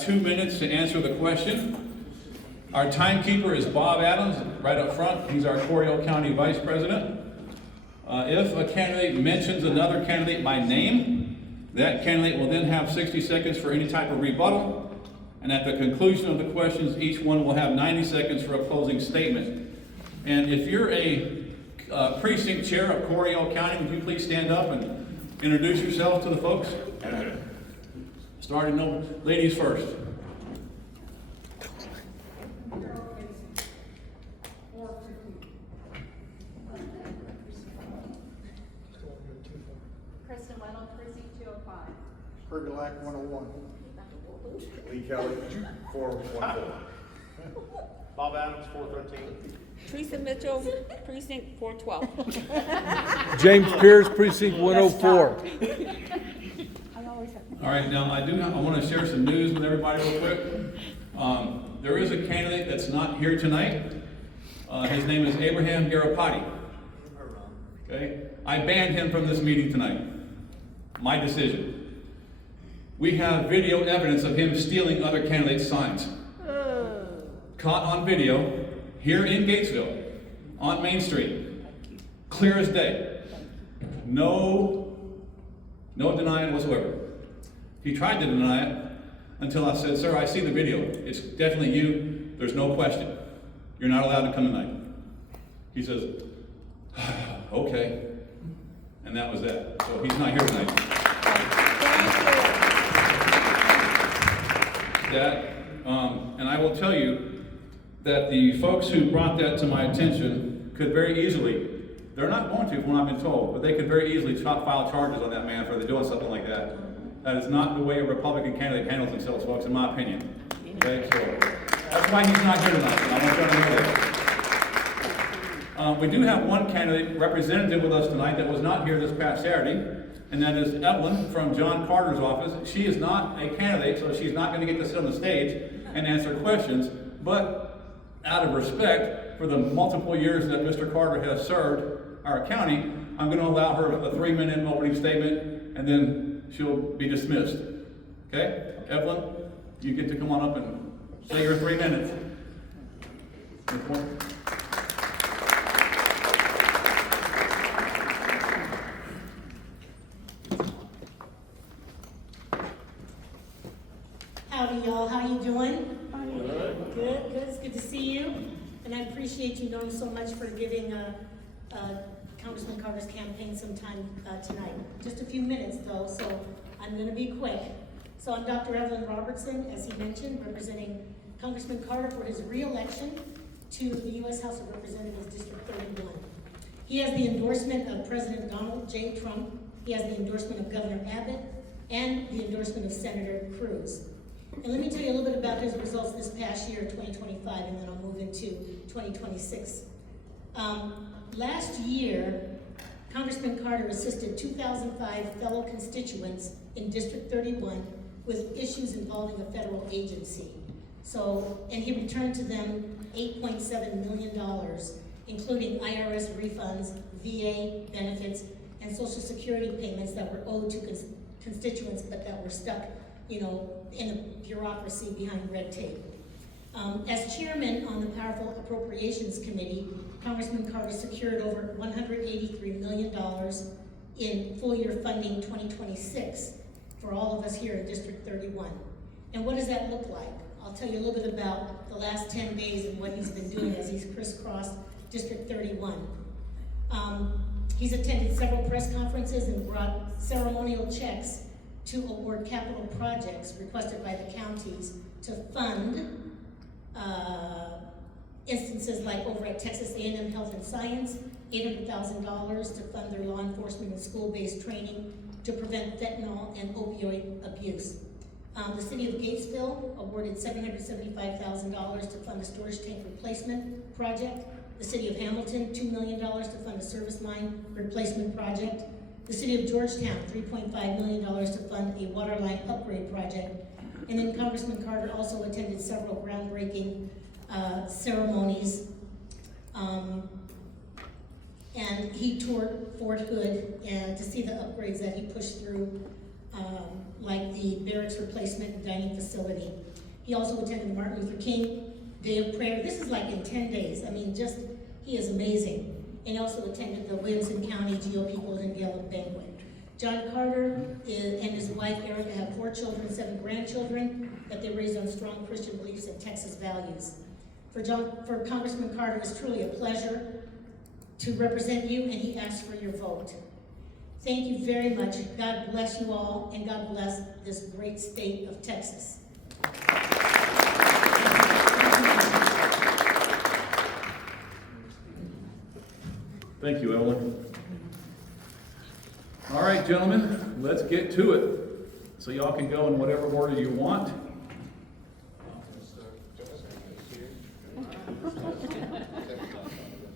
2 minutes to answer the question. Our timekeeper is Bob Adams, right up front. He's our Coryell County Vice President. If a candidate mentions another candidate by name, that candidate will then have 60 seconds for any type of rebuttal. And at the conclusion of the questions, each one will have 90 seconds for a closing statement. And if you're a precinct chair of Coryell County, would you please stand up and introduce yourself to the folks? Starting, no, ladies first. Precinct 205. Coryell 101. Lee Kelly, 414. Bob Adams, 413. Teresa Mitchell, Precinct 412. James Pierce, Precinct 104. All right, now I want to share some news with everybody real quick. There is a candidate that's not here tonight. His name is Abraham Garapati. Okay, I banned him from this meeting tonight. My decision. We have video evidence of him stealing other candidates' signs. Caught on video here in Gatesville on Main Street. Clear as day. No denying whatsoever. He tried to deny it until I said, "Sir, I see the video. It's definitely you. There's no question. You're not allowed to come tonight." He says, "Okay." And that was that. So he's not here tonight. And I will tell you that the folks who brought that to my attention could very easily, they're not going to from what I've been told, but they could very easily file charges on that man for doing something like that. That is not the way a Republican candidate handles themselves, folks, in my opinion. Okay, so that's why he's not here tonight, and I want you to know that. We do have one candidate representative with us tonight that was not here this past Saturday, and that is Evelyn from John Carter's office. She is not a candidate, so she's not going to get to sit on the stage and answer questions, but out of respect for the multiple years that Mr. Carter has served our county, I'm going to allow her a 3-minute opening statement, and then she'll be dismissed. Okay? Evelyn, you get to come on up and say your 3 minutes. Howdy, y'all. How you doing? Good. It's good to see you. And I appreciate you knowing so much for giving Congressman Carter's campaign some time tonight. Just a few minutes, though, so I'm going to be quick. So I'm Dr. Evelyn Robertson, as he mentioned, representing Congressman Carter for his re-election to the U.S. House of Representatives, District 31. He has the endorsement of President Donald J. Trump. He has the endorsement of Governor Abbott and the endorsement of Senator Cruz. And let me tell you a little bit about his results this past year, 2025, and then I'll move into 2026. Last year, Congressman Carter assisted 2,005 fellow constituents in District 31 with issues involving a federal agency. And he returned to them $8.7 million, including IRS refunds, VA benefits, and Social Security payments that were owed to constituents but that were stuck, in the bureaucracy behind red tape. As chairman on the powerful Appropriations Committee, Congressman Carter secured over $183 million in full-year funding 2026 for all of us here in District 31. And what does that look like? I'll tell you a little bit about the last 10 days and what he's been doing as he's crisscrossed District 31. He's attended several press conferences and brought ceremonial checks to award capital projects requested by the counties to fund instances like over at Texas A&M Health and Science, $800,000 to fund their law enforcement and school-based training to prevent fentanyl and opioid abuse. The city of Gatesville awarded $775,000 to fund a storage tank replacement project. The city of Hamilton, $2 million to fund a service line replacement project. The city of Georgetown, $3.5 million to fund a water line upgrade project. And then Congressman Carter also attended several groundbreaking ceremonies. And he toured Fort Hood to see the upgrades that he pushed through like the barracks replacement and dining facility. He also attended the Martin Luther King Day of Prayer. This is like in 10 days. I mean, just, he is amazing. And he also attended the Williamson County GOP Golden Gala banquet. John Carter and his wife Erica have 4 children, 7 grandchildren that they raised on strong Christian beliefs and Texas values. For Congressman Carter, it's truly a pleasure to represent you, and he asks for your vote. Thank you very much. God bless you all, and God bless this great state of Texas. Thank you, Evelyn. All right, gentlemen, let's get to it. So y'all can go in whatever order you want.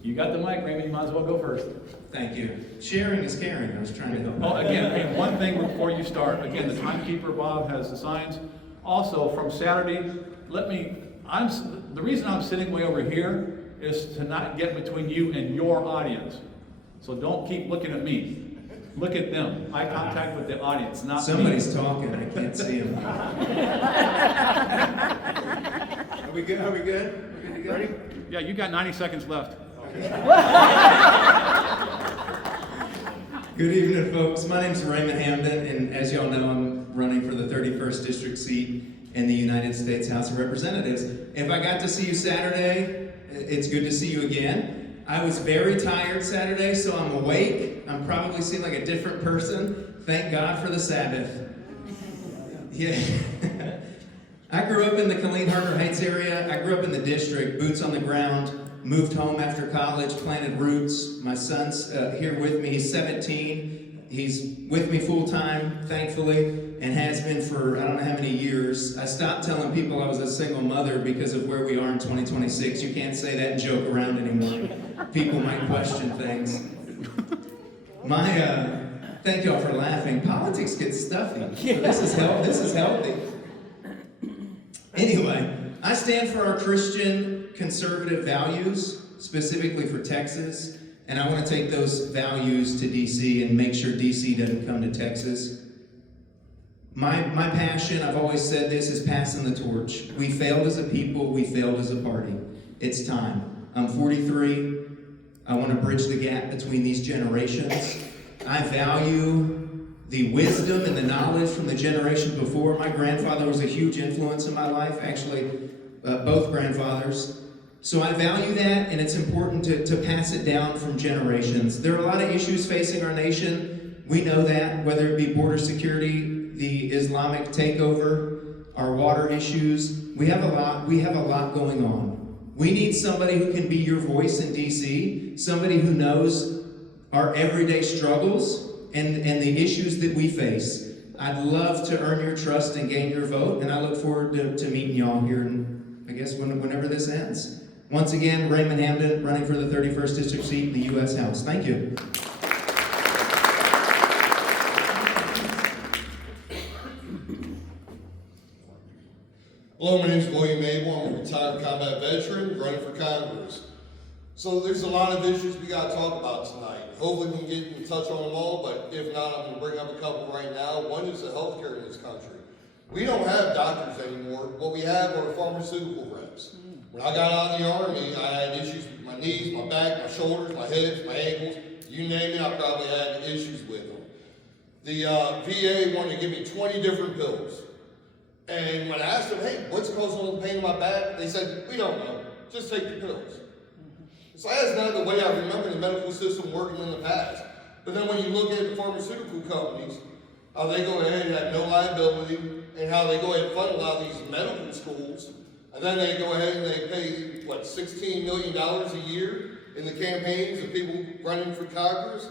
You got the mic, Raymond, you might as well go first. Thank you. Sharing is caring. I was trying to help. Oh, again, hey, one thing before you start. Again, the timekeeper, Bob, has the signs. Also, from Saturday, the reason I'm sitting way over here is to not get between you and your audience. So don't keep looking at me. Look at them. Eye contact with the audience, not Somebody's me. talking. I can't see him. Are we good? Are we good? We good to go? Ready? Yeah, you got 90 seconds left. Good evening, folks. My name's Raymond Hamden, and as y'all know, I'm running for the 31st District seat in the United States House of Representatives. If I got to see you Saturday, it's good to see you again. I was very tired Saturday, so I'm awake. I'm probably seem like a different person. Thank God for the Sabbath. Yeah. I grew up in the Killeen Harbor Heights area. I grew up in the district, boots on the ground. Moved home after college, planted roots. My son's here with me. He's 17. He's with me full time, thankfully, and has been for I don't know how many years. I stopped telling people I was a single mother because of where we are in 2026. You can't say that and joke around anymore. People might question things. Thank y'all for laughing. Politics gets stuffy. So this is healthy. Anyway, I stand for our Christian conservative values, specifically for Texas, and I want to take those values to DC and make sure DC doesn't come to Texas. My passion, I've always said this, is passing the torch. We failed as a people, we failed as a party. It's time. I'm 43. I want to bridge the gap between these generations. I value the wisdom and the knowledge from the generation before. My grandfather was a huge influence in my life, actually, both grandfathers. So I value that, and it's important to pass it down from generations. There are a lot of issues facing our nation. We know that, whether it be border security, the Islamic takeover, our water issues. We have a lot going on. We need somebody who can be your voice in DC, somebody who knows our everyday struggles and the issues that we face. I'd love to earn your trust and gain your vote, and I look forward to meeting y'all here, I guess, whenever this ends. Once again, Raymond Hamden, running for the 31st District seat in the U.S. House. Thank you. Hello, my name is William Abel. I'm a retired combat veteran running for Congress. So there's a lot of issues we got to talk about tonight. Hopefully we can get in touch on them all, but if not, I'm going to bring up a couple right now. One is the healthcare in this country. We don't have doctors anymore. What we have are pharmaceutical reps. When I got out of the Army, I had issues with my knees, my back, my shoulders, my hips, my ankles. You name it, I probably had issues with them. The VA wanted to give me 20 different pills. And when I asked them, hey, what's causing all the pain in my back? They said, we don't know. Just take the pills. So that's not the way I remember the medical system working in the past. But then when you look at the pharmaceutical companies, how they go ahead and have no liability, and how they go ahead and fund a lot of these medical schools, and then they go ahead and they pay, $16 million a year in the campaigns of people running for Congress.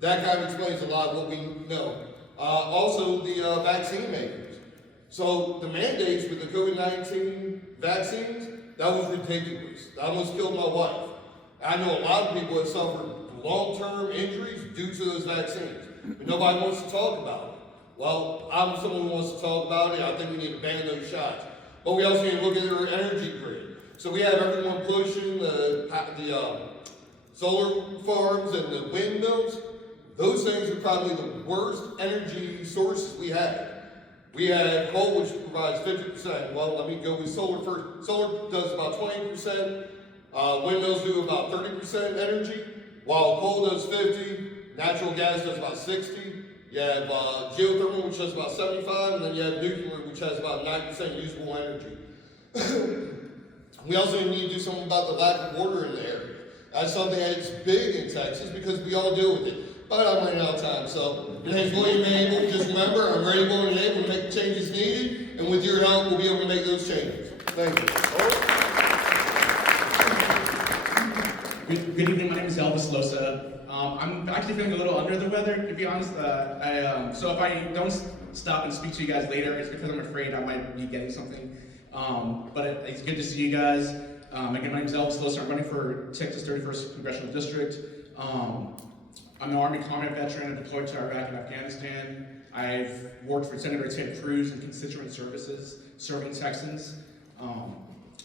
That kind of explains a lot of what we know. Also, the vaccine makers. So the mandates with the COVID-19 vaccines, that was ridiculous. That almost killed my wife. I know a lot of people have suffered long-term injuries due to those vaccines, but nobody wants to talk about it. Well, I'm someone who wants to talk about it. I think we need to ban those shots. But we also need to look at our energy grid. So we have everyone pushing the solar farms and the windmills. Those things are probably the worst energy sources we have. We have coal, which provides 50%. Well, let me go with solar first. Solar does about 20%. Windmills do about 30% energy, while coal does 50. Natural gas does about 60. You have geothermal, which does about 75, and then you have nuclear, which has about 9% usable energy. We also need to do something about the lack of water in the area. That's something that's big in Texas because we all deal with it. But I'm running out of time, so my name's William Abel. Just remember, I'm ready, willing, and able to make the changes needed, and with your help, we'll be able to make those changes. Thank you. Good evening, my name is Elvis Losa. I'm actually feeling a little under the weather, to be honest. So if I don't stop and speak to you guys later, it's because I'm afraid I might be getting something. But it's good to see you guys. Again, my name is Elvis Losa. I'm running for Texas 31st Congressional District. I'm an Army combat veteran. I deployed to Iraq and Afghanistan. I've worked for Senator Ted Cruz in constituent services, serving Texans.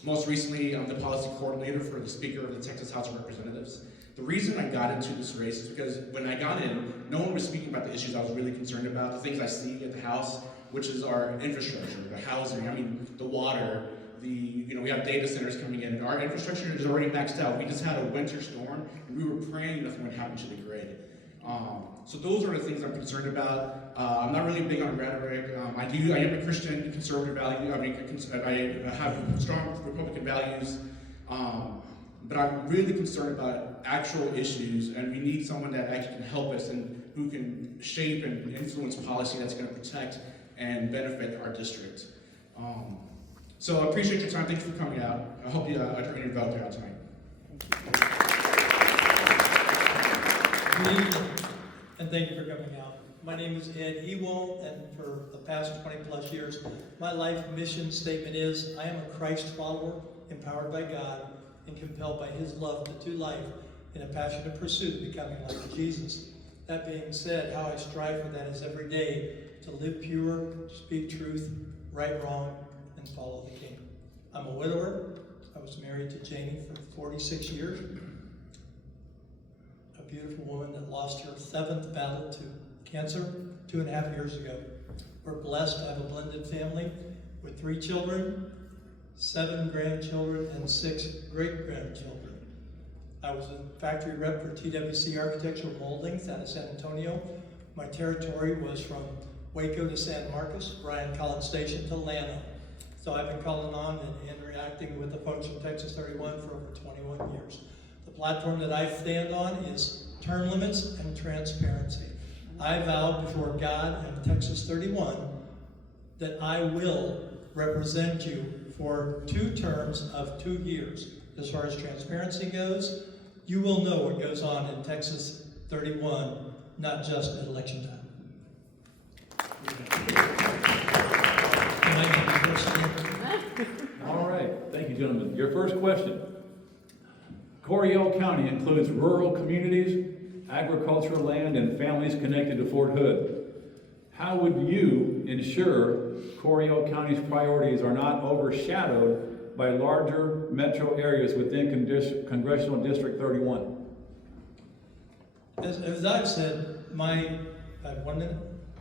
Most recently, I'm the policy coordinator for the Speaker of the Texas House of Representatives. The reason I got into this race is because when I got in, no one was speaking about the issues I was really concerned about, the things I see at the House, which is our infrastructure, the housing, the water, we have data centers coming in, and our infrastructure is already maxed out. We just had a winter storm, and we were praying nothing would happen to the grid. So those are the things I'm concerned about. I'm not really big on rhetoric. I am a Christian conservative value. I have strong Republican values, but I'm really concerned about actual issues, and we need someone that actually can help us and who can shape and influence policy that's going to protect and benefit our district. So I appreciate your time. Thank you for coming out. I hope you turn your vote out tonight. Good evening, and thank you for coming out. My name is Ed Ewald, and for the past 20 plus years, my life mission statement is, I am a Christ follower, empowered by God, and compelled by His love to do life in a passionate pursuit of becoming like Jesus. That being said, how I strive for that is every day to live pure, speak truth, right wrong, and follow the King. I'm a widower. I was married to Janie for 46 years. A beautiful woman that lost her 7th battle to cancer 2.5 years ago. We're blessed to have a blended family with 3 children, 7 grandchildren, and 6 great-grandchildren. I was a factory rep for TWC Architectural Moldings out of San Antonio. My territory was from Waco to San Marcos, Bryan College Station to Llano. So I've been calling on and interacting with the folks from Texas 31 for over 21 years. The platform that I stand on is term limits and transparency. I vow before God and Texas 31 that I will represent you for 2 terms of 2 years. As far as transparency goes, you will know what goes on in Texas 31, not just at election time. All right, thank you, gentlemen. Your first question. Coryell County includes rural communities, agricultural land, and families connected to Fort Hood. How would you ensure Coryell County's priorities are not overshadowed by larger metro areas within Congressional District 31? As I've said, my 1 minute.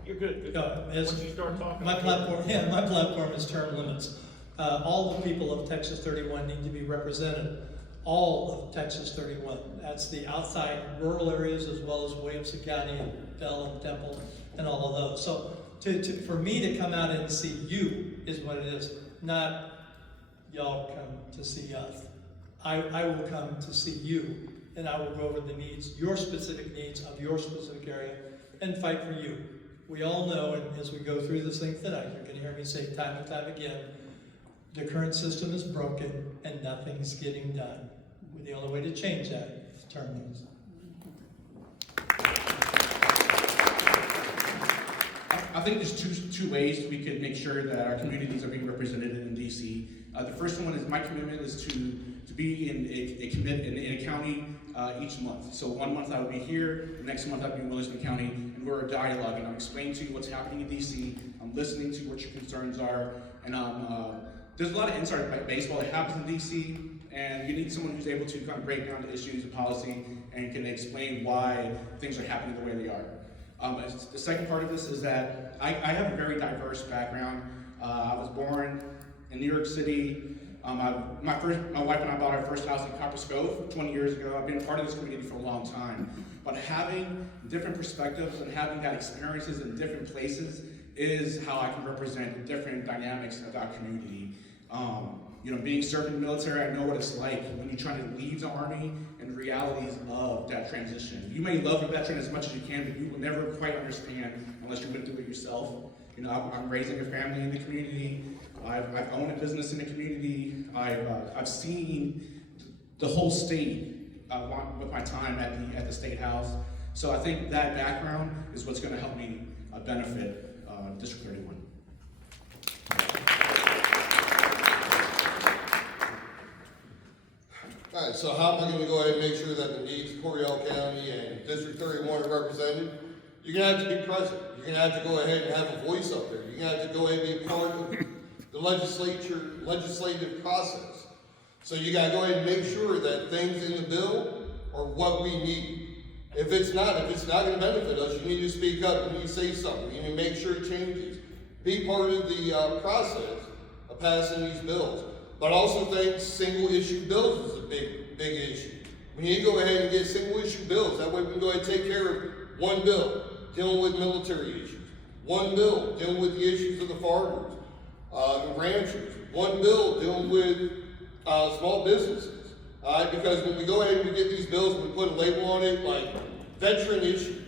You're good. Once you start talking. My platform is term limits. All the people of Texas 31 need to be represented. All of Texas 31. That's the outside rural areas as well as Williamson County and Bell and Temple and all of those. So for me to come out and see you is what it is, not y'all come to see us. I will come to see you, and I will go over the needs, your specific needs of your specific area, and fight for you. We all know, and as we go through this thing tonight, you're going to hear me say time and time again, the current system is broken and nothing's getting done. The only way to change that is term limits. I think there's two ways we can make sure that our communities are being represented in DC. The first one is my commitment is to be in a county each month. So 1 month I will be here, the next month I'll be in Williamson County, and we're dialoguing. I'm explaining to you what's happening in DC. I'm listening to what your concerns are, and there's a lot of inside baseball that happens in DC, and you need someone who's able to kind of break down the issues of policy and can explain why things are happening the way they are. The second part of this is that I have a very diverse background. I was born in New York City. My wife and I bought our first house in Copper Cove 20 years ago. I've been part of this community for a long time. But having different perspectives and having that experiences in different places is how I can represent the different dynamics of our community. Being served in the military, I know what it's like when you're trying to leave the Army and the realities of that transition. You may love a veteran as much as you can, but you will never quite understand unless you've been through it yourself. I'm raising a family in the community. I've owned a business in the community. I've seen the whole state with my time at the State House. So I think that background is what's going to help me benefit District 31. All right, so how am I going to go ahead and make sure that the needs of Coryell County and District 31 are represented? You're going to have to be present. You're going to have to go ahead and have a voice up there. You're going to have to go ahead and be a part of the legislative process. So you got to go ahead and make sure that things in the bill are what we need. If it's not going to benefit us, you need to speak up. You need to say something. You need to make sure it changes. Be part of the process of passing these bills. But I also think single issue bills is a big issue. We need to go ahead and get single issue bills. That way we can go ahead and take care of one bill dealing with military issues, one bill dealing with the issues of the farmers, the ranchers, one bill dealing with small businesses. Because when we go ahead and we get these bills and we put a label on it like veteran issues,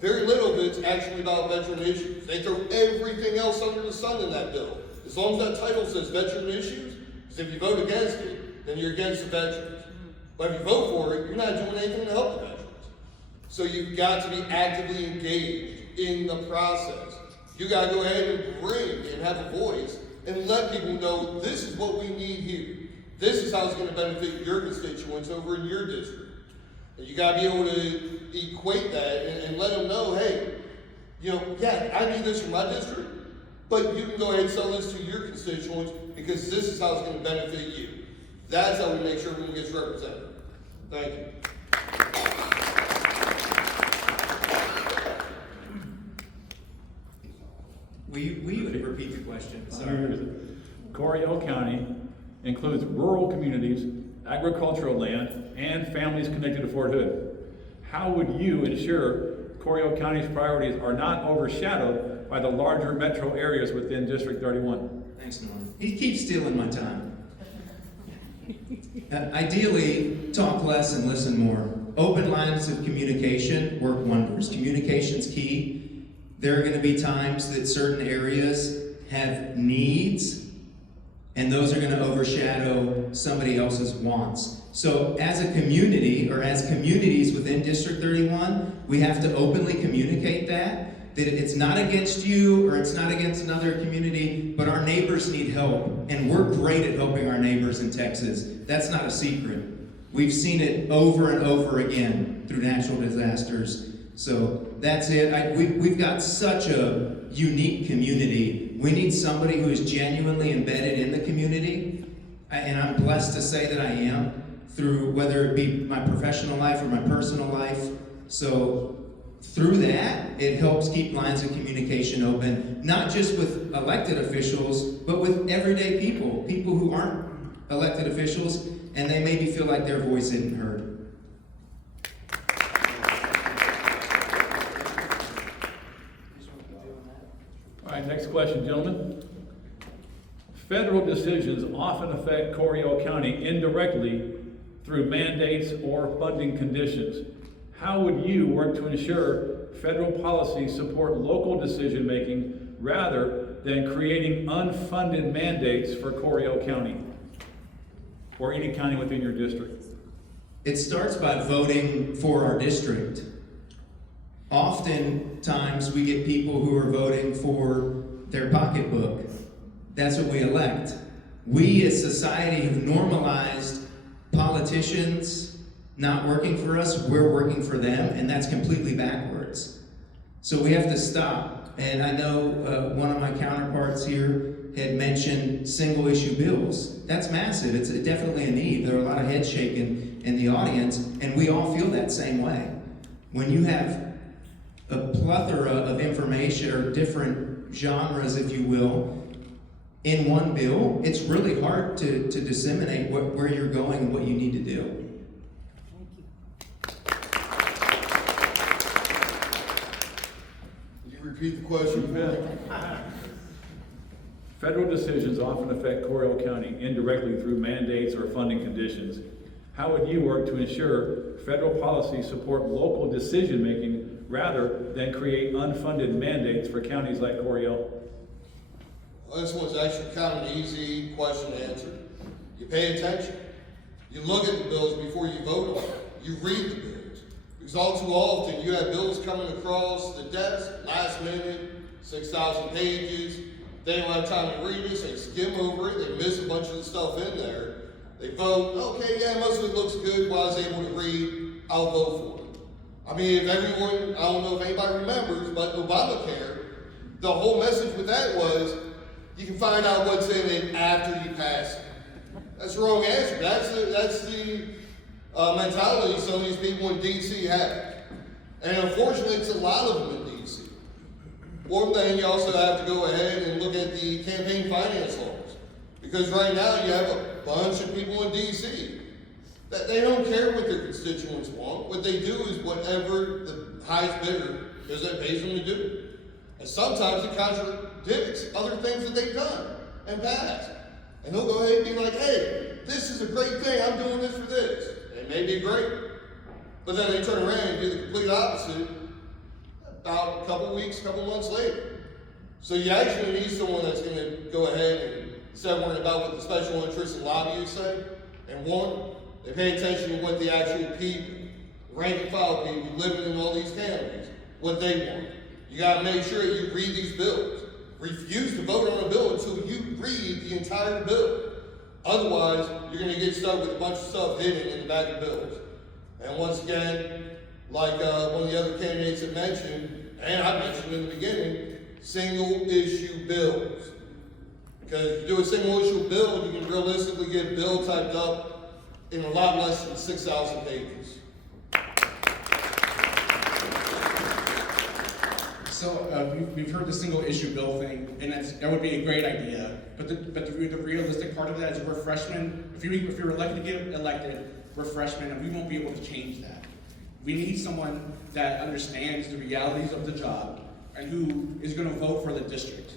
very little of it's actually about veteran issues. They throw everything else under the sun in that bill. As long as that title says veteran issues, because if you vote against it, then you're against the veterans. But if you vote for it, you're not doing anything to help the veterans. So you've got to be actively engaged in the process. You got to go ahead and bring and have a voice and let people know this is what we need here. This is how it's going to benefit your constituents over in your district. And you got to be able to equate that and let them know, hey, I need this for my district, but you can go ahead and sell this to your constituents because this is how it's going to benefit you. That's how we make sure everyone gets represented. Thank you. Will you repeat the question? Sorry. Coryell County includes rural communities, agricultural land, and families connected to Fort Hood. How would you ensure Coryell County's priorities are not overshadowed by the larger metro areas within District 31? Thanks, Norm. He keeps stealing my time. Ideally, talk less and listen more. Open lines of communication work wonders. Communication's key. There are going to be times that certain areas have needs, and those are going to overshadow somebody else's wants. So as a community, or as communities within District 31, we have to openly communicate that it's not against you or it's not against another community, but our neighbors need help, and we're great at helping our neighbors in Texas. That's not a secret. We've seen it over and over again through natural disasters. So that's it. We've got such a unique community. We need somebody who is genuinely embedded in the community, and I'm blessed to say that I am, through whether it be my professional life or my personal life. So through that, it helps keep lines of communication open, not just with elected officials, but with everyday people who aren't elected officials, and they maybe feel like their voice isn't heard. All right, next question, gentlemen. Federal decisions often affect Coryell County indirectly through mandates or funding conditions. How would you work to ensure federal policies support local decision-making rather than creating unfunded mandates for Coryell County or any county within your district? It starts by voting for our district. Oftentimes we get people who are voting for their pocketbook. That's what we elect. We as society have normalized politicians not working for us, we're working for them, and that's completely backwards. So we have to stop. And I know one of my counterparts here had mentioned single issue bills. That's massive. It's definitely a need. There are a lot of heads shaking in the audience, and we all feel that same way. When you have a plethora of information, or different genres, if you will, in one bill. It's really hard to disseminate where you're going and what you need to do. Can you repeat the question? Federal decisions often affect Coryell County indirectly through mandates or funding conditions. How would you work to ensure federal policies support local decision-making rather than create unfunded mandates for counties like Coryell? Well, this one's actually kind of an easy question to answer. You pay attention. You look at the bills before you vote on them. You read the bills. Because all too often you have bills coming across the desk, last minute, 6,000 pages. They don't have time to read this, they skim over it, they miss a bunch of the stuff in there. They vote, okay, yeah, most of it looks good, what I was able to read, I'll vote for it. I mean, if everyone, I don't know if anybody remembers, but Obamacare, the whole message with that was, you can find out what's in it after you pass it. That's the wrong answer. That's the mentality some of these people in DC have. And unfortunately, it's a lot of them in DC. One thing, you also have to go ahead and look at the campaign finance laws. Because right now you have a bunch of people in DC that they don't care what their constituents want. What they do is whatever the highest bidder is that pays them to do. And sometimes it contradicts other things that they've done and passed. And they'll go ahead and be like, hey, this is a great thing, I'm doing this for this. It may be great. But then they turn around and do the complete opposite about a couple weeks, couple months later. So you actually need someone that's going to go ahead and, instead of worrying about what the special interests and lobbyists say and want, they pay attention to what the actual people, rank and file people living in all these counties, what they want. You got to make sure you read these bills. Refuse to vote on a bill until you read the entire bill. Otherwise, you're going to get stuck with a bunch of stuff hidden in the back of bills. And once again, like one of the other candidates had mentioned, and I mentioned in the beginning, single issue bills. Because if you do a single issue bill, you can realistically get a bill typed up in a lot less than 6,000 pages. So we've heard the single issue bill thing, and that would be a great idea. But the realistic part of that is we're freshmen. If you're elected to get elected, we're freshmen, and we won't be able to change that. We need someone that understands the realities of the job and who is going to vote for the district.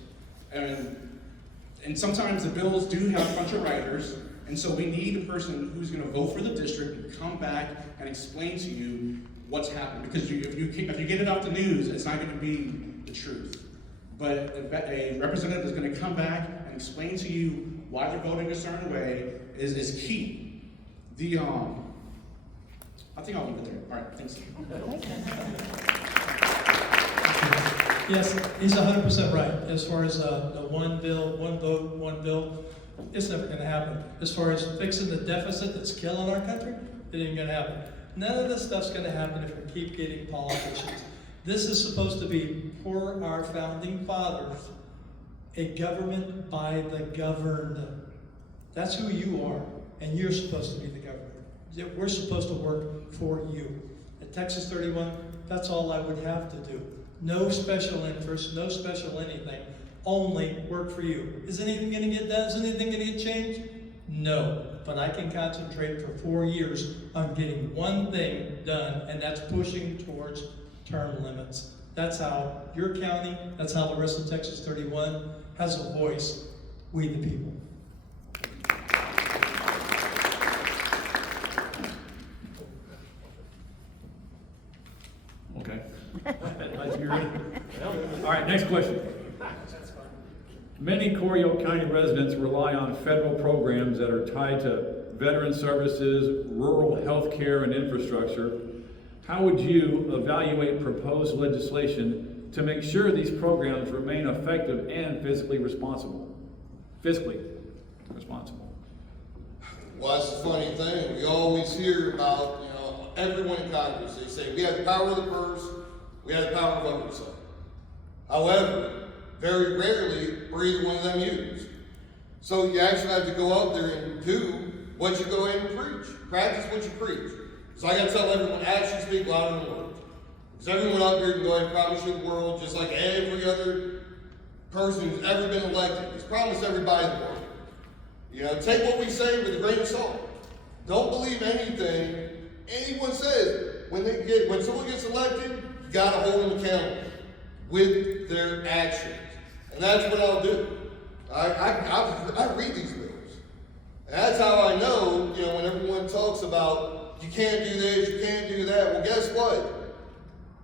And sometimes the bills do have a bunch of writers, and so we need a person who's going to vote for the district and come back and explain to you what's happening. Because if you get it off the news, it's not going to be the truth. But a representative is going to come back and explain to you why they're voting a certain way is key. I think I'll leave it there. All right, thanks. Yes, he's 100% right. As far as the one bill, one vote, one bill, it's never going to happen. As far as fixing the deficit that's killing our country, it ain't going to happen. None of this stuff's going to happen if we keep getting politicians. This is supposed to be, for our founding fathers, a government by the governed. That's who you are, and you're supposed to be the government. We're supposed to work for you. At Texas 31, that's all I would have to do. No special interest, no special anything, only work for you. Is anything going to get done? Is anything going to get changed? No, but I can concentrate for 4 years on getting one thing done, and that's pushing towards term limits. That's how your county, that's how the rest of Texas 31 has a voice, we the people. Okay. All right, next question. Many Coryell County residents rely on federal programs that are tied to veteran services, rural health care, and infrastructure. How would you evaluate proposed legislation to make sure these programs remain effective and fiscally responsible? Well, that's the funny thing. We always hear about, everyone in Congress, they say, we have the power of the purse, we have the power of oversight. However, very rarely were either one of them used. So you actually have to go out there and do what you go in and preach. Practice what you preach. So I got to tell everyone, actions speak louder than words. Because everyone up here can go ahead and promise you the world, just like every other person who's ever been elected. He's promised everybody the world. You know, take what we say with a grain of salt. Don't believe anything anyone says. When someone gets elected, you gotta hold them accountable with their actions. And that's what I'll do. I read these bills. And that's how I know, you know, when everyone talks about you can't do this, you can't do that. Well, guess what?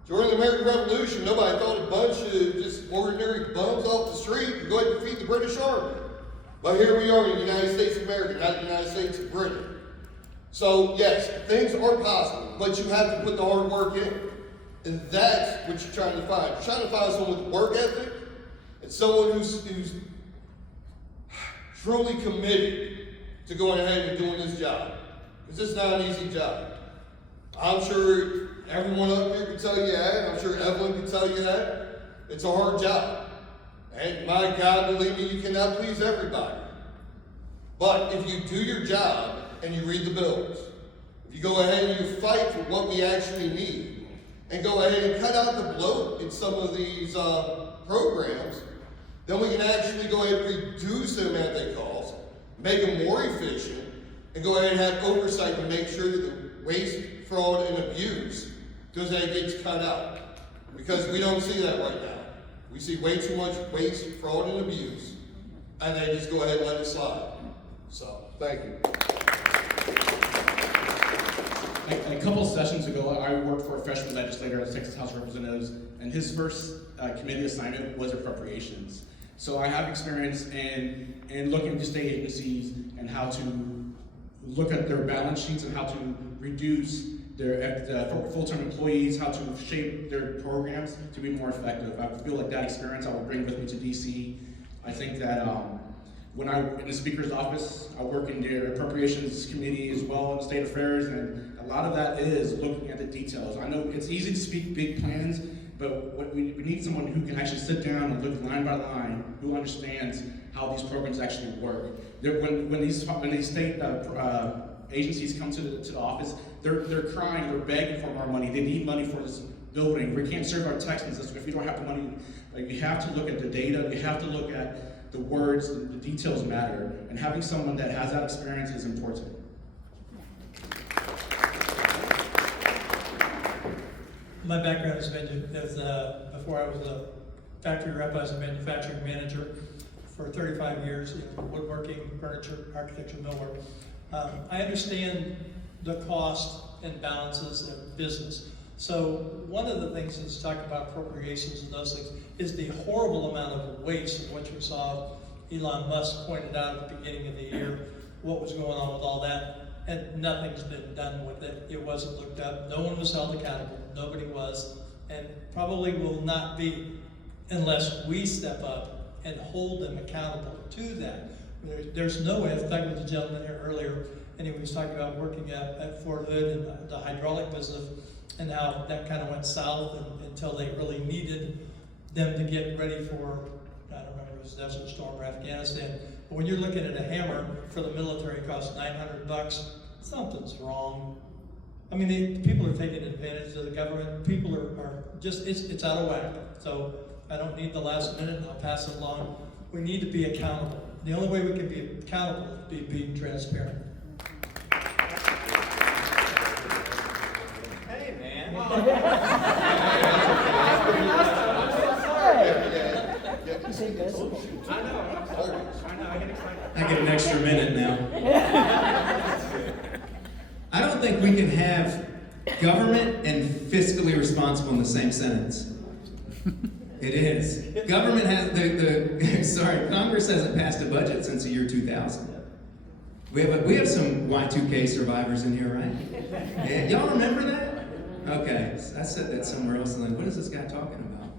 During the American Revolution, nobody thought a bunch of just ordinary bums off the street could go ahead and defeat the British Army. But here we are in the United States of America, not the United States of Britain. So yes, things are possible, but you have to put the hard work in. And that's what you're trying to find. You're trying to find someone with work ethic and someone who's truly committed to going ahead and doing this job. Because it's not an easy job. I'm sure everyone up here can tell you that. I'm sure Evelyn can tell you that. It's a hard job. And my God, believe me, you cannot please everybody. But if you do your job and you read the bills, if you go ahead and you fight for what we actually need, and go ahead and cut out the bloat in some of these programs, then we can actually go ahead and reduce the amount they cost, make them more efficient, and go ahead and have oversight to make sure that the waste, fraud, and abuse goes ahead and gets cut out. Because we don't see that right now. We see way too much waste, fraud, and abuse, and they just go ahead and let it slide. So, thank you. A couple of sessions ago, I worked for a freshman legislator at the Texas House of Representatives, and his first committee assignment was appropriations. So I have experience in looking at the state agencies and how to look at their balance sheets and how to reduce their full-time employees, how to shape their programs to be more effective. I feel like that experience I will bring with me to DC. I think that when in the Speaker's office, I work in their Appropriations Committee as well in State Affairs, and a lot of that is looking at the details. I know it's easy to speak big plans, but we need someone who can actually sit down and look line by line, who understands how these programs actually work. When these state agencies come to the office, they're crying, they're begging for more money. They need money for this building. We can't serve our Texans if we don't have the money. Like, you have to look at the data. You have to look at the words. The details matter, and having someone that has that experience is important. My background has been before I was a factory rep, I was a manufacturing manager for 35 years in woodworking, furniture, architecture, millwork. I understand the cost and balances of business. So one of the things that's talking about appropriations and those things is the horrible amount of waste of what you saw. Elon Musk pointed out at the beginning of the year what was going on with all that, and nothing's been done with it. It wasn't looked up. No one was held accountable. Nobody was, and probably will not be unless we step up and hold them accountable to that. There's no way. I was talking with the gentleman here earlier, and he was talking about working at Fort Hood and the hydraulic business, and how that kind of went south until they really needed them to get ready for, I don't remember, it was Desert Storm or Afghanistan. But when you're looking at a hammer for the military costs $900, something's wrong. I mean, people are taking advantage of the government. People are just, it's out of whack. So I don't need the last minute, I'll pass it along. We need to be accountable. The only way we can be accountable is being transparent. Hey, man. I get an extra minute now. I don't think we can have government and fiscally responsible in the same sentence. It is. Government has Congress hasn't passed a budget since the year 2000. We have some Y2K survivors in here, right? Yeah, y'all remember that? Okay, I said that somewhere else, and then what is this guy talking about?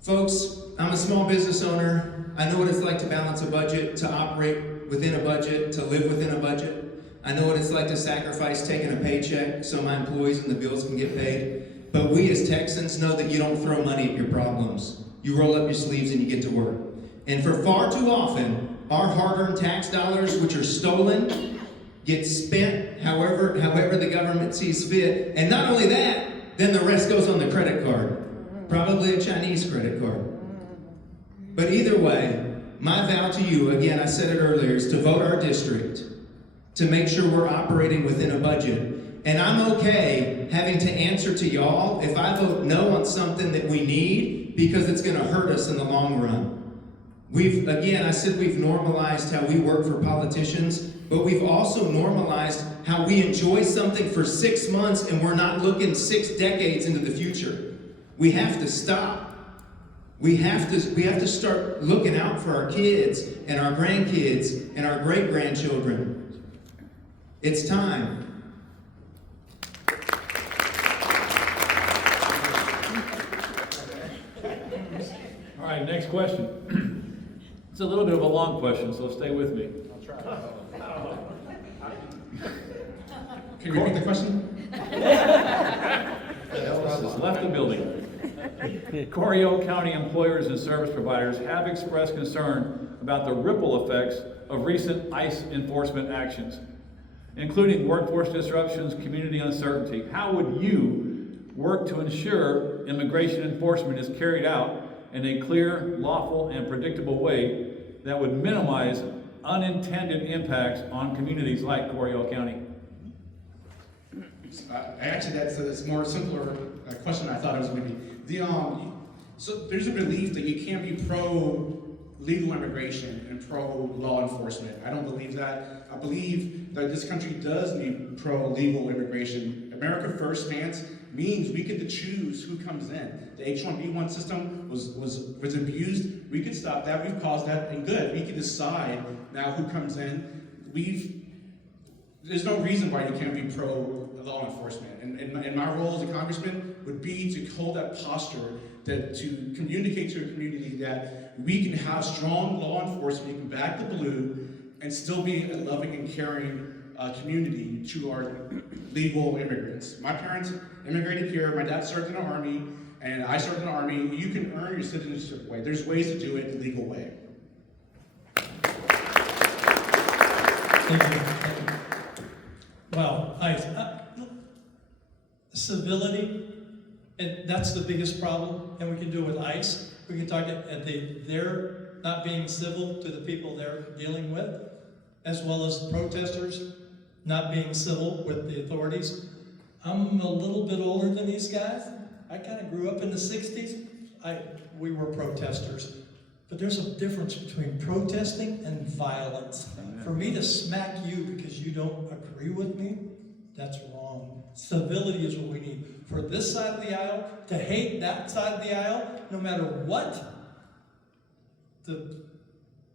Folks, I'm a small business owner. I know what it's like to balance a budget, to operate within a budget, to live within a budget. I know what it's like to sacrifice taking a paycheck so my employees and the bills can get paid. But we as Texans know that you don't throw money at your problems. You roll up your sleeves and you get to work. And for far too often, our hard-earned tax dollars, which are stolen, get spent however the government sees fit. And not only that, then the rest goes on the credit card. Probably a Chinese credit card. But either way, my vow to you, again, I said it earlier, is to vote our district, to make sure we're operating within a budget. And I'm okay having to answer to y'all if I vote no on something that we need because it's going to hurt us in the long run. I said we've normalized how we work for politicians, but we've also normalized how we enjoy something for 6 months and we're not looking 6 decades into the future. We have to stop. We have to start looking out for our kids and our grandkids and our great-grandchildren. It's time. All right, next question. It's a little bit of a long question, so stay with me. I'll try. Can you repeat the question? Ellis has left the building. Coryell County employers and service providers have expressed concern about the ripple effects of recent ICE enforcement actions, including workforce disruptions, community uncertainty. How would you work to ensure immigration enforcement is carried out in a clear, lawful, and predictable way that would minimize unintended impacts on communities like Coryell County? Actually, that's more simpler question than I thought it was going to be. So there's a belief that you can't be pro-legal immigration and pro-law enforcement. I don't believe that. I believe that this country does need pro-legal immigration. America First stance means we get to choose who comes in. The H-1B1 system was abused. We could stop that. We've caused that, and good. We can decide now who comes in. There's no reason why you can't be pro-law enforcement. And my role as a congressman would be to hold that posture, to communicate to a community that we can have strong law enforcement, we can back the blue, and still be a loving and caring community to our legal immigrants. My parents immigrated here. My dad served in the Army, and I served in the Army. You can earn your citizenship way. There's ways to do it the legal way. Thank you. Well, civility, and that's the biggest problem, and we can do it with ICE. We can talk at they're not being civil to the people they're dealing with, as well as the protesters not being civil with the authorities. I'm a little bit older than these guys. I kind of grew up in the 60s. We were protesters. But there's a difference between protesting and violence. For me to smack you because you don't agree with me, that's wrong. Civility is what we need. For this side of the aisle to hate that side of the aisle, no matter what the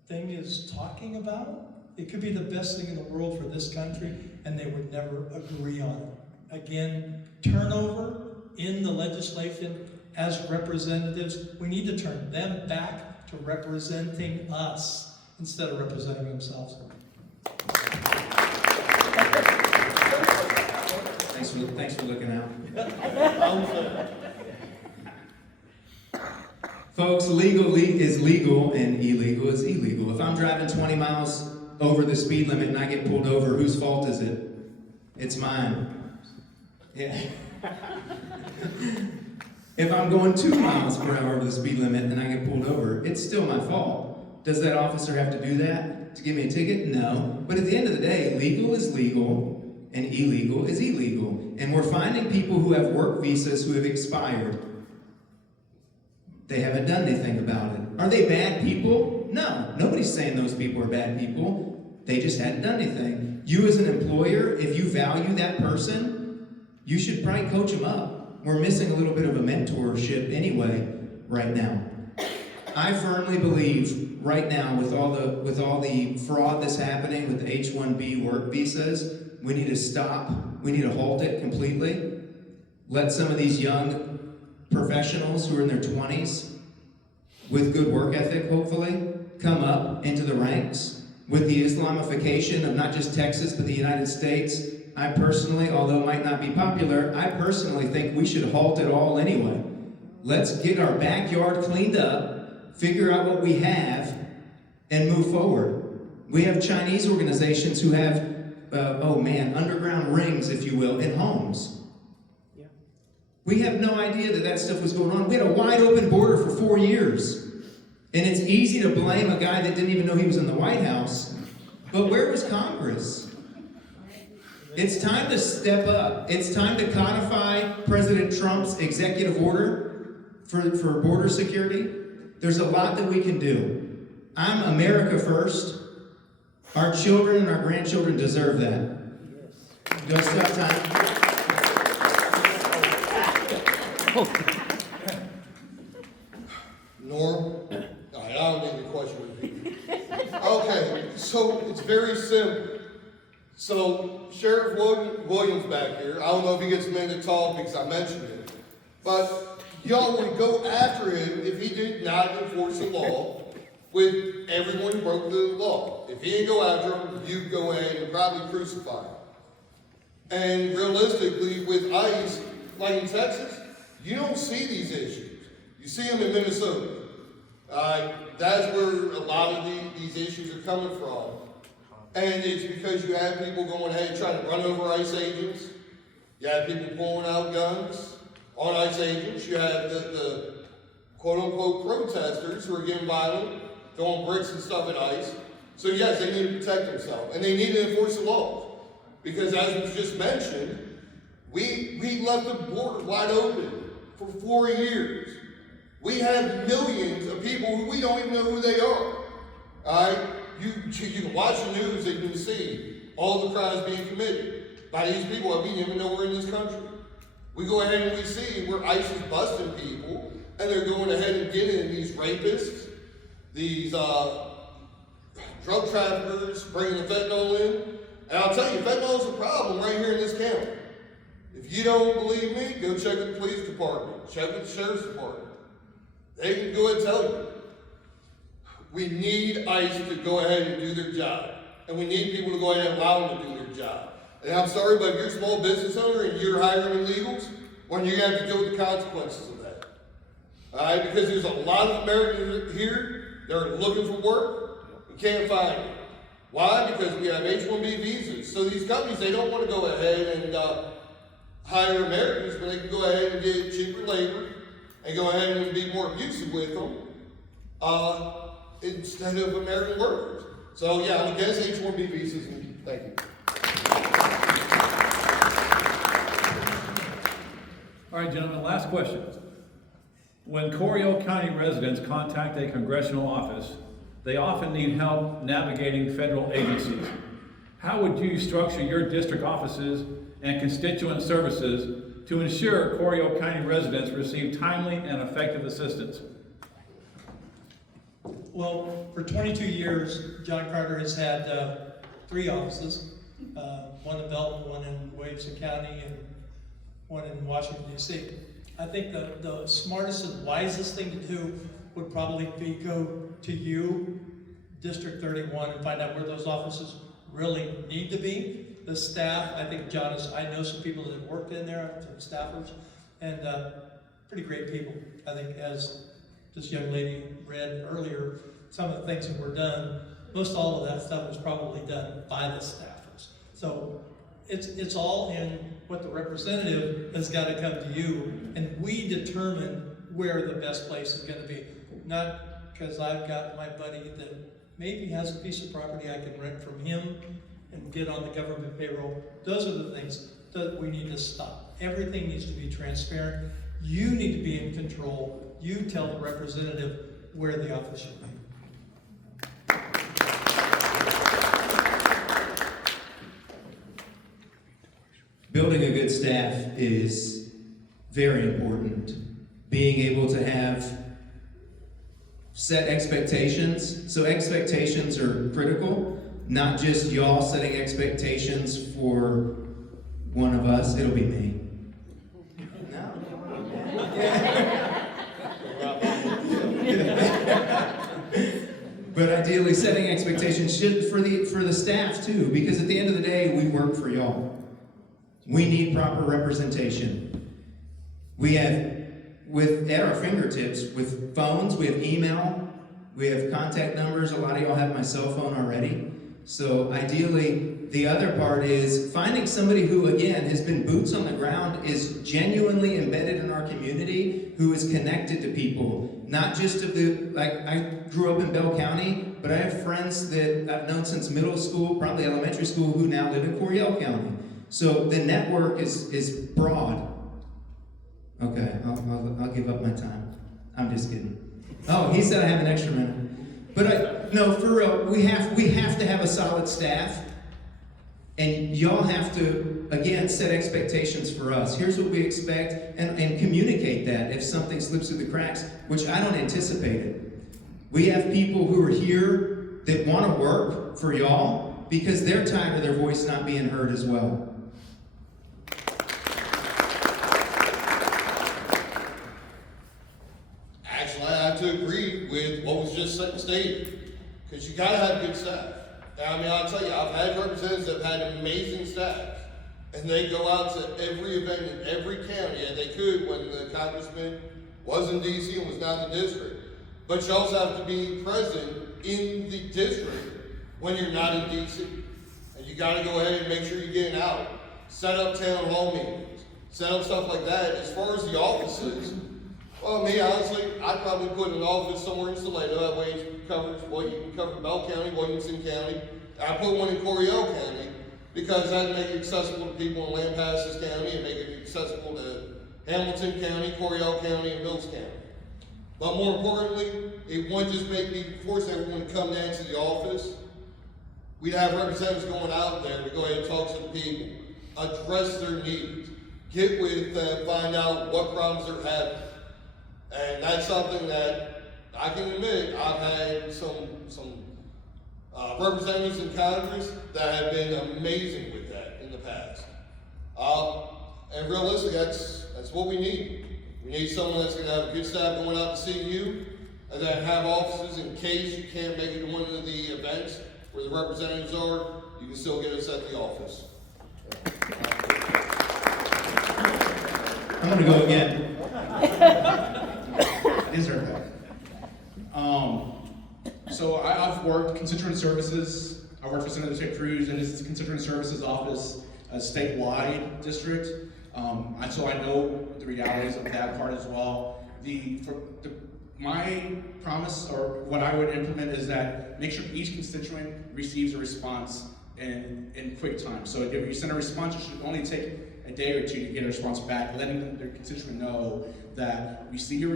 thing is talking about, it could be the best thing in the world for this country, and they would never agree on it. Again, turnover in the legislation as representatives, we need to turn them back to representing us instead of representing themselves. Thanks for looking out. Folks, legal is legal and illegal is illegal. If I'm driving 20 miles over the speed limit and I get pulled over, whose fault is it? It's mine. Yeah. If I'm going 2 miles per hour over the speed limit and I get pulled over, it's still my fault. Does that officer have to do that to give me a ticket? No. But at the end of the day, legal is legal and illegal is illegal. And we're finding people who have work visas who have expired. They haven't done anything about it. Are they bad people? No. Nobody's saying those people are bad people. They just hadn't done anything. You as an employer, if you value that person, you should probably coach them up. We're missing a little bit of a mentorship anyway right now. I firmly believe right now with all the fraud that's happening with the H-1B work visas, we need to stop. We need to halt it completely. Let some of these young professionals who are in their 20s with good work ethic, hopefully, come up into the ranks. With the Islamification of not just Texas, but the United States, I personally, although it might not be popular, I personally think we should halt it all anyway. Let's get our backyard cleaned up, figure out what we have, and move forward. We have Chinese organizations who have, underground rings, if you will, in homes. We have no idea that that stuff was going on. We had a wide open border for 4 years. And it's easy to blame a guy that didn't even know he was in the White House. But where was Congress? It's time to step up. It's time to codify President Trump's executive order for border security. There's a lot that we can do. I'm America first. Our children and our grandchildren deserve that. Don't stop time. Norm? All right, I don't need your question repeated. Okay, so it's very simple. So Sheriff Williams back here, I don't know if he gets a minute to talk because I mentioned it, but y'all would go after him if he did not enforce the law with everyone who broke the law. If he didn't go after him, you'd go ahead and probably crucify him. And realistically, with ICE, like in Texas, you don't see these issues. You see them in Minnesota. That's where a lot of these issues are coming from. And it's because you have people going ahead and trying to run over ICE agents. You have people pulling out guns on ICE agents. You have the quote-unquote protesters who are getting violent, throwing bricks and stuff at ICE. So yes, they need to protect themselves. And they need to enforce the laws. Because as was just mentioned, we left the border wide open for 4 years. We have millions of people who we don't even know who they are. All right? You can watch the news and you can see all the crimes being committed by these people that we didn't even know were in this country. We go ahead and we see where ICE is busting people and they're going ahead and getting these rapists, these drug traffickers, bringing the fentanyl in. And I'll tell you, fentanyl is a problem right here in this county. If you don't believe me, go check with the police department, check with the sheriff's department. They can go ahead and tell you. We need ICE to go ahead and do their job. And we need people to go ahead and allow them to do their job. And I'm sorry, but if you're a small business owner and you're hiring illegals, well, you're going to have to deal with the consequences of that. All right? Because there's a lot of Americans here that are looking for work and can't find it. Why? Because we have H-1B visas. So these companies, they don't want to go ahead and hire Americans, but they can go ahead and get cheaper labor and go ahead and be more abusive with them instead of American workers. So yeah, I'm against H-1B visas, and thank you. All right, gentlemen, last question. When Coryell County residents contact a congressional office, they often need help navigating federal agencies. How would you structure your district offices and constituent services to ensure Coryell County residents receive timely and effective assistance? Well, for 22 years, John Carter has had 3 offices, one in Belton, one in Williamson County, and one in Washington, D.C. I think the smartest and wisest thing to do would probably be go to you, District 31, and find out where those offices really need to be. The staff, I think John is, I know some people that have worked in there, some staffers, and pretty great people. I think as this young lady read earlier, some of the things that were done, most all of that stuff was probably done by the staffers. So it's all in what the representative has got to come to you, and we determine where the best place is going to be. Not because I've got my buddy that maybe has a piece of property I can rent from him and get on the government payroll. Those are the things that we need to stop. Everything needs to be transparent. You need to be in control. You tell the representative where the office should be. Building a good staff is very important. Being able to have set expectations. So expectations are critical, not just y'all setting expectations for one of us. It'll be me. But ideally setting expectations should for the staff too, because at the end of the day, we work for y'all. We need proper representation. We have, at our fingertips, with phones, we have email, we have contact numbers. A lot of y'all have my cell phone already. So ideally, the other part is finding somebody who, again, has been boots on the ground, is genuinely embedded in our community, who is connected to people. Not just of the, like, I grew up in Bell County, but I have friends that I've known since middle school, probably elementary school, who now live in Coryell County. So the network is broad. Okay, I'll give up my time. I'm just kidding. Oh, he said I have an extra minute. But no, for real, we have to have a solid staff. And y'all have to, again, set expectations for us. Here's what we expect, and communicate that if something slips through the cracks, which I don't anticipate it. We have people who are here that want to work for y'all because they're tired of their voice not being heard as well. Actually, I have to agree with what was just stated, because you gotta have good staff. And I mean, I'll tell you, I've had representatives that have had amazing staff, and they go out to every event in every county, and they could when the congressman was in DC and was not in the district. But you also have to be present in the district when you're not in DC. And you gotta go ahead and make sure you're getting out. Set up town hall meetings, set up stuff like that. As far as the offices, well, me, honestly, I'd probably put an office somewhere in Salado, that way it covers, well, you can cover Bell County, Williamson County. I put one in Coryell County, because that'd make it accessible to people in Lampasas County, and make it accessible to Hamilton County, Coryell County, and Mills County. But more importantly, it wouldn't just make me force everyone to come down to the office. We'd have representatives going out there to go ahead and talk to the people, address their needs, get with them, find out what problems they're having. And that's something that I can admit, I've had some representatives in Congress that have been amazing with that in the past. And realistically, that's what we need. We need someone that's going to have a good staff going out to see you, and then have offices in case you can't make it to one of the events where the representatives are, you can still get us at the office. I'm going to go again. It is right back. So I've worked constituent services. I worked for Senator Ted Cruz in his constituent services office, a statewide district. So I know the realities of that part as well. My promise, or what I would implement, is that make sure each constituent receives a response in quick time. So if you send a response, it should only take a day or two to get a response back, letting their constituent know that we see your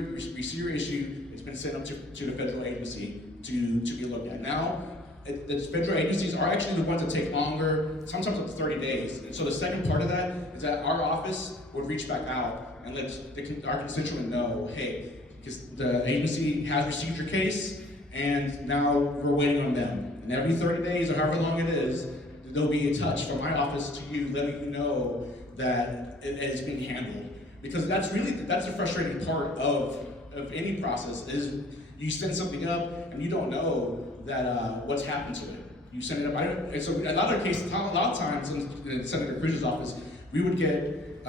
issue, it's been sent up to the federal agency to be looked at. Now, the federal agencies are actually the ones that take longer, sometimes up to 30 days. And so the second part of that is that our office would reach back out and let our constituent know, hey, because the agency has received your case, and now we're waiting on them. And every 30 days, or however long it is, there'll be a touch from my office to you, letting you know that it is being handled. Because that's the frustrating part of any process, is you send something up and you don't know that what's happened to it. You send it up. And so in other cases, a lot of times in Senator Cruz's office, we would get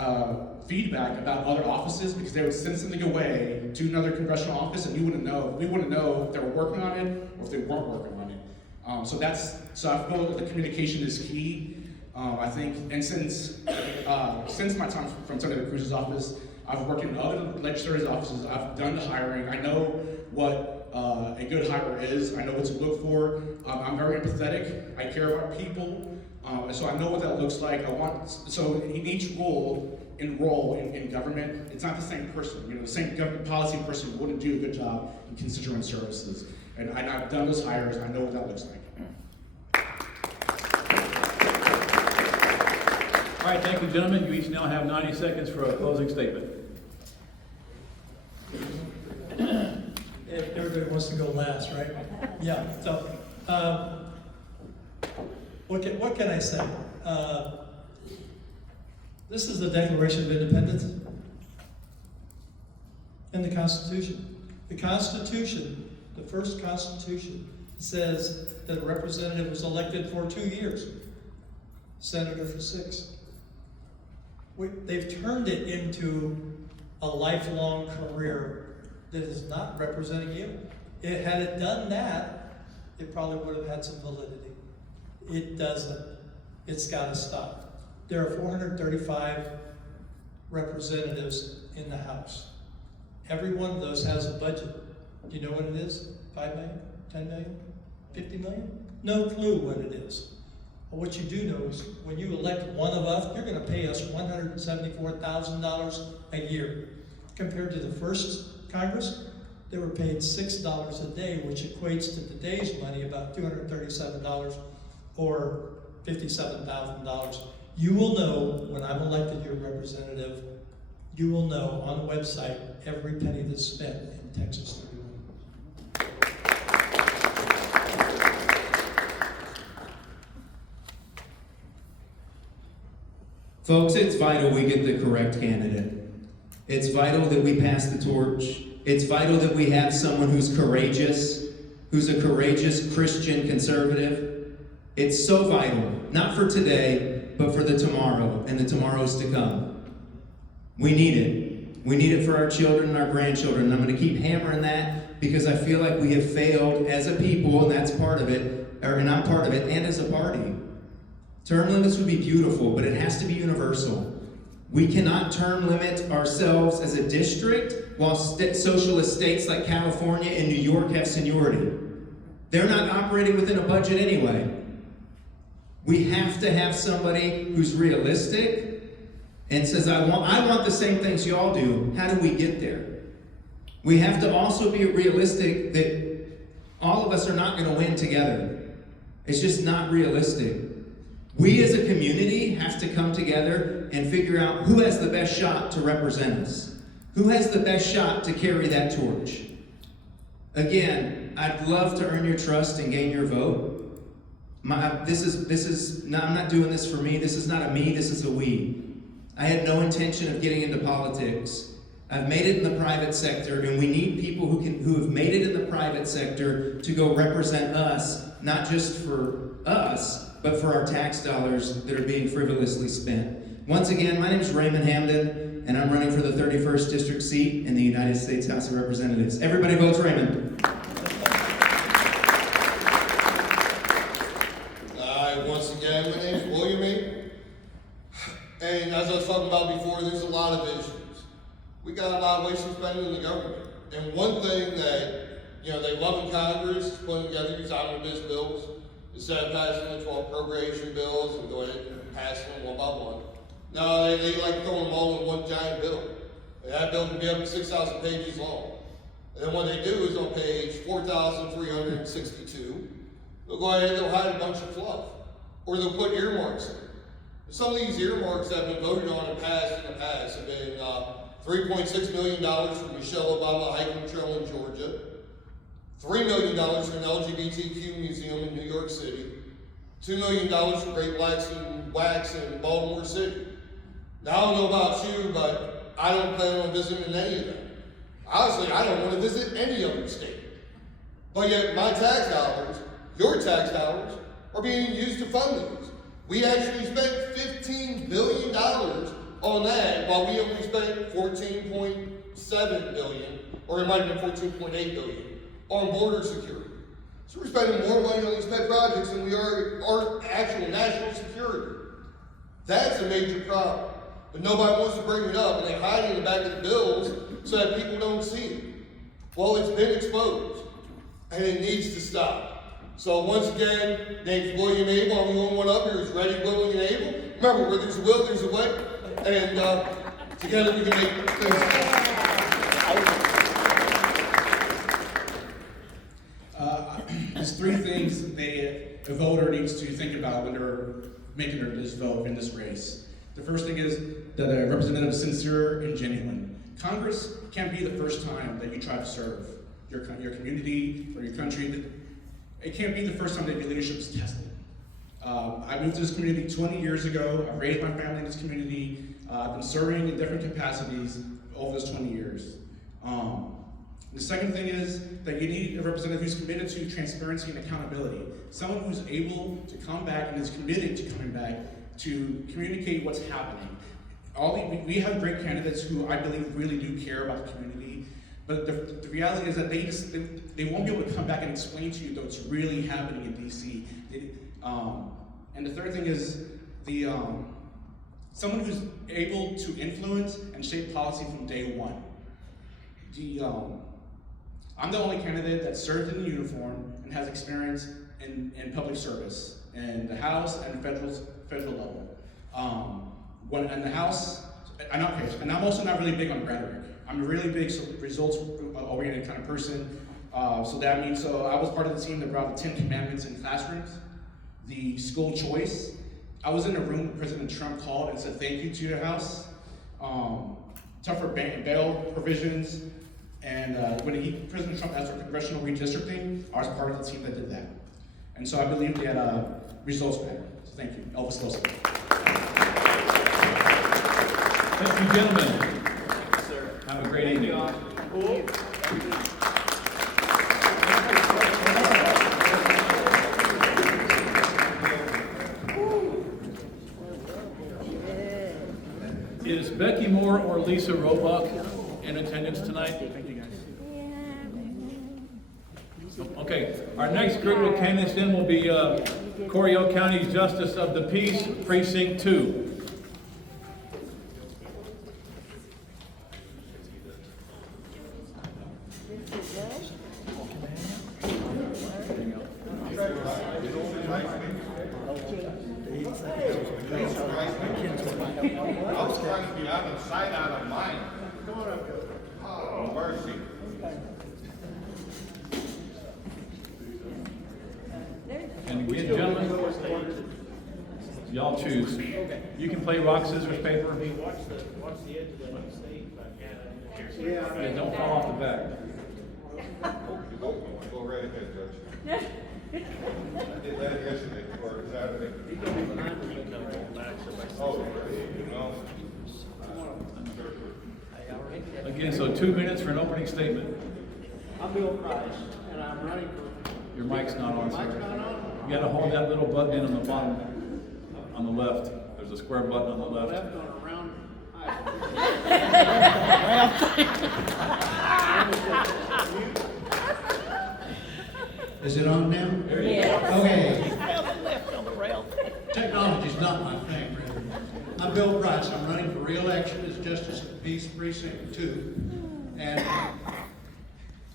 feedback about other offices, because they would send something away to another congressional office, and we wouldn't know if they were working on it or if they weren't working on it. So I feel that the communication is key. I think, and since my time from Senator Cruz's office, I've worked in other legislators' offices. I've done the hiring. I know what a good hire is. I know what to look for. I'm very empathetic. I care about people, and so I know what that looks like. So in each role in government, it's not the same person. The same government policy person wouldn't do a good job in constituent services. And I've done those hires. I know what that looks like. All right, thank you, gentlemen. You each now have 90 seconds for a closing statement. Everybody wants to go last, right? Yeah, so, what can I say? This is the Declaration of Independence and the Constitution. The Constitution, the first Constitution, says that a representative was elected for 2 years, senator for 6. They've turned it into a lifelong career that is not representing you. Had it done that, it probably would have had some validity. It doesn't. It's gotta stop. There are 435 representatives in the House. Every one of those has a budget. Do you know what it is? 5 million, 10 million, 50 million? No clue what it is. But what you do know is when you elect one of us, you're gonna pay us $174,000 a year. Compared to the first Congress, they were paid $6 a day, which equates to today's money about $237 or $57,000. You will know when I'm elected your representative, you will know on the website every penny that's spent in Texas 31. Folks, it's vital we get the correct candidate. It's vital that we pass the torch. It's vital that we have someone who's courageous, who's a courageous Christian conservative. It's so vital, not for today, but for the tomorrow and the tomorrows to come. We need it. We need it for our children and our grandchildren. And I'm going to keep hammering that because I feel like we have failed as a people, and that's part of it, and I'm part of it, and as a party. Term limits would be beautiful, but it has to be universal. We cannot term limit ourselves as a district while socialist states like California and New York have seniority. They're not operating within a budget anyway. We have to have somebody who's realistic and says, I want the same things you all do. How do we get there? We have to also be realistic that all of us are not going to win together. It's just not realistic. We as a community have to come together and figure out who has the best shot to represent us. Who has the best shot to carry that torch? Again, I'd love to earn your trust and gain your vote. This is not, I'm not doing this for me. This is not a me, this is a we. I had no intention of getting into politics. I've made it in the private sector, and we need people who have made it in the private sector to go represent us, not just for us, but for our tax dollars that are being frivolously spent. Once again, my name is Raymond Hamden, and I'm running for the 31st District seat in the United States House of Representatives. Everybody votes Raymond. Once again, my name is William A. And as I was talking about before, there's a lot of issues. We got a lot of wasteful spending in the government. And one thing that, they love in Congress is putting together these omnibus bills. Instead of passing the 12 appropriation bills and going and passing them one by one. No, they like throwing them all in one giant bill. And that bill can be up to 6,000 pages long. And then what they do is on page 4,362, they'll go ahead and they'll hide a bunch of fluff. Or they'll put earmarks in. Some of these earmarks that have been voted on and passed in the past have been $3.6 million for Michelle Obama hiking trail in Georgia, $3 million for an LGBTQ museum in New York City, $2 million for Great Blacks and Wax in Baltimore City. Now, I don't know about you, but I don't plan on visiting any of them. Honestly, I don't want to visit any other state. But yet, my tax dollars, your tax dollars, are being used to fund these. We actually spent $15 billion on that, while we only spent $14.7 billion, or it might have been $14.8 billion, on border security. So we're spending more money on these pet projects than we are our actual national security. That's a major problem. But nobody wants to bring it up, and they hide it in the back of the bills so that people don't see it. Well, it's been exposed, and it needs to stop. So once again, name's William Abel. I'm the only one up here who's ready, willing, and able. Remember, where there's a will, there's a way. And together we can make things happen. There's three things a voter needs to think about when they're making this vote in this race. The first thing is that a representative is sincere and genuine. Congress can't be the first time that you try to serve your community or your country. It can't be the first time that your leadership is tested. I moved to this community 20 years ago. I raised my family in this community. I've been serving in different capacities over those 20 years. The second thing is that you need a representative who's committed to transparency and accountability. Someone who's able to come back and is committed to coming back to communicate what's happening. We have great candidates who I believe really do care about the community, but the reality is that they won't be able to come back and explain to you what's really happening in DC. And the third thing is someone who's able to influence and shape policy from day one. I'm the only candidate that served in the uniform and has experience in public service in the House and federal level. When in the House, and I'm also not really big on rhetoric. I'm a really big results-oriented kind of person. So I was part of the team that brought the 10 Commandments in classrooms, the school choice. I was in a room when President Trump called and said thank you to your House. Tougher bail provisions, and when President Trump asked for congressional redistricting, I was part of the team that did that. And so I believe that results matter. So thank you, Elvis Wilson. Thank you, gentlemen. Have a great evening. Is Becky Moore or Lisa Roebuck in attendance tonight? Okay, our next group of candidates then will be Coryell County's Justice of the Peace, Precinct 2. I was trying to be out of sight, out of mind. Oh, mercy. And again, gentlemen, y'all choose. You can play rock, scissors, paper. Yeah, don't fall off the back. Go right ahead, Judge. I did that yesterday or Saturday. Oh, no. Again, so 2 minutes for an opening statement. I'm Bill Price, and I'm running for. Your mic's not on, sir. Mic's not on? You gotta hold that little button in on the bottom, on the left. There's a square button on the left. Left on a round. Is it on now? Yes. Okay. Technology's not my thing, brother. I'm Bill Price. I'm running for re-election as Justice of the Peace, Precinct 2. And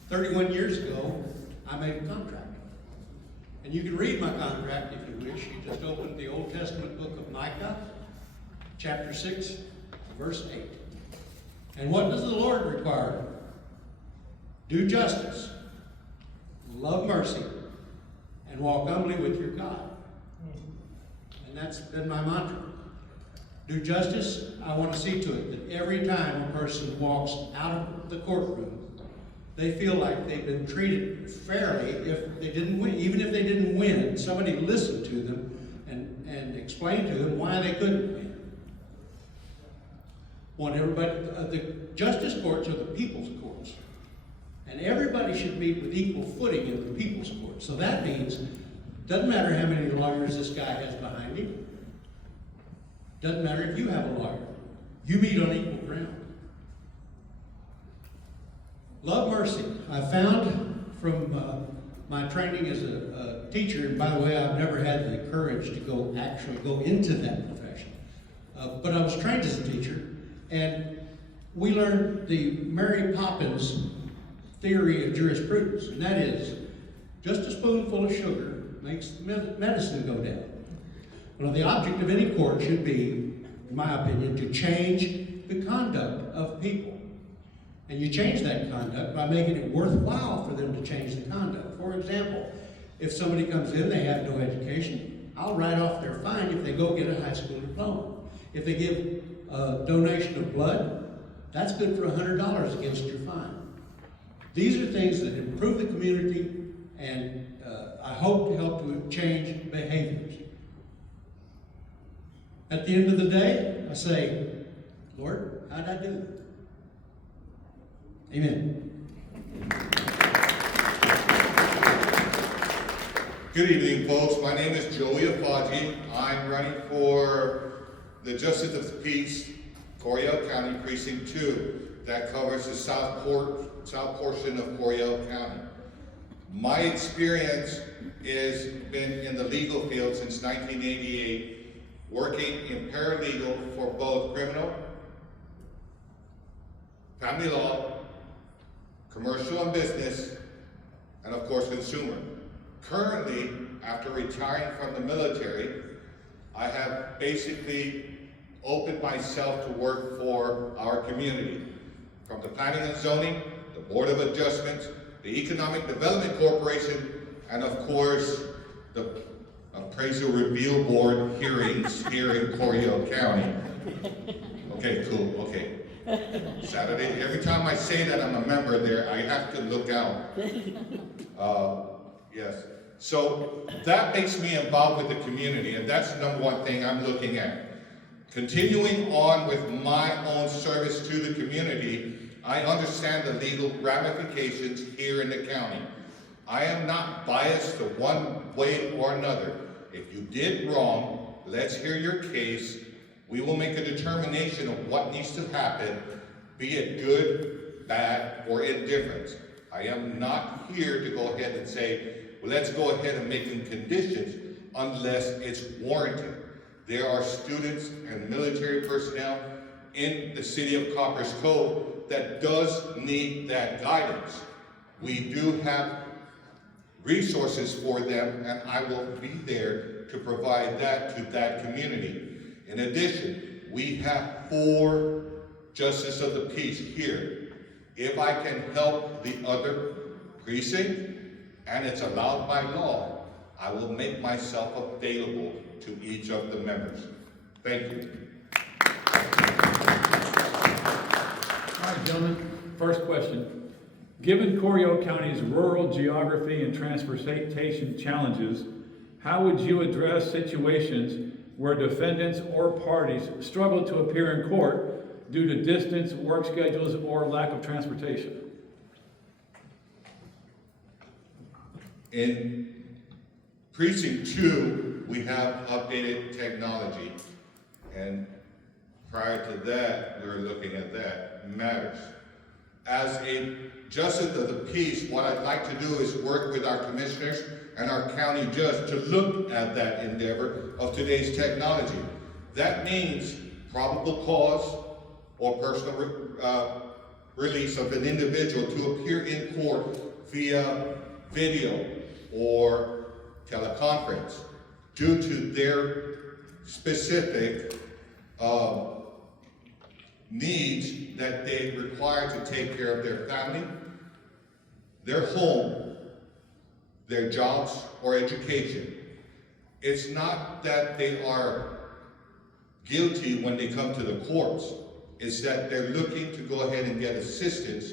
31 years ago, I made a contract. And you can read my contract if you wish. You just open the Old Testament book of Micah, chapter 6, verse 8. And what does the Lord require? Do justice, love mercy, and walk humbly with your God. And that's been my mantra. Do justice. I want to see to it that every time a person walks out of the courtroom, they feel like they've been treated fairly. If they didn't win, even if they didn't win, somebody listened to them and explained to them why they couldn't win. Want everybody, the justice courts are the people's courts. And everybody should meet with equal footing in the people's court. So that means, doesn't matter how many lawyers this guy has behind him. Doesn't matter if you have a lawyer. You meet on equal ground. Love mercy. I found from my training as a teacher, and by the way, I've never had the courage to actually go into that profession. But I was trained as a teacher, and we learned the Mary Poppins theory of jurisprudence, and that is, just a spoonful of sugar makes the medicine go down. Well, the object of any court should be, in my opinion, to change the conduct of people. And you change that conduct by making it worthwhile for them to change the conduct. For example, if somebody comes in, they have no education, I'll write off their fine if they go get a high school diploma. If they give a donation of blood, that's good for $100 against your fine. These are things that improve the community, and I hope to help to change behaviors. At the end of the day, I say, Lord, how'd I do? Amen. Good evening, folks. My name is Joey Afaji. I'm running for the Justice of the Peace, Coryell County, Precinct 2. That covers the south portion of Coryell County. My experience has been in the legal field since 1988, working in paralegal for both criminal, family law, commercial and business, and of course consumer. Currently, after retiring from the military, I have basically opened myself to work for our community. From the Planning and Zoning, the Board of Adjustments, the Economic Development Corporation, and of course, the Appraisal Review Board hearings here in Coryell County. Okay, cool, okay. Saturday, every time I say that I'm a member there, I have to look out. Yes. So that makes me involved with the community, and that's the number one thing I'm looking at. Continuing on with my own service to the community, I understand the legal ramifications here in the county. I am not biased to one way or another. If you did wrong, let's hear your case. We will make a determination of what needs to happen, be it good, bad, or indifference. I am not here to go ahead and say, well, let's go ahead and make them conditions unless it's warranted. There are students and military personnel in the city of Copper's Cove that does need that guidance. We do have resources for them, and I will be there to provide that to that community. In addition, we have 4 justices of the peace here. If I can help the other precinct, and it's allowed by law, I will make myself available to each of the members. Thank you. All right, gentlemen, first question. Given Coryell County's rural geography and transportation challenges, how would you address situations where defendants or parties struggle to appear in court due to distance, work schedules, or lack of transportation? In Precinct 2, we have updated technology, and prior to that, we were looking at that matters. As a justice of the peace, what I'd like to do is work with our commissioners and our county judge to look at that endeavor of today's technology. That means probable cause or personal release of an individual to appear in court via video or teleconference due to their specific needs that they require to take care of their family, their home, their jobs, or education. It's not that they are guilty when they come to the courts. It's that they're looking to go ahead and get assistance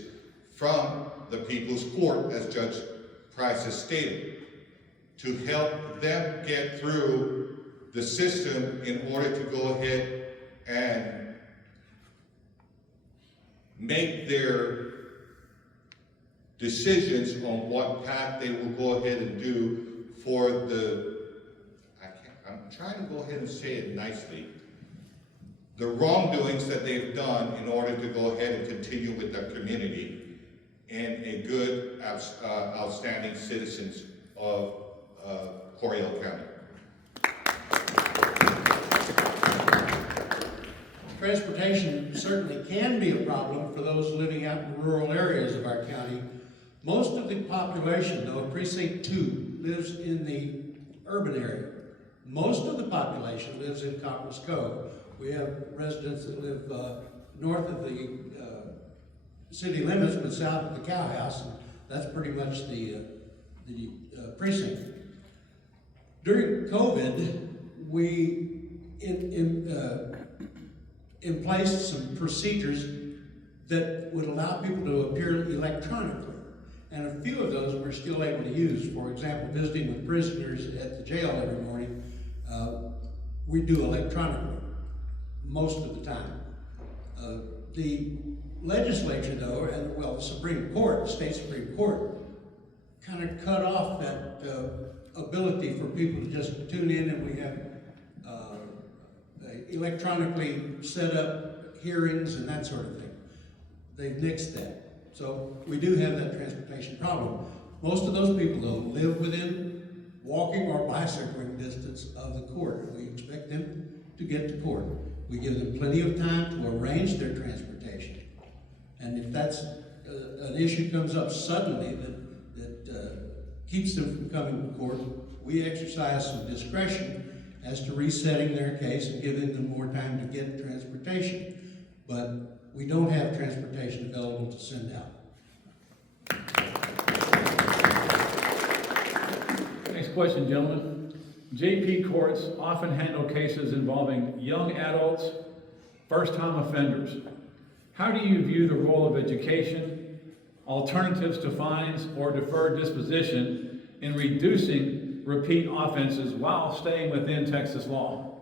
from the People's Court, as Judge Price has stated, to help them get through the system in order to go ahead and make their decisions on what path they will go ahead and do for I'm trying to go ahead and say it nicely, the wrongdoings that they've done in order to go ahead and continue with their community and a good, outstanding citizens of Coryell County. Transportation certainly can be a problem for those living out in rural areas of our county. Most of the population, though, of Precinct 2 lives in the urban area. Most of the population lives in Copper's Cove. We have residents that live north of the city limits, but south of the cow house, and that's pretty much the precinct. During COVID, we in place some procedures that would allow people to appear electronically. And a few of those we're still able to use. For example, visiting with prisoners at the jail every morning, we do electronically, most of the time. The legislature, though, and well, the Supreme Court, the state Supreme Court, kind of cut off that ability for people to just tune in, and we have electronically set up hearings and that sort of thing. They've nixed that. So we do have that transportation problem. Most of those people, though, live within walking or bicycling distance of the court. We expect them to get to court. We give them plenty of time to arrange their transportation. And if that's an issue comes up suddenly that keeps them from coming to court, we exercise some discretion as to resetting their case and giving them more time to get transportation. But we don't have transportation available to send out. Next question, gentlemen. JP courts often handle cases involving young adults, first-time offenders. How do you view the role of education, alternatives to fines, or deferred disposition in reducing repeat offenses while staying within Texas law?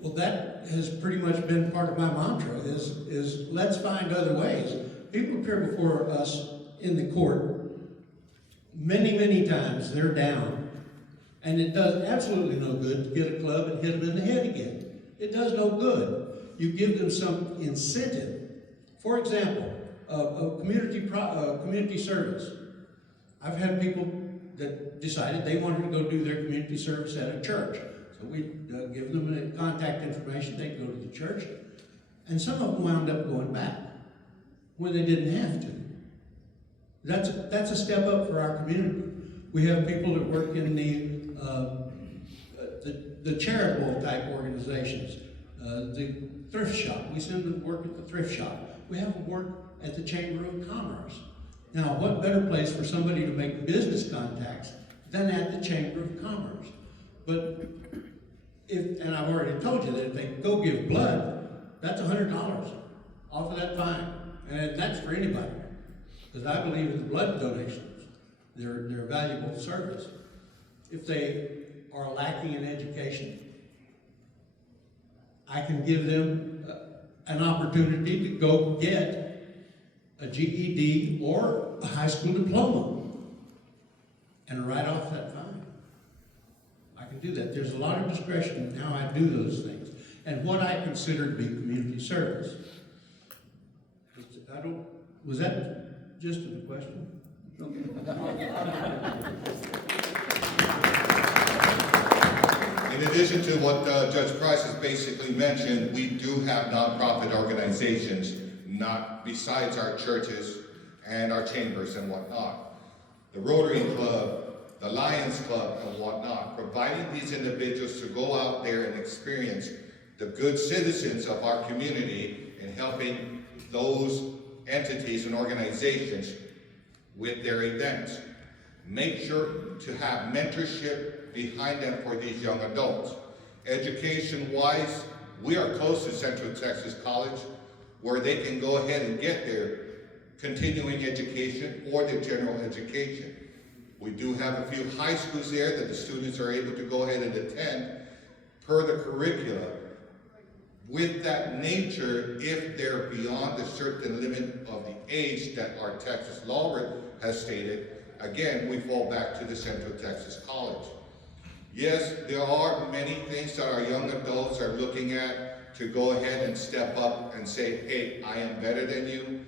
Well, that has pretty much been part of my mantra, is let's find other ways. People appear before us in the court many, many times, they're down, and it does absolutely no good to get a club and hit them in the head again. It does no good. You give them some incentive. For example, community service. I've had people that decided they wanted to go do their community service at a church. So we give them the contact information, they go to the church, and some of them wound up going back when they didn't have to. That's a step up for our community. We have people that work in the charitable type organizations, the thrift shop. We send them to work at the thrift shop. We have them work at the Chamber of Commerce. Now, what better place for somebody to make business contacts than at the Chamber of Commerce? But and I've already told you that if they go give blood, that's $100 off of that fine, and that's for anybody. Because I believe in the blood donations. They're a valuable service. If they are lacking in education, I can give them an opportunity to go get a GED or a high school diploma and write off that fine. I can do that. There's a lot of discretion in how I do those things and what I consider to be community service. Was that just a question? In addition to what Judge Price has basically mentioned, we do have nonprofit organizations, not besides our churches and our chambers and whatnot. The Rotary Club, the Lions Club and whatnot, providing these individuals to go out there and experience the good citizens of our community and helping those entities and organizations with their events. Make sure to have mentorship behind them for these young adults. Education-wise, we are close to Central Texas College, where they can go ahead and get their continuing education or their general education. We do have a few high schools there that the students are able to go ahead and attend per the curricula. With that nature, if they're beyond a certain limit of the age that our Texas law has stated, again, we fall back to the Central Texas College. Yes, there are many things that our young adults are looking at to go ahead and step up and say, hey, I am better than you.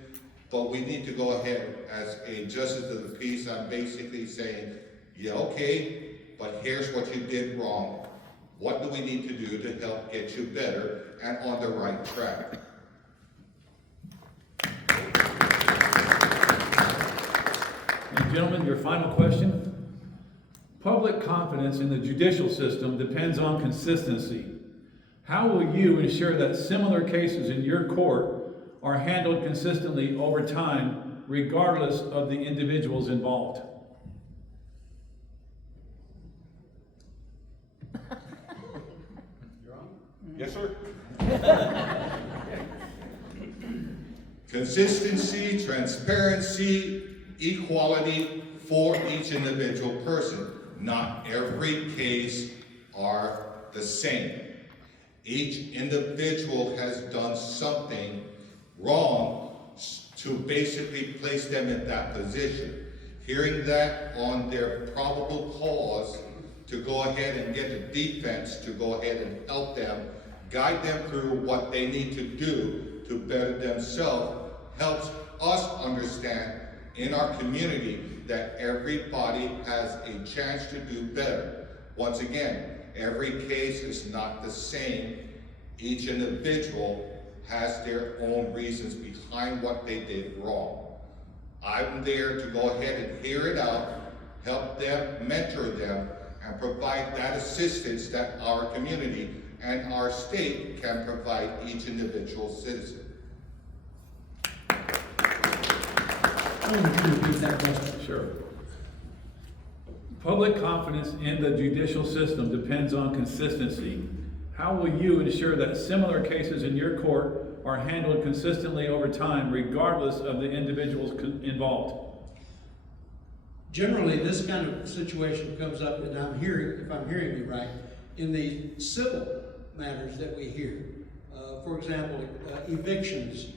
But we need to go ahead as a justice of the peace. I'm basically saying, yeah, okay, but here's what you did wrong. What do we need to do to help get you better and on the right track? And gentlemen, your final question. Public confidence in the judicial system depends on consistency. How will you ensure that similar cases in your court are handled consistently over time, regardless of the individuals involved? Yes, sir. Consistency, transparency, equality for each individual person. Not every case are the same. Each individual has done something wrong to basically place them in that position. Hearing that on their probable cause to go ahead and get a defense to go ahead and help them, guide them through what they need to do to better themselves, helps us understand in our community that everybody has a chance to do better. Once again, every case is not the same. Each individual has their own reasons behind what they did wrong. I'm there to go ahead and hear it out, help them, mentor them, and provide that assistance that our community and our state can provide each individual citizen. Sure. Public confidence in the judicial system depends on consistency. How will you ensure that similar cases in your court are handled consistently over time, regardless of the individuals involved? Generally, this kind of situation comes up, and if I'm hearing you right, in the civil matters that we hear. For example, evictions,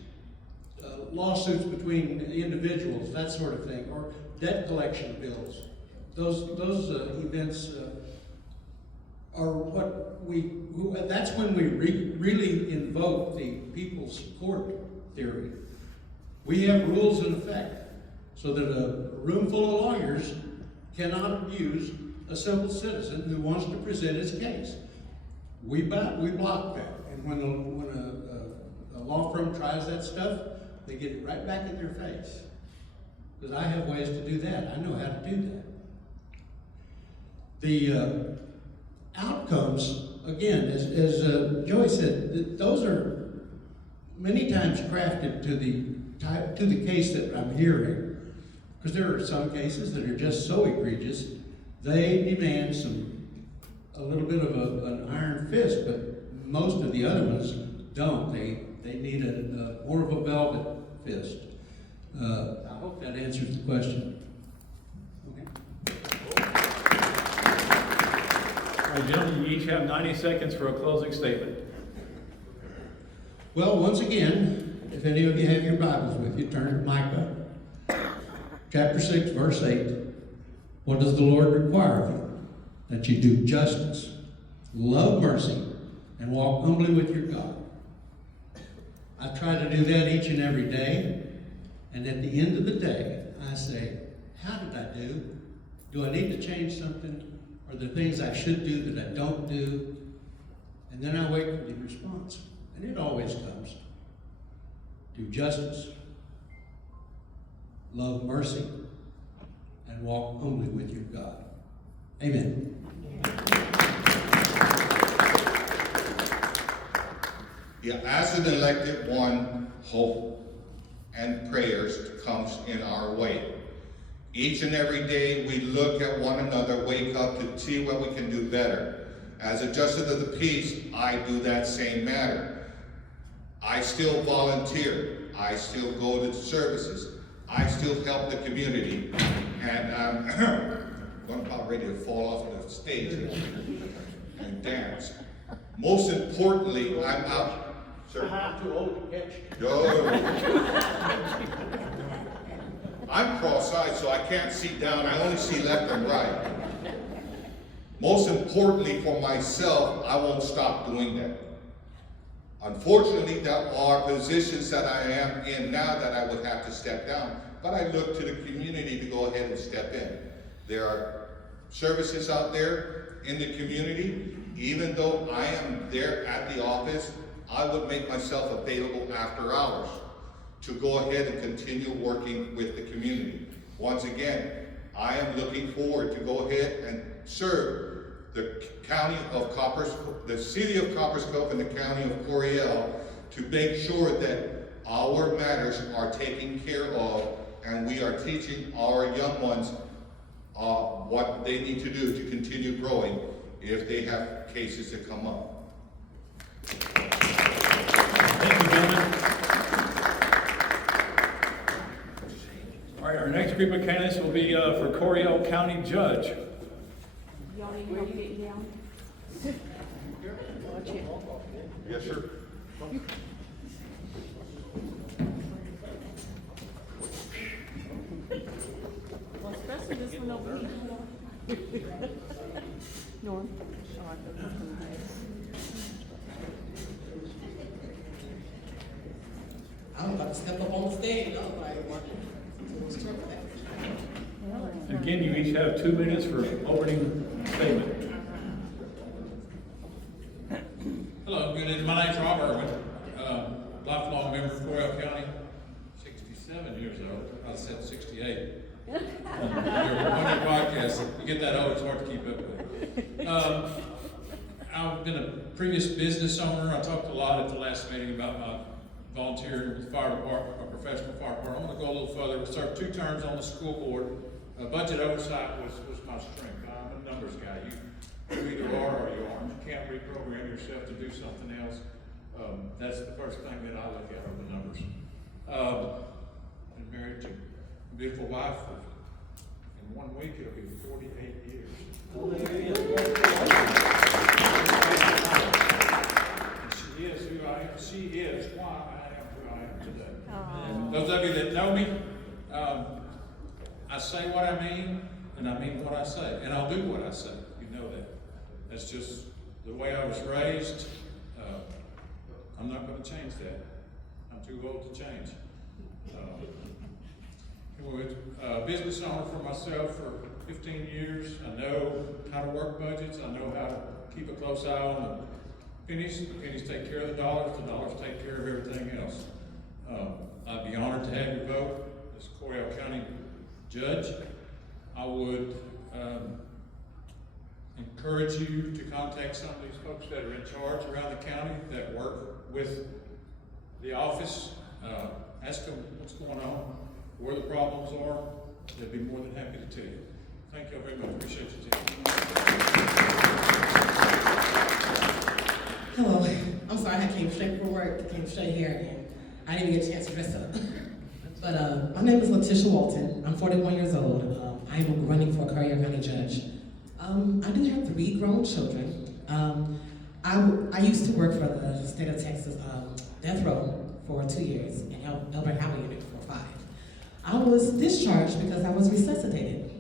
lawsuits between individuals, that sort of thing, or debt collection bills. Those events are what that's when we really invoke the people's court theory. We have rules in effect so that a room full of lawyers cannot abuse a simple citizen who wants to present his case. We block that, and when a law firm tries that stuff, they get it right back in their face. Because I have ways to do that. I know how to do that. The outcomes, again, as Joey said, those are many times crafted to the case that I'm hearing. Because there are some cases that are just so egregious, they demand a little bit of an iron fist, but most of the other ones don't. They need more of a velvet fist. I hope that answers the question. Okay. All right, gentlemen, you each have 90 seconds for a closing statement. Well, once again, if any of you have your Bibles with you, turn to Micah, chapter 6, verse 8. What does the Lord require of you? That you do justice, love mercy, and walk humbly with your God. I try to do that each and every day, and at the end of the day, I say, how did I do? Do I need to change something? Are there things I should do that I don't do? And then I wait for the response, and it always comes. Do justice, love mercy, and walk humbly with your God. Amen. Yeah, as an elected one, hope and prayers comes in our way. Each and every day we look at one another, wake up to see what we can do better. As a justice of the peace, I do that same matter. I still volunteer. I still go to services. I still help the community. And I'm about ready to fall off the stage and dance. Most importantly, I'm out. Sir? I'm too old to catch. I'm cross-eyed, so I can't see down. I only see left and right. Most importantly for myself, I won't stop doing that. Unfortunately, there are positions that I am in now that I would have to step down, but I look to the community to go ahead and step in. There are services out there in the community. Even though I am there at the office, I would make myself available after hours to go ahead and continue working with the community. Once again, I am looking forward to go ahead and serve the county of the city of Copperscove and the county of Coryell to make sure that our matters are taken care of, and we are teaching our young ones what they need to do to continue growing if they have cases that come up. Thank you, gentlemen. All right, our next group of candidates will be for Coryell County Judge. Y'all need help getting down? Yes, sir. Well, especially this one over here. Norm. I'm about stepped up on the stage. I was like, what? It was terrible. Again, you each have 2 minutes for opening statement. Hello, good evening. My name's Rob Irwin, lifelong member of Coryell County, 67 years old. I said 68. On your podcast, you get that old, it's hard to keep up with. I've been a previous business owner. I talked a lot at the last meeting about my volunteer with the fire department, my professional fire department. I'm going to go a little further. I served 2 terms on the school board. Budget oversight was my strength. I'm a numbers guy. You either are or you aren't. You can't reprogram yourself to do something else. That's the first thing that I look at are the numbers. Been married to a beautiful wife for, in 1 week it'll be 48 years. She is who I am. She is why I am who I am today. And those of you that know me, I say what I mean, and I mean what I say, and I'll do what I say. You know that. That's just the way I was raised. I'm not going to change that. I'm too old to change. Business owner for myself for 15 years. I know how to work budgets. I know how to keep a close eye on the pennies. The pennies take care of the dollars take care of everything else. I'd be honored to have your vote as Coryell County Judge. I would encourage you to contact some of these folks that are in charge around the county that work with the office. Ask them what's going on, where the problems are. They'd be more than happy to tell you. Thank you very much. Appreciate you taking Hello. I'm sorry I came straight from work, came straight here, and I didn't get a chance to dress up. But my name is Letitia Walton. I'm 41 years old. I am running for Coryell County Judge. I do have 3 grown children. I used to work for the state of Texas death row for 2 years and Elbert Howard Unit for 5. I was discharged because I was resuscitated.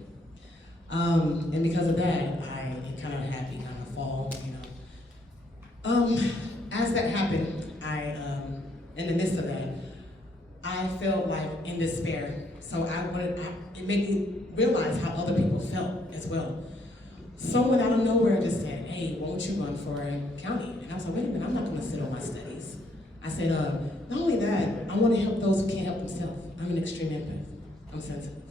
And because of that, it kind of had become a fall, you know. As that happened, in the midst of that, I felt like in despair. So it made me realize how other people felt as well. Someone out of nowhere just said, hey, won't you run for a county? And I was like, wait a minute, I'm not gonna sit on my studies. I said, not only that, I wanna help those who can't help themselves. I'm an extreme empath, I'm sensitive.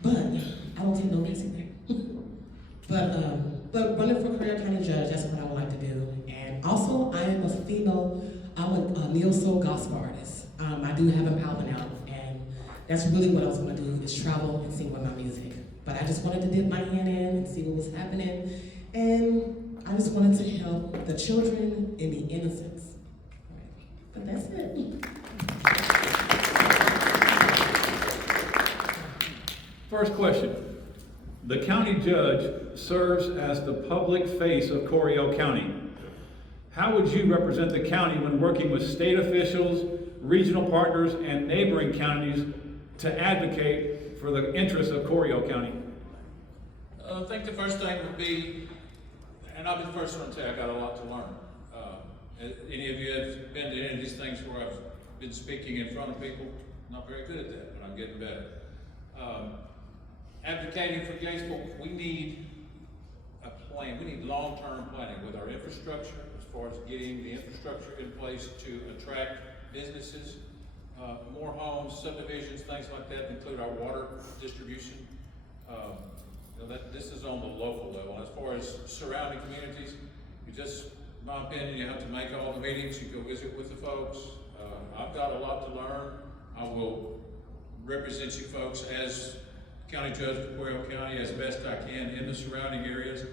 But I don't take no risk there. But running for Coryell County Judge, that's what I would like to do. And also, I am a female, I'm a neo-soul gospel artist. I do have an album out, and that's really what I was gonna do, is travel and sing with my music. But I just wanted to dip my hand in and see what was happening. And I just wanted to help the children and the innocents. But that's it. First question. The county judge serves as the public face of Coryell County. How would you represent the county when working with state officials, regional partners, and neighboring counties to advocate for the interests of Coryell County? I think the first thing would be, and I'll be the first one to tell you, I got a lot to learn. Any of you have been to any of these things where I've been speaking in front of people? I'm not very good at that, but I'm getting better. Advocating for Gatesville, we need a plan. We need long-term planning with our infrastructure, as far as getting the infrastructure in place to attract businesses, more homes, subdivisions, things like that, include our water distribution. This is on the local level. As far as surrounding communities, in my opinion, you have to make all the meetings, you go visit with the folks. I've got a lot to learn. I will represent you folks as County Judge for Coryell County as best I can in the surrounding areas,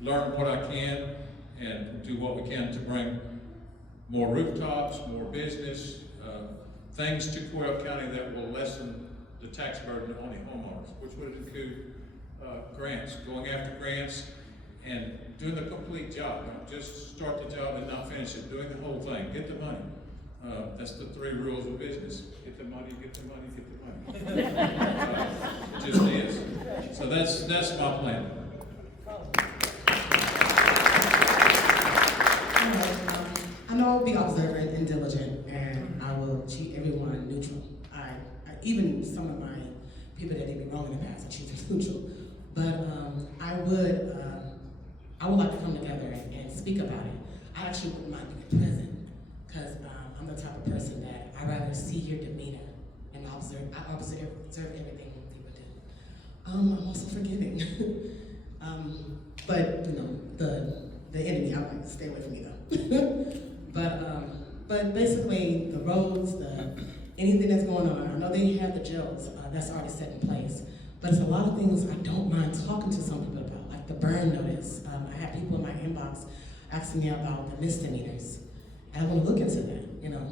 learn what I can, and do what we can to bring more rooftops, more business, things to Coryell County that will lessen the tax burden on the homeowners, which would include grants, going after grants, and doing the complete job. Not just start the job and not finish it, doing the whole thing, get the money. That's the 3 rules of business. Get the money, get the money, get the money. It just is. So that's my plan. I know I'll be observant and diligent, and I will treat everyone even some of my people that did me wrong in the past, I choose to be neutral. But I would like to come together and speak about it. I actually wouldn't mind being present, because I'm the type of person that I rather see your demeanor and I observe everything people do. I'm also forgiving. But you know, the enemy, I like to stay away from me though. But basically the roads, anything that's going on, I know they have the jails, that's already set in place. But it's a lot of things I don't mind talking to some people about, like the burn notice. I have people in my inbox asking me about the misdemeanors. And I want to look into that, you know.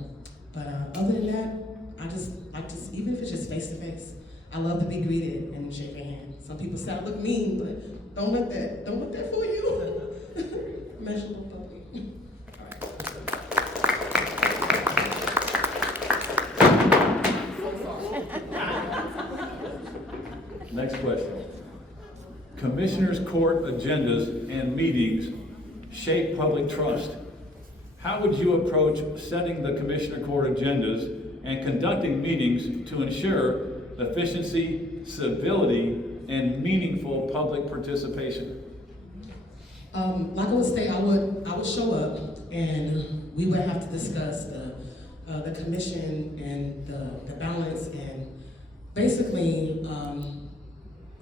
But other than that, I just like to, even if it's just face to face, I love to be greeted and shake your hand. Some people say I look mean, but don't let that fool you. Measure little puppy. Next question. Commissioners' court agendas and meetings shape public trust. How would you approach setting the Commissioner Court agendas and conducting meetings to ensure efficiency, civility, and meaningful public participation? Like I would say, I would show up and we would have to discuss the commission and the balance and basically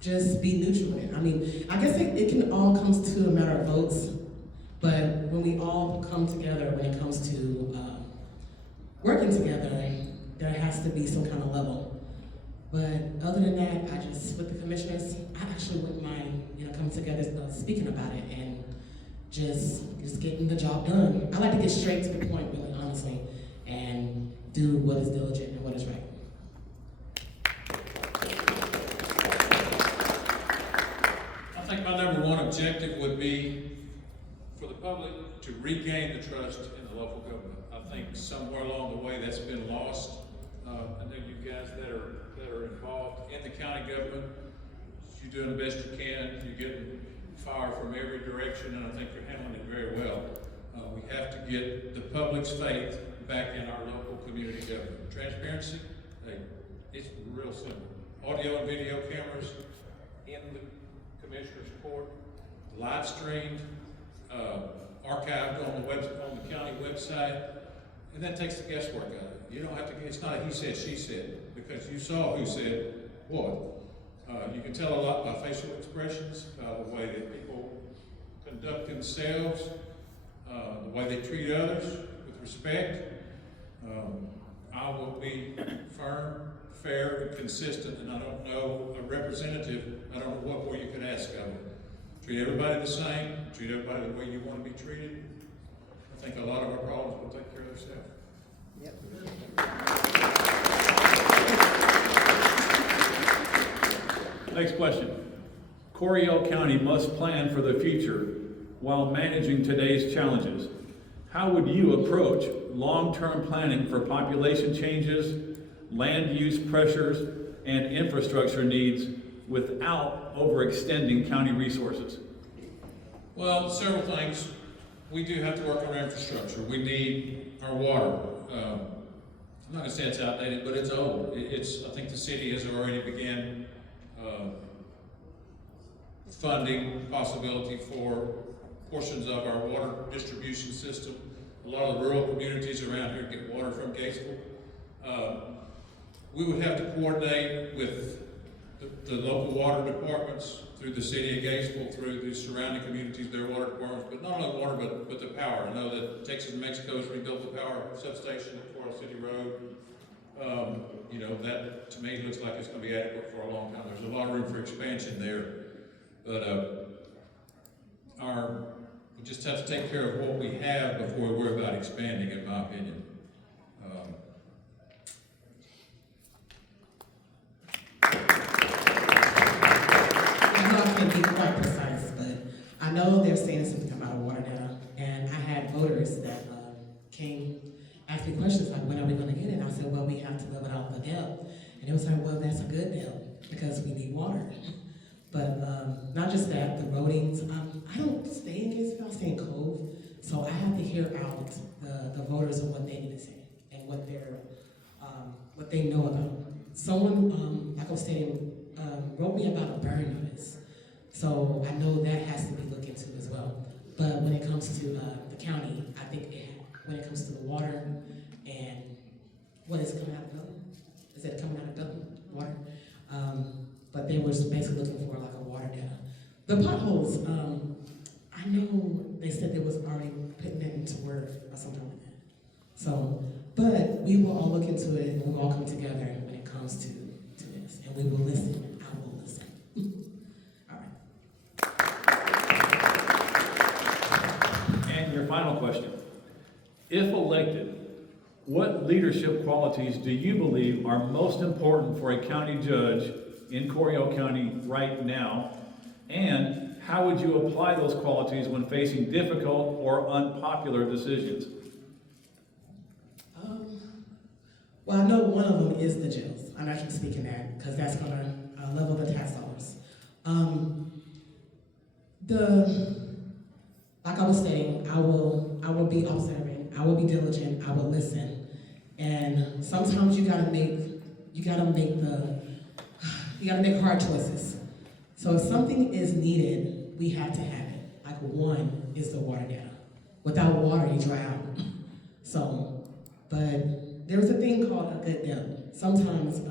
just be neutral in it. I mean, I guess it can all comes to a matter of votes, but when we all come together when it comes to working together, there has to be some kind of level. But other than that, with the commissioners, I actually wouldn't mind, you know, coming together, speaking about it, and just getting the job done. I like to get straight to the point, really honestly, and do what is diligent and what is right. I think my number one objective would be for the public to regain the trust in the local government. I think somewhere along the way that's been lost. I know you guys that are involved in the county government, you're doing the best you can. You're getting fire from every direction, and I think you're handling it very well. We have to get the public's faith back in our local community government. Transparency, hey, it's real simple. Audio and video cameras in the Commissioner's Court, live streamed, archived on the county website, and that takes the guesswork out of it. You don't have to, it's not a he said, she said, because you saw who said what. You can tell a lot by facial expressions, the way that people conduct themselves, the way they treat others with respect. I will be firm, fair, and consistent, and I don't know a representative, I don't know what more you could ask of them. Treat everybody the same, treat everybody the way you want to be treated. I think a lot of our problems will take care of themselves. Next question. Coryell County must plan for the future while managing today's challenges. How would you approach long-term planning for population changes, land use pressures, and infrastructure needs without overextending county resources? Well, several things. We do have to work on our infrastructure. We need our water. I'm not going to say it's outdated, but it's old. I think the city has already began funding possibility for portions of our water distribution system. A lot of the rural communities around here get water from Gatesville. We would have to coordinate with the local water departments through the city of Gatesville, through the surrounding communities, their water departments, but not only water, but the power. I know that Texas and Mexico has rebuilt the power substation at Coryell City Road. You know, that to me looks like it's going to be adequate for a long time. There's a lot of room for expansion there, but we just have to take care of what we have before we worry about expanding, in my opinion. I can't be quite precise, but I know they're saying something about water now, and I had voters that came ask me questions like, when are we going to get it? And I said, well, we have to level out the depth. And it was like, well, that's a good depth because we need water. But not just that, the roadings. I don't stay in Gatesville, I stay in Cove, so I have to hear out the voters and what they need to say and what they know about. someone, like I was saying, wrote me about a burn notice. So I know that has to be looked into as well. But when it comes to the county, I think when it comes to the water and what is coming out of Dublin, is it coming out of Dublin, water? But they were basically looking for like a water data. The potholes, I know they said they was already putting it into work or something like that. So, but we will all look into it and we'll all come together when it comes to this. And we will listen. I will listen. All right. And your final question. If elected, what leadership qualities do you believe are most important for a county judge in Coryell County right now? And how would you apply those qualities when facing difficult or unpopular decisions? Well, I know one of them is the jails. I'm actually speaking that because that's going to level the tax dollars. Like I was saying, I will be observant. I will be diligent. I will listen. And sometimes you gotta make hard choices. So if something is needed, we have to have it. Like one is the water data. Without water, you dry out. So, but there's a thing called a good debt. Sometimes,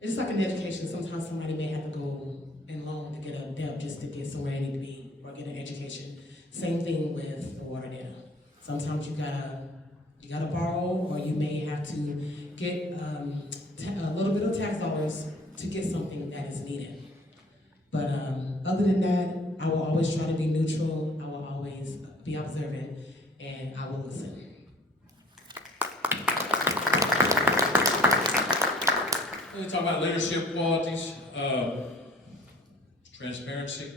it's just like in education, sometimes somebody may have to go and loan to get a debt just to get somewhere they need to be or get an education. Same thing with the water data. Sometimes you gotta borrow, or you may have to get a little bit of tax dollars to get something that is needed. But other than that, I will always try to be neutral. I will always be observant, and I will listen. We talk about leadership qualities, transparency.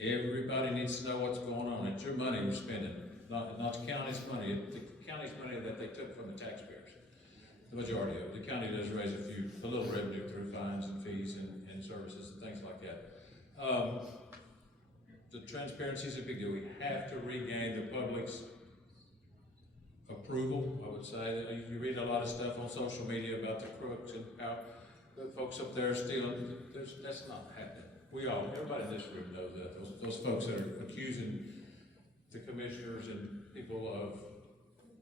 Everybody needs to know what's going on. It's your money you're spending, not the county's money. The county's money that they took from the taxpayers. The majority of it. The county does raise a little revenue through fines and fees and services and things like that. The transparency is a big deal. We have to regain the public's approval, I would say. You read a lot of stuff on social media about the crooks and how the folks up there are stealing. That's not happening. Everybody in this room knows that. Those folks that are accusing the commissioners and people of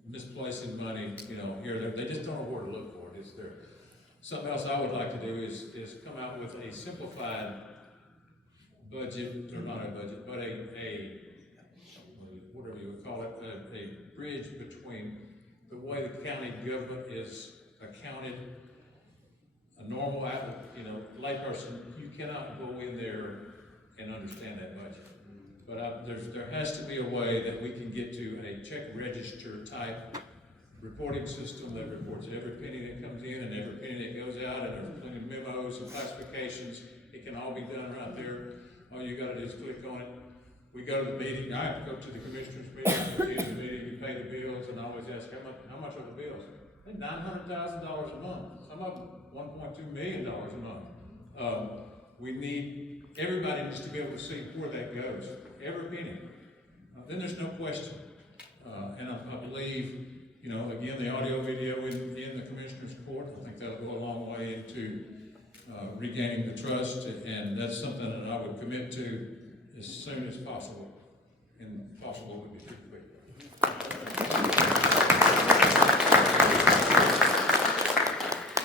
misplacing money, here, they just don't know where to look for it. It's there. Something else I would like to do is come out with a simplified budget, or not a budget, but a whatever you would call it, a bridge between the way the county government is accounted. A normal, layperson, you cannot go in there and understand that budget. But there has to be a way that we can get to a check register type reporting system that reports every penny that comes in and every penny that goes out, and there's plenty of memos and classifications. It can all be done right there. All you gotta do is click on it. We go to the meeting. I have to go to the commissioners meeting. At the end of the meeting, you pay the bills, and I always ask, how much are the bills? They're $900,000 a month. Some of them $1.2 million a month. Everybody needs to be able to see where that goes. Every penny. Then there's no question. And I believe, again, the audio video in the Commissioner's Court, I think that'll go a long way into regaining the trust, and that's something that I would commit to as soon as possible. And possible would be pretty quick.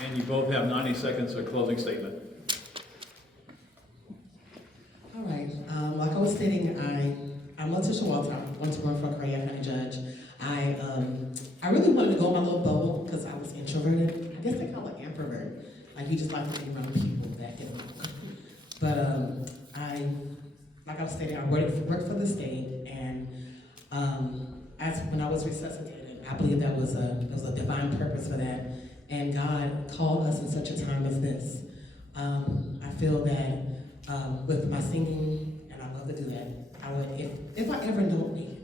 And you both have 90 seconds of closing statement. All right. Like I was stating, I'm Letitia Walter. I want to run for a Coryell County judge. I really wanted to go in my little bubble because I was introverted. I guess they call it introvert. Like you just like to be around people that get along. But like I was stating, I worked for the state, and when I was resuscitated, I believe there was a divine purpose for that, and God called us in such a time as this. I feel that with my singing, and I love to do that, I would, if I ever don't make it,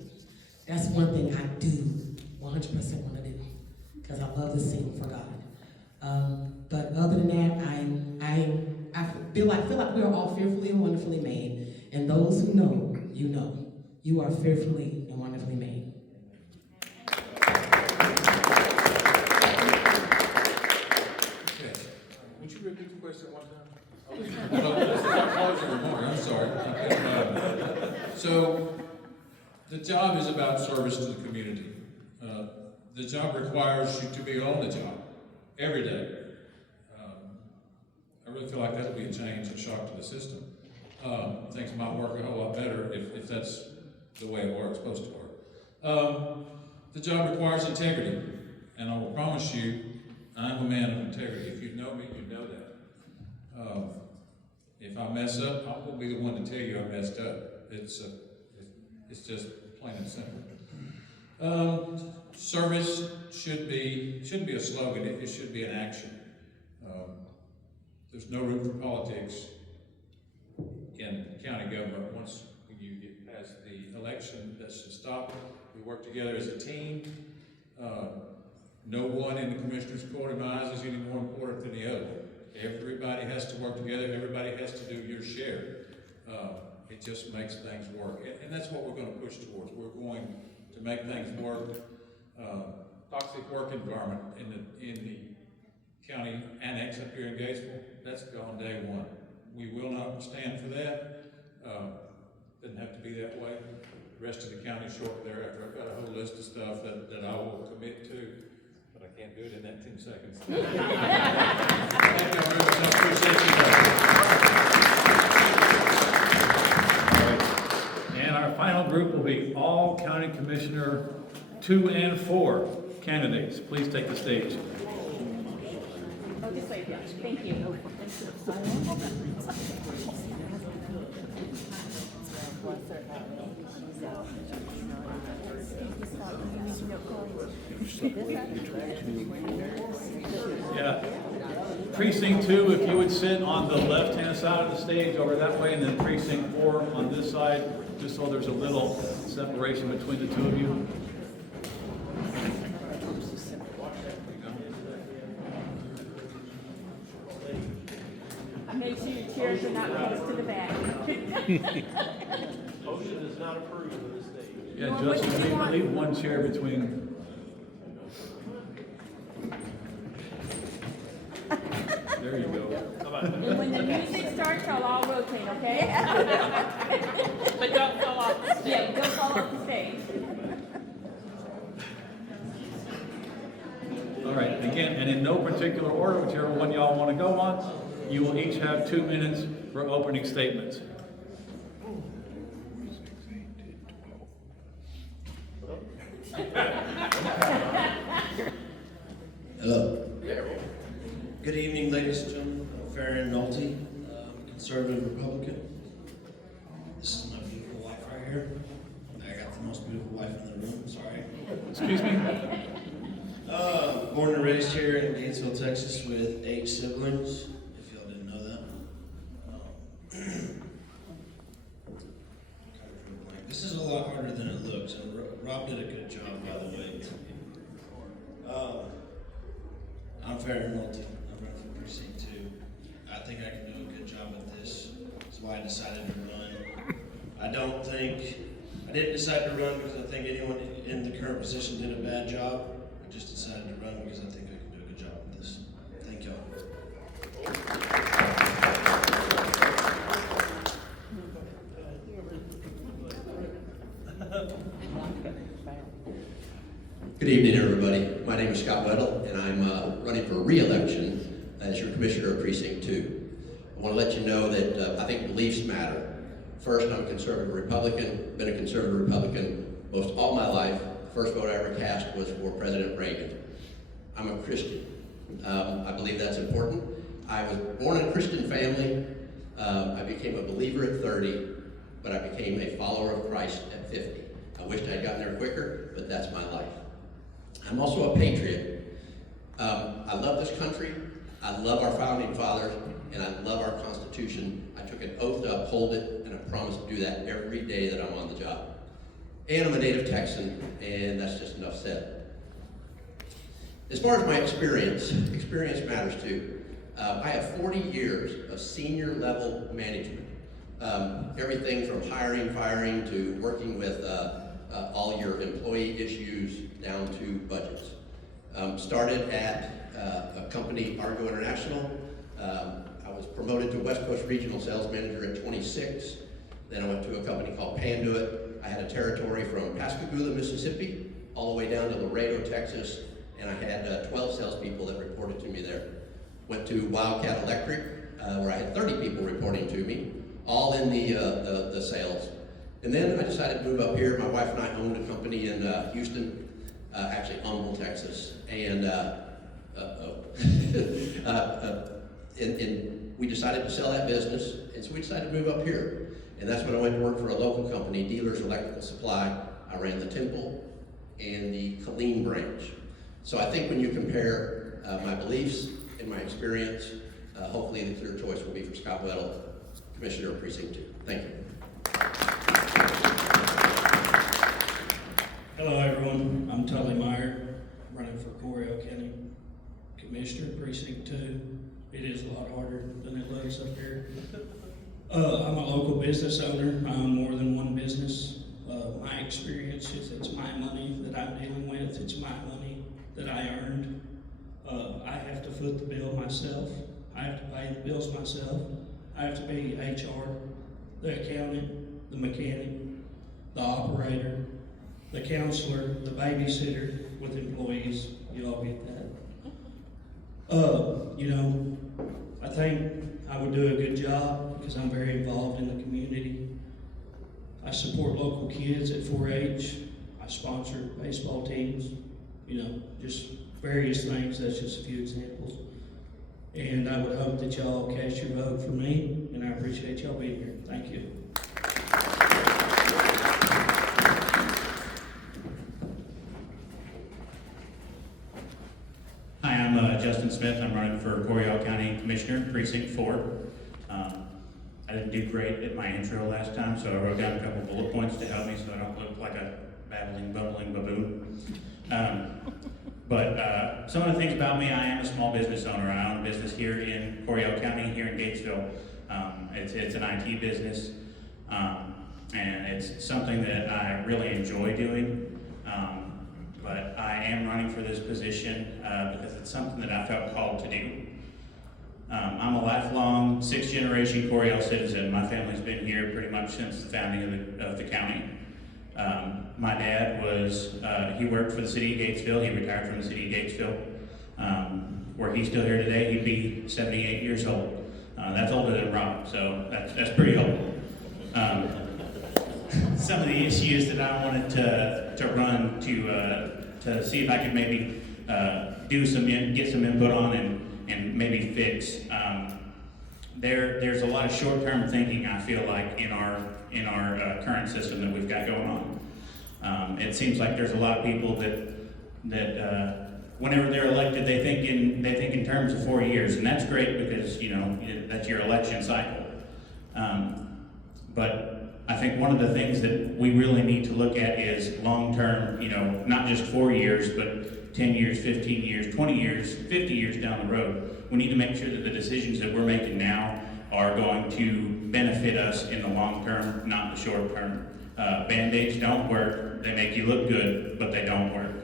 that's one thing I do 100% want to do, because I love to sing for God. But other than that, I feel like we are all fearfully and wonderfully made, and those who know, you are fearfully and wonderfully made. Okay. The job is about service to the community. The job requires you to be on the job every day. I really feel like that'll be a change, a shock to the system. Things might work a whole lot better if that's the way it works, supposed to work. The job requires integrity, and I will promise you, I'm a man of integrity. If you know me, you know that. If I mess up, I will be the one to tell you I messed up. It's just plain and simple. Service shouldn't be a slogan. It should be an action. There's no room for politics in county government. Once when you get past the election, that should stop. We work together as a team. No one in the Commissioner's Court in my eyes is any more important than the other. Everybody has to work together. Everybody has to do your share. It just makes things work. And that's what we're going to push towards. We're going to make things work. Toxic work environment in the county annex up here in Gatesville, that's gone day one. We will not stand for that. Doesn't have to be that way. The rest of the county shortly thereafter. I've got a whole list of stuff that I will commit to, but I can't do it in that 10 seconds. Thank you very much. I appreciate you guys. And our final group will be all County Commissioner 2 and 4 candidates. Please take the stage. Oh, this way, yeah. Thank you. Yeah. Precinct 2, if you would sit on the left-hand side of the stage over that way, and then Precinct 4 on this side, just so there's a little separation between the two of you. Make sure your chairs are not close to the back. Motion is not approved at this stage. Yeah, Justin, leave one chair between. There you go. And when the music starts, I'll all rotate, okay? But don't fall off the stage. Yeah, don't fall off the stage. All right, again, and in no particular order, whichever one y'all want to go on, you will each have 2 minutes for opening statements. Hello. Good evening, ladies and gentlemen. I'm Farron Nolte, conservative Republican. This is my beautiful wife right here. I got the most beautiful wife in the room, sorry. Excuse me? Born and raised here in Gatesville, Texas with 8 siblings, if y'all didn't know that. This is a lot harder than it looks, and Rob did a good job, by the way. I'm Farron Nolte. I'm running for Precinct 2. I think I can do a good job at this. That's why I decided to run. I didn't decide to run because I think anyone in the current position did a bad job. I just decided to run because I think I can do a good job at this. Thank y'all. Good evening, everybody. My name is Scott Weddle, and I'm running for re-election as your Commissioner of Precinct 2. I want to let you know that I think beliefs matter. First, I'm a conservative Republican, been a conservative Republican most all my life. First vote I ever cast was for President Reagan. I'm a Christian. I believe that's important. I was born in a Christian family. I became a believer at 30, but I became a follower of Christ at 50. I wished I'd gotten there quicker, but that's my life. I'm also a patriot. I love this country. I love our founding fathers, and I love our Constitution. I took an oath to uphold it, and I promise to do that every day that I'm on the job. And I'm a native Texan, and that's just enough said. As far as my experience matters too. I have 40 years of senior level management. Everything from hiring, firing, to working with all your employee issues down to budgets. Started at a company, Argo International. I was promoted to West Coast Regional Sales Manager at 26. Then I went to a company called Panduit. I had a territory from Pascagoula, Mississippi, all the way down to Laredo, Texas, and I had 12 salespeople that reported to me there. Went to Wildcat Electric, where I had 30 people reporting to me, all in the sales. And then I decided to move up here. My wife and I owned a company in Houston, actually Humble, Texas, and we decided to sell that business, and so we decided to move up here. And that's when I went to work for a local company, Dealers Electrical Supply. I ran the Temple and the Killeen branch. So I think when you compare my beliefs and my experience, hopefully the clear choice will be for Scott Weddle, Commissioner of Precinct 2. Thank you. Hello everyone, I'm Tully Meyer, running for Coryell County Commissioner, Precinct 2. It is a lot harder than it looks up here. I'm a local business owner. I own more than one business. My experience is it's my money that I'm dealing with. It's my money that I earned. I have to foot the bill myself. I have to pay the bills myself. I have to be HR, the accountant, the mechanic, the operator, the counselor, the babysitter with employees. You all get that. You know, I think I would do a good job because I'm very involved in the community. I support local kids at 4-H. I sponsor baseball teams, you know, just various things. That's just a few examples. And I would hope that y'all cast your vote for me, and I appreciate y'all being here. Thank you. Hi, I'm Justin Smith. I'm running for Coryell County Commissioner, Precinct 4. I didn't do great at my intro last time, so I wrote down a couple bullet points to help me so I don't look like a babbling, bumbling baboon. But some of the things about me, I am a small business owner. I own a business here in Coryell County, here in Gatesville. It's an IT business, and it's something that I really enjoy doing. But I am running for this position because it's something that I felt called to do. I'm a lifelong 6th-generation Coryell citizen. My family's been here pretty much since the founding of the county. My dad was, he worked for the city of Gatesville. He retired from the city of Gatesville. Were he still here today, he'd be 78 years old. That's older than Rob, so that's pretty old. Some of the issues that I wanted to run to see if I could maybe get some input on and maybe fix. There's a lot of short-term thinking, I feel like, in our current system that we've got going on. It seems like there's a lot of people that whenever they're elected, they think in terms of 4 years, and that's great because that's your election cycle. But I think one of the things that we really need to look at is long-term, not just 4 years, but 10 years, 15 years, 20 years, 50 years down the road. We need to make sure that the decisions that we're making now are going to benefit us in the long term, not the short term. Band-Aids don't work. They make you look good, but they don't work.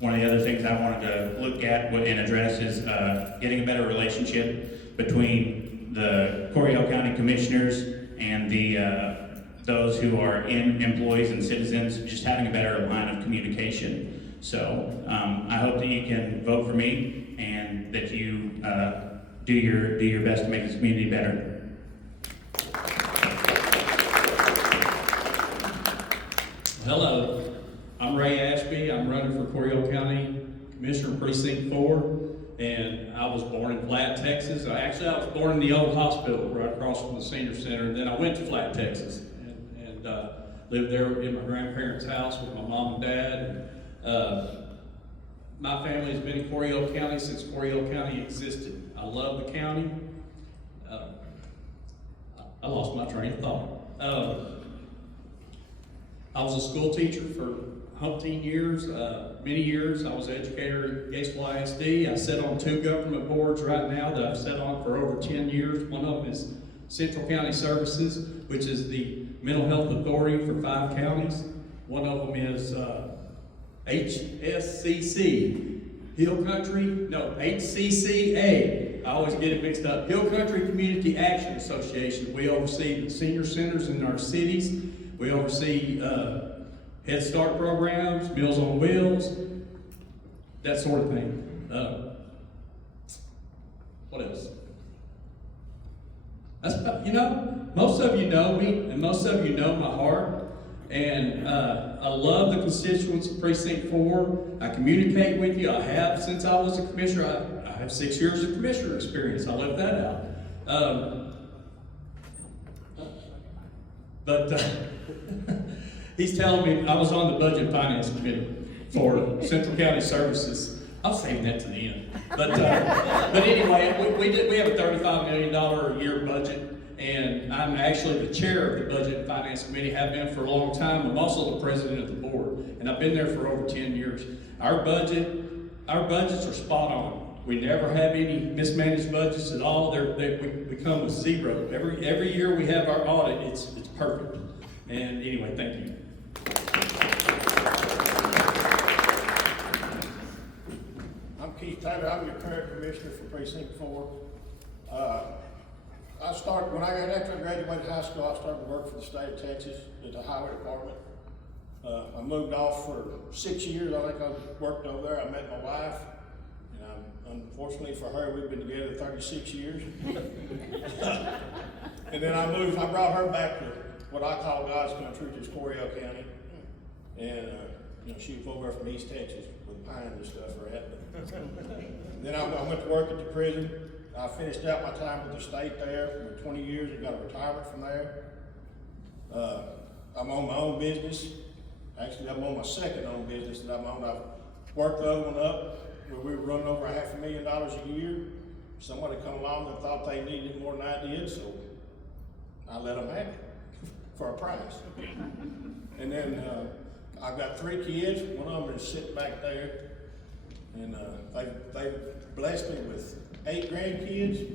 One of the other things I wanted to look at and address is getting a better relationship between the Coryell County Commissioners and those who are employees and citizens, just having a better line of communication. So I hope that you can vote for me and that you do your best to make this community better. Hello, I'm Ray Ashby. I'm running for Coryell County Commissioner Precinct 4, and I was born in Flat, Texas. I was born in the old hospital right across from the senior center, and then I went to Flat, Texas, and lived there in my grandparents' house with my mom and dad. My family has been in Coryell County since Coryell County existed. I love the county. I lost my train of thought. I was a school teacher for umpteen years, many years. I was an educator at Gatesville ISD. I sit on 2 government boards right now that I've sat on for over 10 years. One of them is Central County Services, which is the mental health authority for 5 counties. One of them is HCCA. I always get it mixed up. Hill Country Community Action Association. We oversee the senior centers in our cities. We oversee Head Start programs, Meals on Wheels, that sort of thing. What else? That's about, most of you know me, and most of you know my heart. And I love the constituents of Precinct 4. I communicate with you. I have since I was a commissioner. I have 6 years of commissioner experience. I left that out. But he's telling me I was on the Budget and Finance Committee for Central County Services. I'll save that to the end. But anyway, we have a $35 million a year budget, and I'm actually the chair of the Budget and Finance Committee, have been for a long time. I'm also the president of the board, and I've been there for over 10 years. Our budgets are spot on. We never have any mismanaged budgets at all. We come with zero. Every year we have our audit, it's perfect. And anyway, thank you. I'm Keith Taylor. I'm your current commissioner for Precinct 4. After I graduated high school, I started to work for the state of Texas at the highway department. I moved off for 6 years. I think I worked over there. I met my wife, and unfortunately for her, we've been together 36 years. And then I brought her back to what I call God's country, which is Coryell County. And she was over from East Texas with pines and stuff, right? Then I went to work at the prison. I finished out my time with the state there for 20 years and got a retirement from there. I'm on my own business. Actually, I'm on my second own business that I'm on. I've worked the other one up where we were running over $500,000 a year. Somebody come along and thought they needed it more than I did, so I let them have it for a price. And then I've got 3 kids. One of them is sitting back there. And they've blessed me with 8 grandkids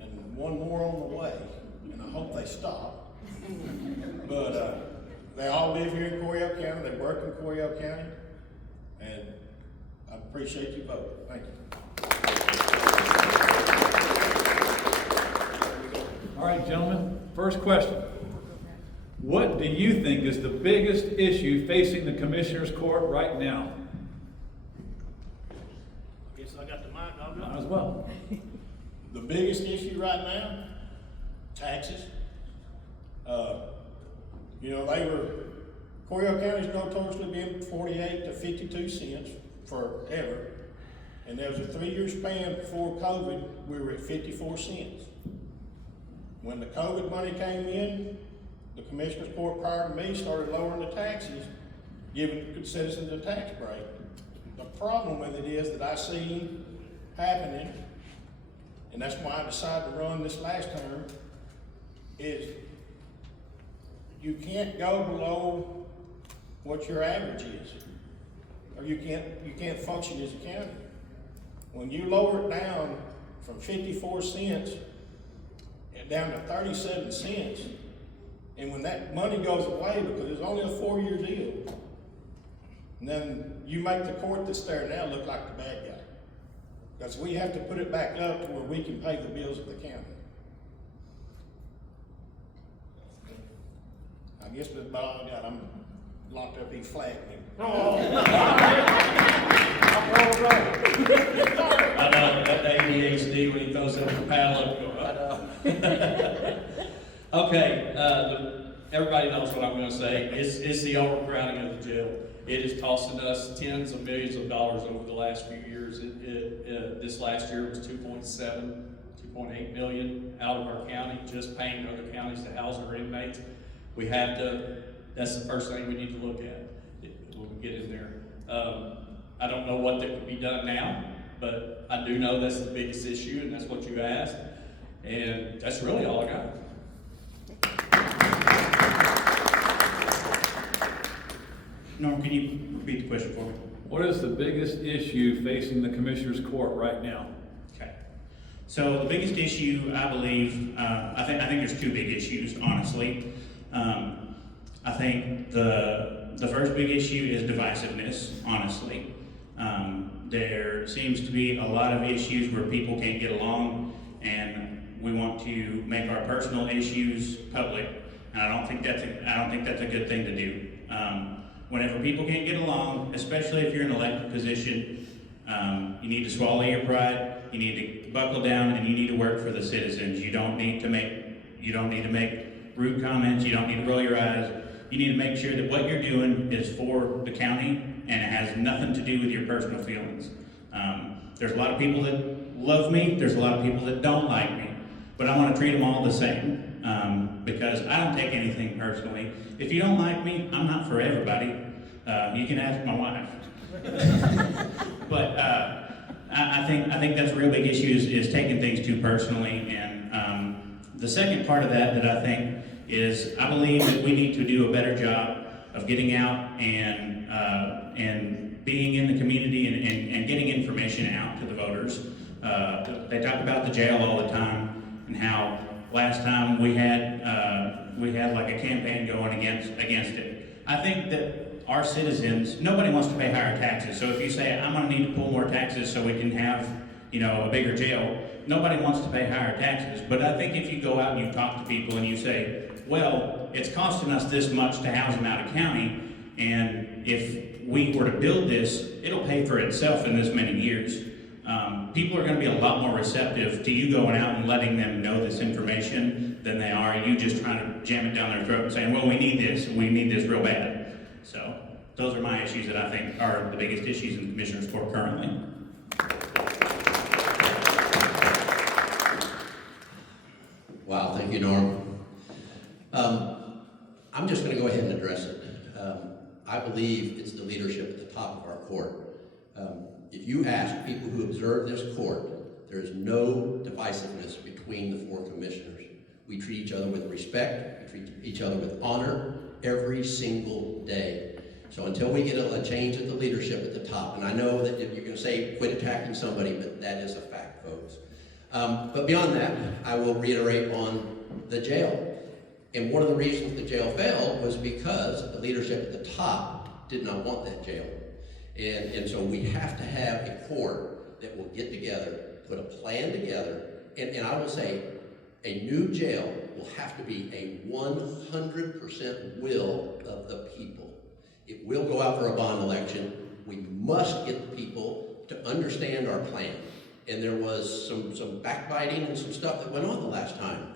and 1 more on the way. And I hope they stop. But they all live here in Coryell County. They work in Coryell County. And I appreciate your vote. Thank you. All right, gentlemen, first question. What do you think is the biggest issue facing the Commissioner's Court right now? Guess I got the mic. I'll go. Might as well. The biggest issue right now, taxes. Coryell County's notoriously been 48 to 52 cents forever. And there was a 3-year span before COVID, we were at 54 cents. When the COVID money came in, the Commissioner's Court prior to me started lowering the taxes, giving citizens a tax break. The problem with it is that I see happening, and that's why I decided to run this last term, is you can't go below what your average is, or you can't function as a county. When you lower it down from 54 cents and down to 37 cents, and when that money goes away, because it's only a 4-year deal, and then you make the court that's there now look like the bad guy. Because we have to put it back up to where we can pay the bills of the county. I guess that's about all I got. I'm locked up, he's flagging me. I know, that ADHD when he throws up the paddle up. Okay, everybody knows what I'm going to say. It's the overcrowding of the jail. It is costing us tens of millions of dollars over the last few years. This last year was 2.8 million out of our county, just paying other counties to house our inmates. We have to, that's the first thing we need to look at when we get in there. I don't know what that could be done now, but I do know that's the biggest issue, and that's what you asked. And that's really all I got. Norm, can you repeat the question for me? What is the biggest issue facing the Commissioner's Court right now? Okay. So the biggest issue, I believe, I think there's 2 big issues, honestly. I think the first big issue is divisiveness, honestly. There seems to be a lot of issues where people can't get along, and we want to make our personal issues public and I don't think that's a good thing to do. Whenever people can't get along, especially if you're in an elected position, you need to swallow your pride. You need to buckle down, and you need to work for the citizens. You don't need to make rude comments. You don't need to roll your eyes. You need to make sure that what you're doing is for the county, and it has nothing to do with your personal feelings. There's a lot of people that love me. There's a lot of people that don't like me, but I want to treat them all the same. Because I don't take anything personally. If you don't like me, I'm not for everybody. You can ask my wife. But I think that's a real big issue is taking things too personally. And the second part of that I think is I believe that we need to do a better job of getting out and being in the community and getting information out to the voters. They talk about the jail all the time and how last time we had like a campaign going against it. I think that our citizens, nobody wants to pay higher taxes. So if you say, I'm gonna need to pull more taxes so we can have, a bigger jail, nobody wants to pay higher taxes. But I think if you go out and you talk to people and you say, well, it's costing us this much to house them out of county, and if we were to build this, it'll pay for itself in this many years. People are going to be a lot more receptive to you going out and letting them know this information than they are you just trying to jam it down their throat and saying, well, we need this real bad. So those are my issues that I think are the biggest issues in the Commissioner's Court currently. Wow, thank you, Norm. I'm just going to go ahead and address it. I believe it's the leadership at the top of our court. If you ask people who observe this court, there is no divisiveness between the four commissioners. We treat each other with respect, we treat each other with honor every single day. So until we get a change at the leadership at the top, and I know that you're going to say quit attacking somebody, but that is a fact, folks. But beyond that, I will reiterate on the jail. And one of the reasons the jail failed was because the leadership at the top did not want that jail. And so we have to have a court that will get together, put a plan together, and I will say a new jail will have to be a 100% will of the people. It will go out for a bond election. We must get the people to understand our plan. And there was some backbiting and some stuff that went on the last time.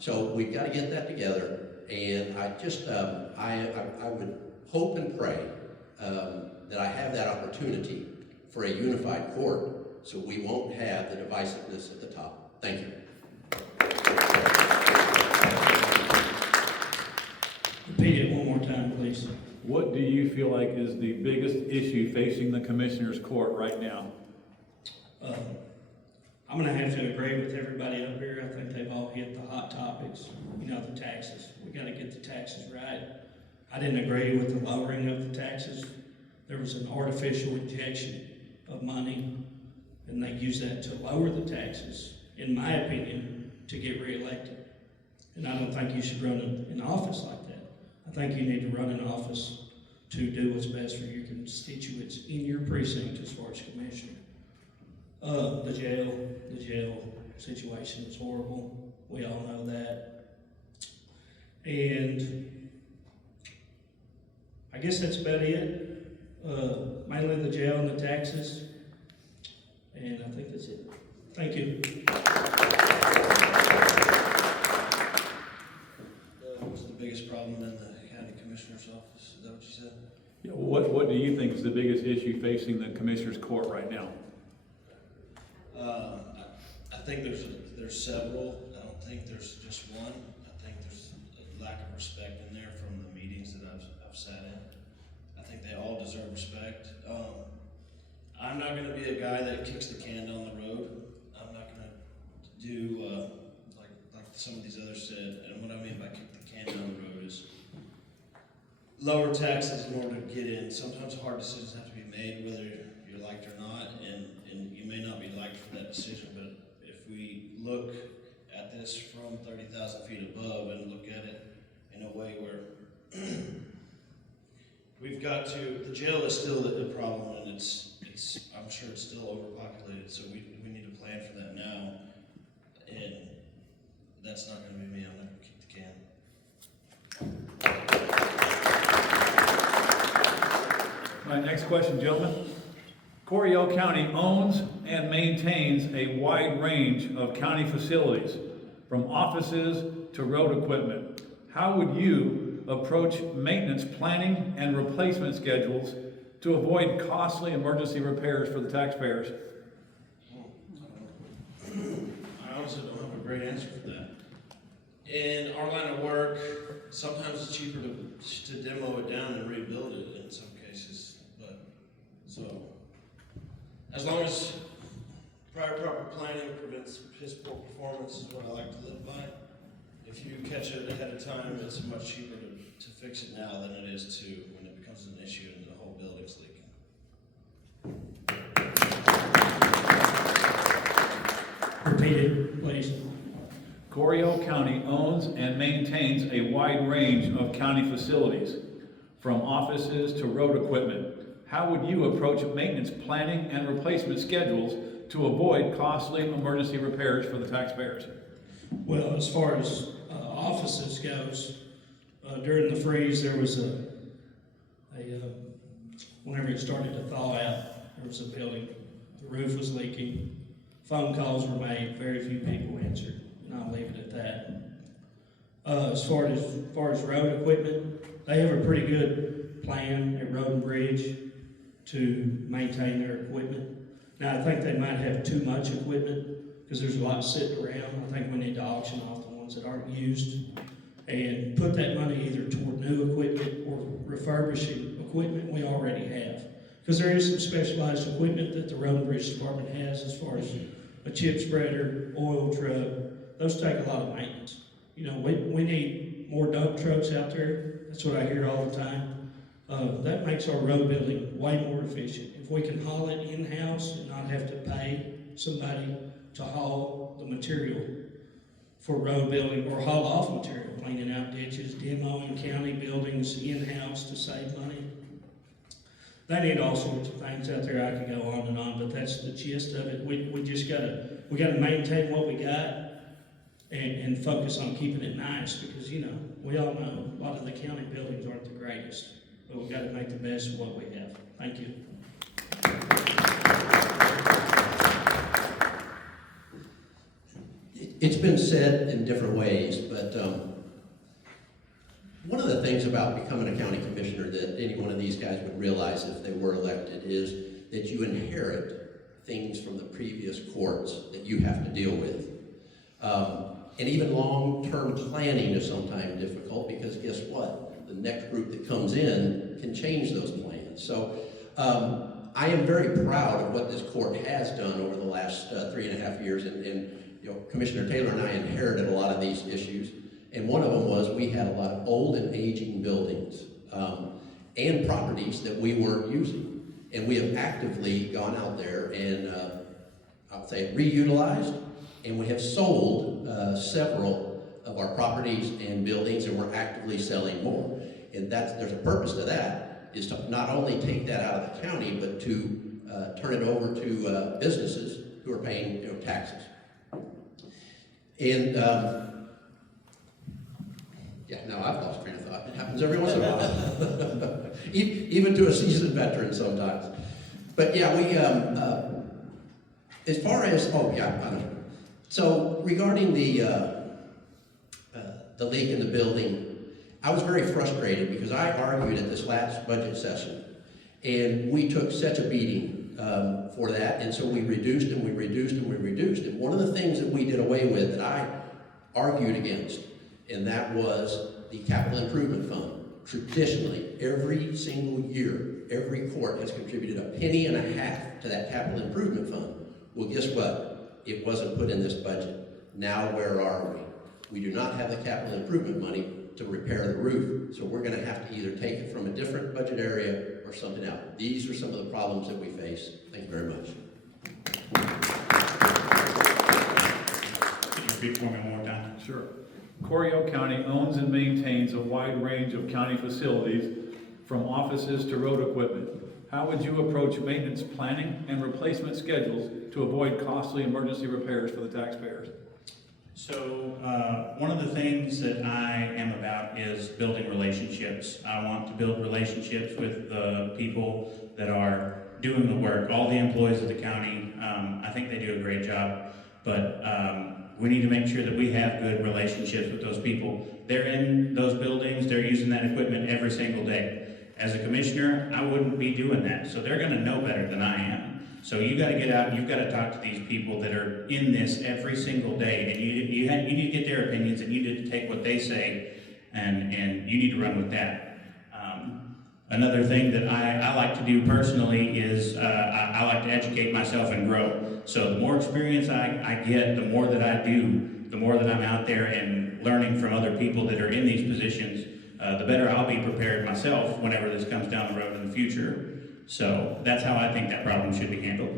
So we've got to get that together. And I just, I would hope and pray that I have that opportunity for a unified court so we won't have the divisiveness at the top. Thank you. Repeat it one more time, please. What do you feel like is the biggest issue facing the Commissioner's Court right now? I'm going to have to agree with everybody up here. I think they've all hit the hot topics. The taxes. We got to get the taxes right. I didn't agree with the lowering of the taxes. There was an artificial injection of money, and they used that to lower the taxes, in my opinion, to get reelected. And I don't think you should run an office like that. I think you need to run an office to do what's best for your constituents in your precinct as far as commissioner. The jail situation is horrible. We all know that. And I guess that's about it. Mainly the jail and the taxes. And I think that's it. Thank you. What's the biggest problem in the county commissioner's office? Is that what you said? Yeah, what do you think is the biggest issue facing the Commissioner's Court right now? I think there's several. I don't think there's just one. I think there's a lack of respect in there from the meetings that I've sat in. I think they all deserve respect. I'm not going to be a guy that kicks the can down the road. I'm not going to do like some of these others said. And what I mean by kick the can down the road is lower taxes in order to get in. Sometimes hard decisions have to be made, whether you're liked or not, and you may not be liked for that decision. But if we look at this from 30,000 feet above and look at it in a way where we've got to, the jail is still a problem, and I'm sure it's still overpopulated, so we need to plan for that now, and that's not going to be me. I'm not going to kick the can. All right, next question, gentlemen. Coryell County owns and maintains a wide range of county facilities, from offices to road equipment. How would you approach maintenance planning and replacement schedules to avoid costly emergency repairs for the taxpayers? I honestly don't have a great answer for that. In our line of work, sometimes it's cheaper to demo it down and rebuild it in some cases. But so, as long as proper planning prevents piss poor performance is what I like to live by. If you catch it ahead of time, it's much cheaper to fix it now than it is to when it becomes an issue and the whole building's leaking. Repeat it, please. Coryell County owns and maintains a wide range of county facilities, from offices to road equipment. How would you approach maintenance planning and replacement schedules to avoid costly emergency repairs for the taxpayers? Well, as far as offices goes, during the freeze, there was whenever it started to thaw out, there was a building, the roof was leaking, phone calls were made, very few people answered, and I'll leave it at that. As far as road equipment, they have a pretty good plan at Road and Bridge to maintain their equipment. Now, I think they might have too much equipment because there's a lot sitting around. I think we need to auction off the ones that aren't used and put that money either toward new equipment or refurbishing equipment we already have. Because there is some specialized equipment that the Road and Bridge Department has as far as a chip spreader, oil truck. Those take a lot of maintenance. You know, we need more dump trucks out there. That's what I hear all the time. That makes our road building way more efficient. If we can haul it in-house and not have to pay somebody to haul the material for road building or haul off material, cleaning out ditches, demoing county buildings in-house to save money. They need all sorts of things out there. I could go on and on, but that's the gist of it. We just gotta maintain what we got and focus on keeping it nice, because you know, we all know a lot of the county buildings aren't the greatest, but we gotta make the best of what we have. Thank you. It's been said in different ways, but one of the things about becoming a county commissioner that any one of these guys would realize if they were elected is that you inherit things from the previous courts that you have to deal with. And even long-term planning is sometimes difficult because guess what? The next group that comes in can change those plans. So I am very proud of what this court has done over the last 3.5 years, and you know, Commissioner Taylor and I inherited a lot of these issues, and one of them was we had a lot of old and aging buildings and properties that we weren't using, and we have actively gone out there and I'll say reutilized, and we have sold several of our properties and buildings, and we're actively selling more. And there's a purpose to that, is to not only take that out of the county, but to turn it over to businesses who are paying, you know, taxes. And yeah, no, I've lost train of thought. It happens every once in a while, even to a seasoned veteran sometimes. But yeah, we as far as I know. So regarding the leak in the building, I was very frustrated because I argued at this last budget session, and we took such a beating for that, and so we reduced and we reduced and we reduced. And one of the things that we did away with that I argued against, and that was the capital improvement fund. Traditionally, every single year, every court has contributed $0.015 to that capital improvement fund. Well, guess what? It wasn't put in this budget. Now where are we? We do not have the capital improvement money to repair the roof, so we're going to have to either take it from a different budget area or something else. These are some of the problems that we face. Thank you very much. Can you repeat for me one more time? Sure. Coryell County owns and maintains a wide range of county facilities, from offices to road equipment. How would you approach maintenance planning and replacement schedules to avoid costly emergency repairs for the taxpayers? So one of the things that I am about is building relationships. I want to build relationships with the people that are doing the work, all the employees of the county. I think they do a great job, but we need to make sure that we have good relationships with those people. They're in those buildings, they're using that equipment every single day. As a commissioner, I wouldn't be doing that, so they're gonna know better than I am. So you gotta get out, you've gotta talk to these people that are in this every single day, and you need to get their opinions, and you need to take what they say, and you need to run with that. Another thing that I like to do personally is I like to educate myself and grow. So the more experience I get, the more that I do, the more that I'm out there and learning from other people that are in these positions, the better I'll be prepared myself whenever this comes down the road in the future. So that's how I think that problem should be handled.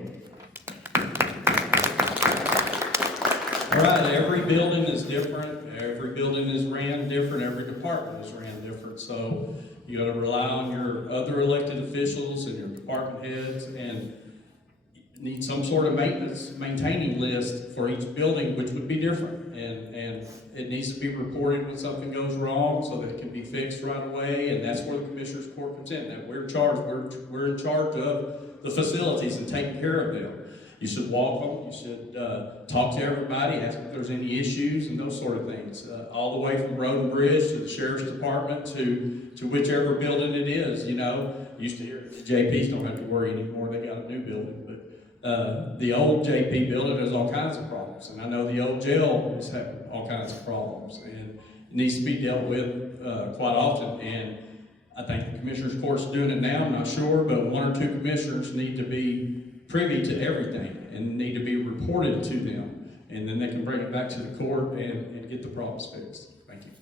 All right, every building is different, every building is ran different, every department is ran different, so you gotta rely on your other elected officials and your department heads, and need some sort of maintaining list for each building, which would be different, and it needs to be reported when something goes wrong so that it can be fixed right away, and that's where the Commissioner's Court comes in. That we're in charge of the facilities and taking care of them. You should walk them, you should talk to everybody, ask if there's any issues and those sort of things. All the way from road and bridge to the Sheriff's Department to whichever building it is, you know. Used to hear the JPs don't have to worry anymore, they got a new building, but the old JP building has all kinds of problems, and I know the old jail is having all kinds of problems, and it needs to be dealt with quite often, and I think the Commissioner's Court's doing it now, I'm not sure, but one or two commissioners need to be privy to everything and need to be reported to them, and then they can bring it back to the court and get the problems fixed. Thank you.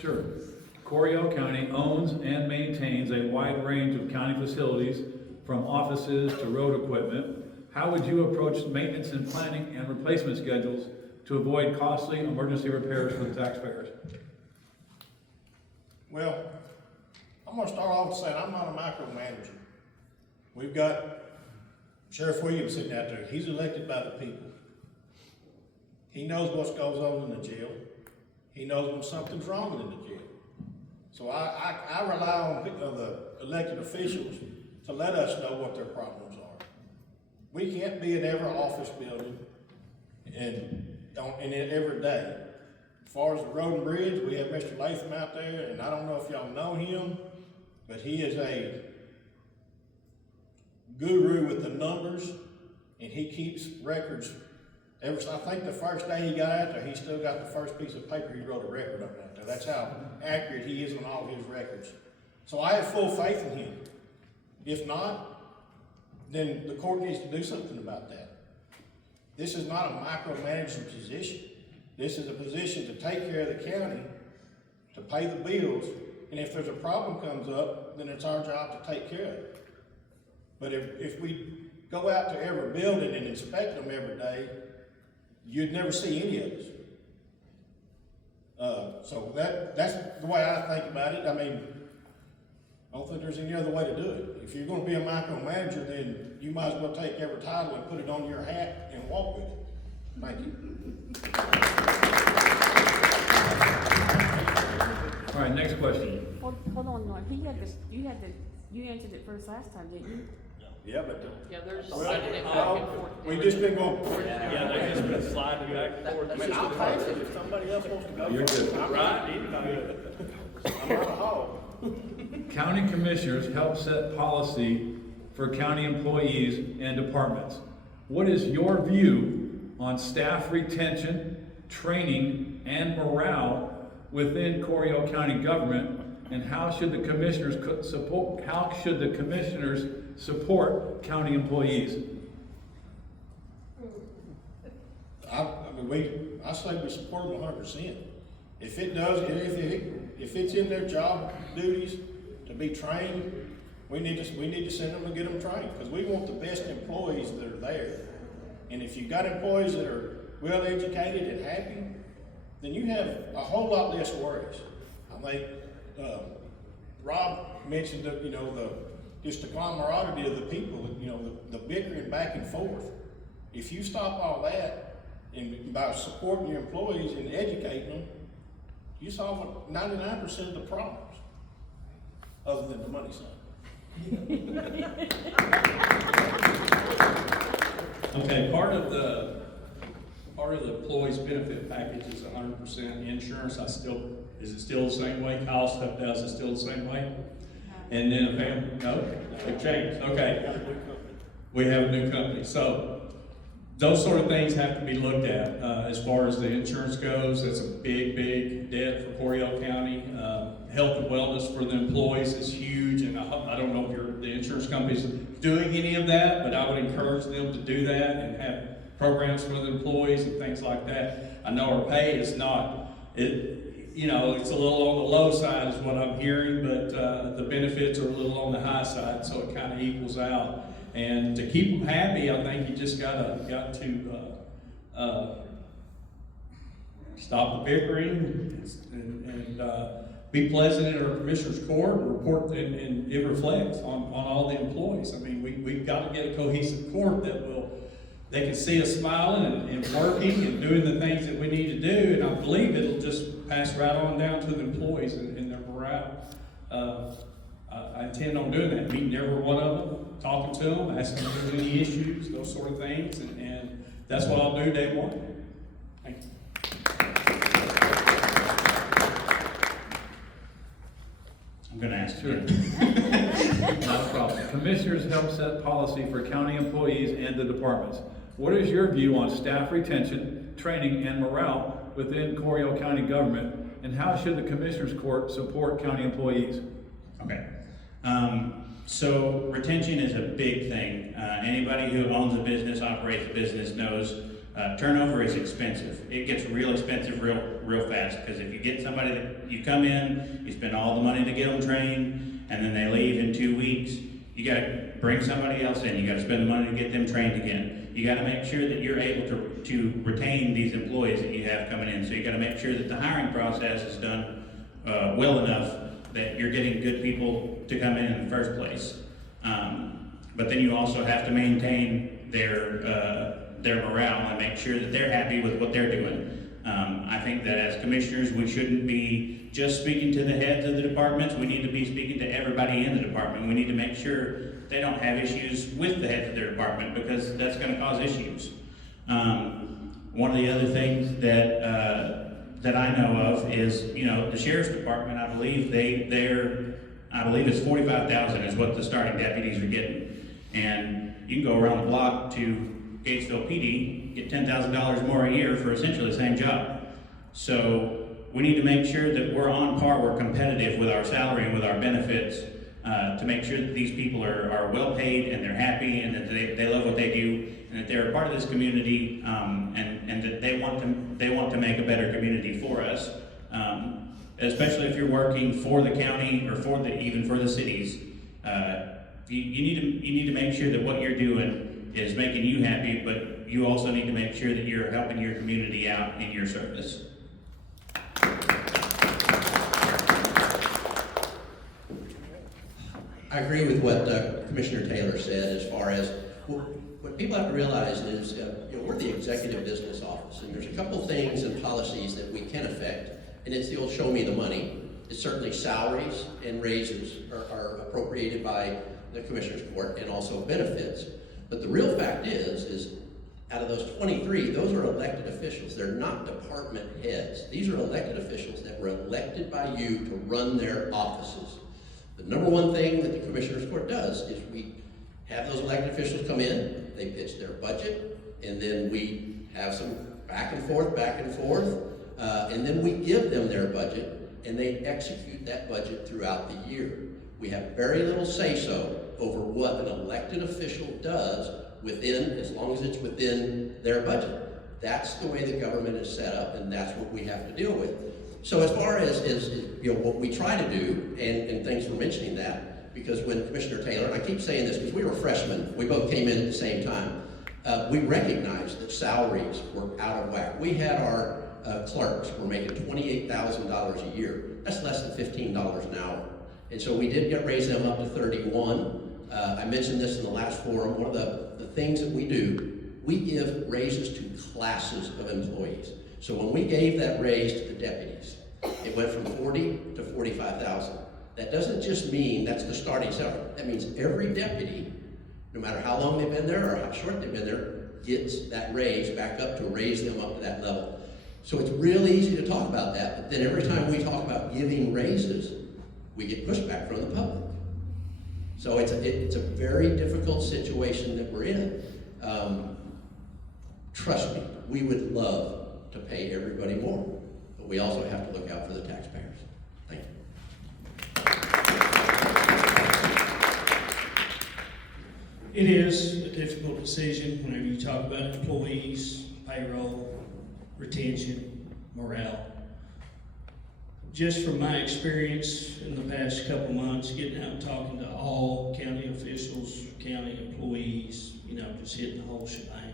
Sure. Coryell County owns and maintains a wide range of county facilities, from offices to road equipment. How would you approach maintenance and planning and replacement schedules to avoid costly emergency repairs for the taxpayers? Well, I'm gonna start off saying I'm not a micromanager. We've got Sheriff Williams sitting out there. He's elected by the people. He knows what goes on in the jail. He knows when something's wrong in the jail. So I rely on the elected officials to let us know what their problems are. We can't be in every office building and every day. As far as the road and bridge, we have Mr. Latham out there, and I don't know if y'all know him, but he is a guru with the numbers, and he keeps records. I think the first day he got out there, he still got the first piece of paper he wrote a record on out there. That's how accurate he is on all his records. So I have full faith in him. If not, then the court needs to do something about that. This is not a micromanaging position. This is a position to take care of the county, to pay the bills, and if there's a problem comes up, then it's our job to take care of it. But if we go out to every building and inspect them every day, you'd never see any of us. So that's the way I think about it. I mean, I don't think there's any other way to do it. If you're gonna be a micromanager, then you might as well take every title and put it on your hat and walk with it. Thank you. All right, next question. Hold on, Norm. You answered it first last time, didn't you? Yeah, but. Yeah, there's sliding it back and forth. We just been going. Yeah, they just been sliding back and forth. I mean, I'll pass it if somebody else wants to go. You're good. I'm right. I'm not a hog. County commissioners help set policy for county employees and departments. What is your view on staff retention, training, and morale within Coryell County government, and how should the commissioners support county employees? I say we support them 100%. If it does, if it's in their job duties to be trained, we need to send them to get them trained, because we want the best employees that are there. And if you've got employees that are well educated and happy, then you have a whole lot less worries. I think Rob mentioned just the camaraderie of the people, the bickering back and forth. If you stop all that, and by supporting your employees and educating them, you solve 99% of the problems, other than the money side. Okay, part of the employee's benefit package is 100% insurance. Is it still the same way? Kyle stepped out, is it still the same way? And then no, it changed, okay. We have a new company, so those sort of things have to be looked at. As far as the insurance goes, that's a big, big debt for Coryell County. Health and wellness for the employees is huge, and I don't know if the insurance company's doing any of that, but I would encourage them to do that and have programs for the employees and things like that. I know our pay is not, it's a little on the low side is what I'm hearing, but the benefits are a little on the high side, so it kind of equals out. And to keep them happy, I think you just got to stop the bickering and be pleasant in our commissioner's court and report, and it reflects on all the employees. I mean, we've got to get a cohesive court they can see us smiling and working and doing the things that we need to do, and I believe it'll just pass right on down to the employees and their morale. I intend on doing that, meeting every one of them, talking to them, asking if there's any issues, those sort of things, and that's what I'll do day one. Thank you. I'm going to ask Sure. Not a problem. Commissioners help set policy for county employees and the departments. What is your view on staff retention, training, and morale within Coryell County government, and how should the Commissioners Court support county employees? Okay. So retention is a big thing. Anybody who owns a business, operates a business knows turnover is expensive. It gets real expensive real fast, because if you get somebody that you come in, you spend all the money to get them trained, and then they leave in 2 weeks, you got to bring somebody else in. You got to spend the money to get them trained again. You got to make sure that you're able to retain these employees that you have coming in. So you got to make sure that the hiring process is done well enough that you're getting good people to come in the first place. But then you also have to maintain their morale and make sure that they're happy with what they're doing. I think that as commissioners, we shouldn't be just speaking to the heads of the departments. We need to be speaking to everybody in the department. We need to make sure they don't have issues with the heads of their department, because that's going to cause issues. One of the other things that I know of is, the sheriff's department. I believe it's $45,000 is what the starting deputies are getting, and you can go around the block to Gatesville PD, get $10,000 more a year for essentially the same job. So we need to make sure that we're on par, we're competitive with our salary and with our benefits, to make sure that these people are well paid and they're happy and that they love what they do and that they're a part of this community, and that they want to make a better community for us. Especially if you're working for the county or even for the cities, you need to make sure that what you're doing is making you happy, but you also need to make sure that you're helping your community out in your service. I agree with what Commissioner Taylor said as far as what people have to realize is we're the executive business office, and there's a couple things and policies that we can affect, and it's the old show me the money. It's certainly salaries and raises are appropriated by the Commissioners Court, and also benefits. But the real fact is out of those 23, those are elected officials. They're not department heads. These are elected officials that were elected by you to run their offices. The number one thing that the Commissioners Court does is we have those elected officials come in, they pitch their budget, and then we have some back and forth, and then we give them their budget, and they execute that budget throughout the year. We have very little say-so over what an elected official does as long as it's within their budget. That's the way the government is set up, and that's what we have to deal with. So as far as what we try to do, and thanks for mentioning that, because when Commissioner Taylor, and I keep saying this because we were freshmen, we both came in at the same time, we recognized that salaries were out of whack. We had our clerks were making $28,000 a year. That's less than $15 an hour. And so we did raise them up to 31. I mentioned this in the last forum. One of the things that we do, We give raises to classes of employees. So when we gave that raise to the deputies, it went from 40 to 45,000. That doesn't just mean that's the starting salary. That means every deputy, no matter how long they've been there or how short they've been there, gets that raise back up to raise them up to that level. So it's really easy to talk about that, but then every time we talk about giving raises, we get pushback from the public. So it's a very difficult situation that we're in. Trust me, we would love to pay everybody more, but we also have to look out for the taxpayers. Thank you. It is a difficult decision whenever you talk about employees, payroll, retention, morale. Just from my experience in the past couple months, getting out and talking to all county officials, county employees, just hitting the whole shebang.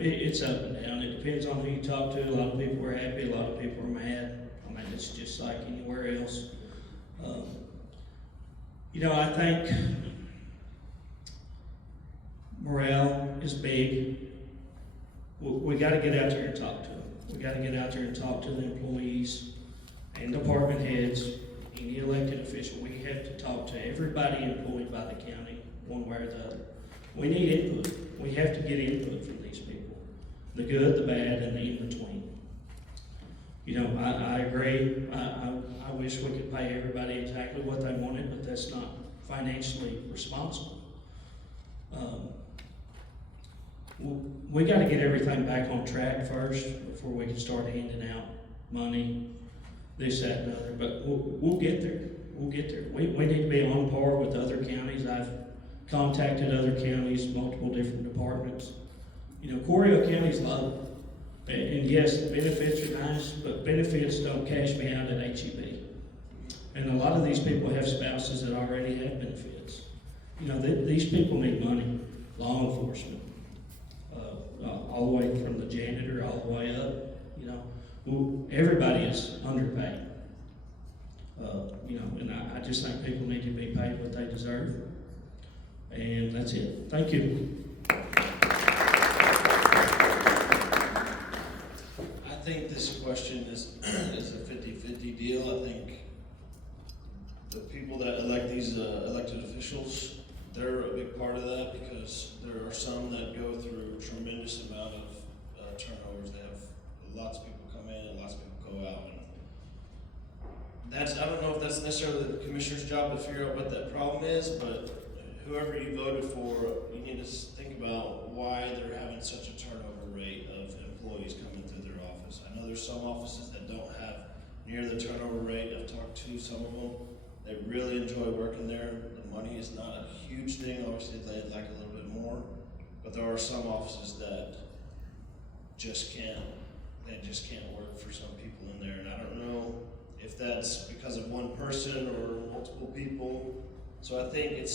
It's up and down. It depends on who you talk to. A lot of people are happy, a lot of people are mad. I mean, it's just like anywhere else. I think morale is big. We got to get out there and talk to them. We got to get out there and talk to the employees and department heads, any elected official. We have to talk to everybody employed by the county, one way or the other. We need input. We have to get input from these people. The good, the bad, and the in-between. I agree. I wish we could pay everybody exactly what they wanted, but that's not financially responsible. We got to get everything back on track first before we can start handing out money, this, that, and the other. But we'll get there. We'll get there. We need to be on par with other counties. I've contacted other counties, multiple different departments. Coryell County's low. And yes, the benefits are nice, but benefits don't cash me out at HEB. And a lot of these people have spouses that already have benefits. These people need money. Law enforcement, all the way from the janitor all the way up. Everybody is underpaid. And I just think people need to be paid what they deserve. And that's it. Thank you. I think this question is a 50-50 deal. I think the people that elect these elected officials, they're a big part of that because there are some that go through a tremendous amount of turnovers. They have lots of people come in and lots of people go out. And I don't know if that's necessarily the commissioner's job to figure out what that problem is, but whoever you voted for, you need to think about why they're having such a turnover rate of employees coming through their office. I know there's some offices that don't have near the turnover rate. I've talked to some of them. They really enjoy working there. The money is not a huge thing. Obviously, they'd like a little bit more. But there are some offices that just can't work for some people in there. And I don't know if that's because of one person or multiple people. So I think it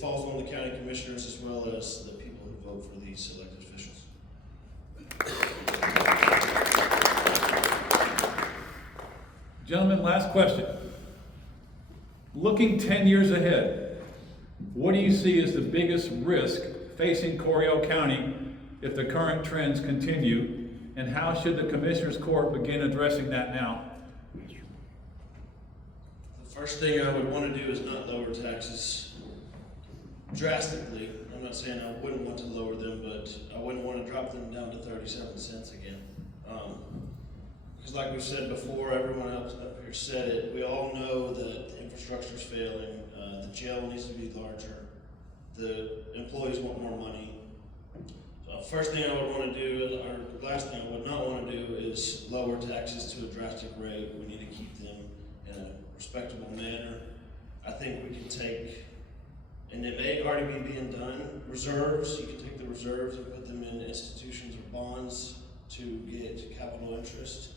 falls on the county commissioners as well as the people who vote for these elected officials. Gentlemen, last question. Looking 10 years ahead, what do you see as the biggest risk facing Coryell County if the current trends continue, and how should the Commissioners Court begin addressing that now? The first thing I would want to do is not lower taxes drastically. I'm not saying I wouldn't want to lower them, but I wouldn't want to drop them down to 37 cents again. Because like we've said before, everyone else up here said it, we all know that the infrastructure is failing, the jail needs to be larger, the employees want more money. First thing I would want to do, or the last thing I would not want to do, is lower taxes to a drastic rate. We need to keep them in a respectable manner. I think we can take, and it may already be being done, reserves. You can take the reserves and put them in institutions or bonds to get capital interest.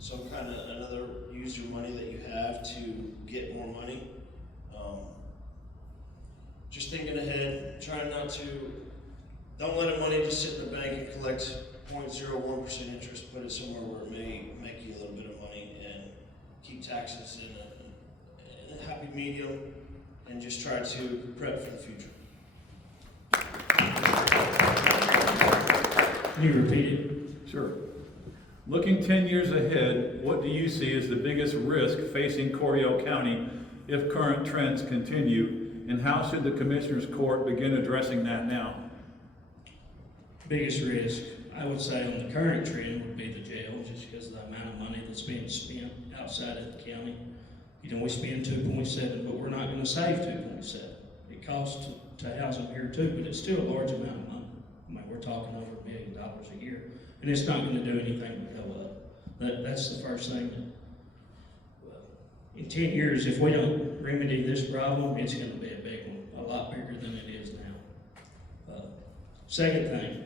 Some kind of another, use your money that you have to get more money. Just thinking ahead, trying not to, don't let the money just sit in the bank and collect 0.01% interest, put it somewhere where it may make you a little bit of money, and keep taxes in a happy medium, and just try to prep for the future. Can you repeat it? Sure. Looking 10 years ahead, what do you see as the biggest risk facing Coryell County if current trends continue, and how should the Commissioners Court begin addressing that now? Biggest risk, I would say on the current trend would be the jail, just because of the amount of money that's being spent outside of the county. You know, we spend 2.7, but we're not gonna save 2.7. It costs to house them here too, but it's still a large amount of money. I mean, we're talking over $1 million a year, and it's not gonna do anything but go up. That's the first thing. In 10 years, if we don't remedy this problem, it's gonna be a big one, a lot bigger than it is now. Second thing,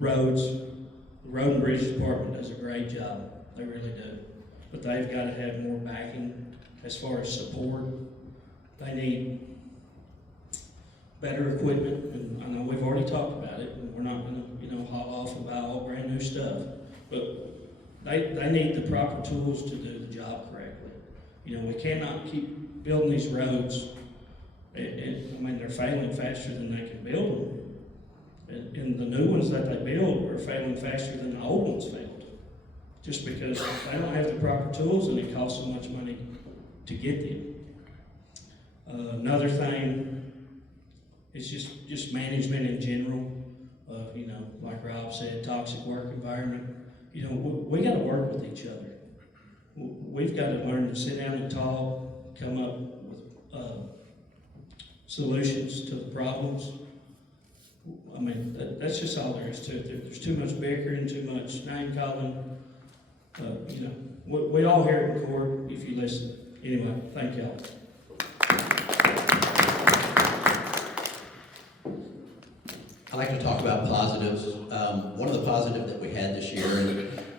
roads. The Road and Bridge Department does a great job. They really do. But they've got to have more backing as far as support. They need better equipment, and I know we've already talked about it, and we're not going to, haul off and buy all brand new stuff. But they need the proper tools to do the job correctly. We cannot keep building these roads. They're failing faster than they can build them. And the new ones that they build are failing faster than the old ones failed. Just because they don't have the proper tools and it costs so much money to get them. Another thing is just management in general. Like Rob said, toxic work environment. We got to work with each other. We've got to learn to sit down and talk, come up with solutions to the problems. That's just all there is to it. There's too much bickering, too much name calling. We all hear it in court if you listen. Anyway, thank y'all. I'd like to talk about positives. One of the positives that we had this year,